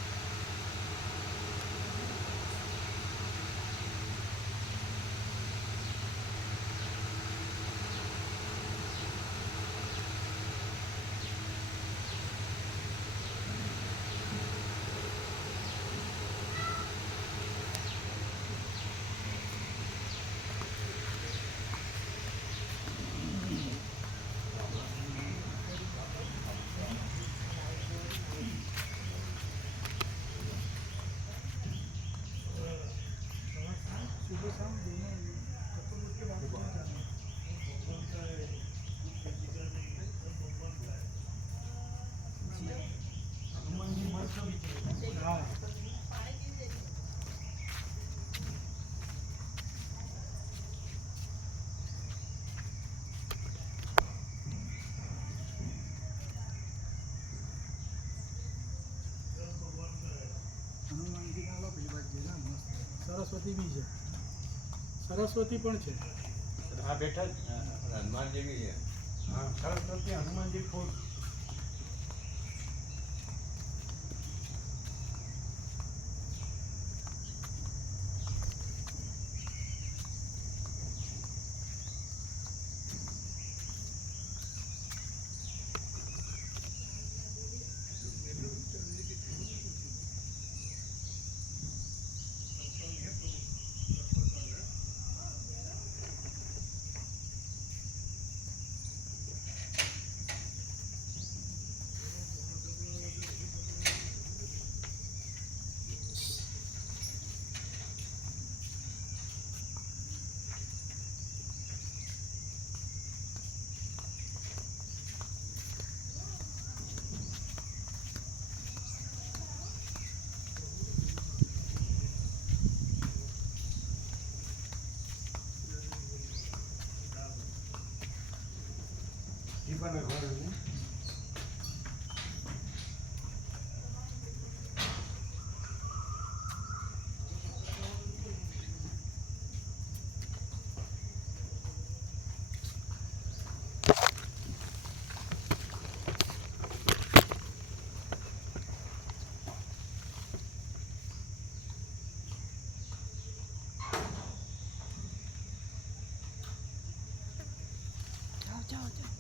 સરસ્વતી બી છે, સરસ્વતી પણ છે. આ બેઠા જ હનુમાનજી બી છે. હા, સરસ્વતી હનુમાનજી ફૂલ. દીપાના ઘર છે. જાઓ જાઓ જાઓ.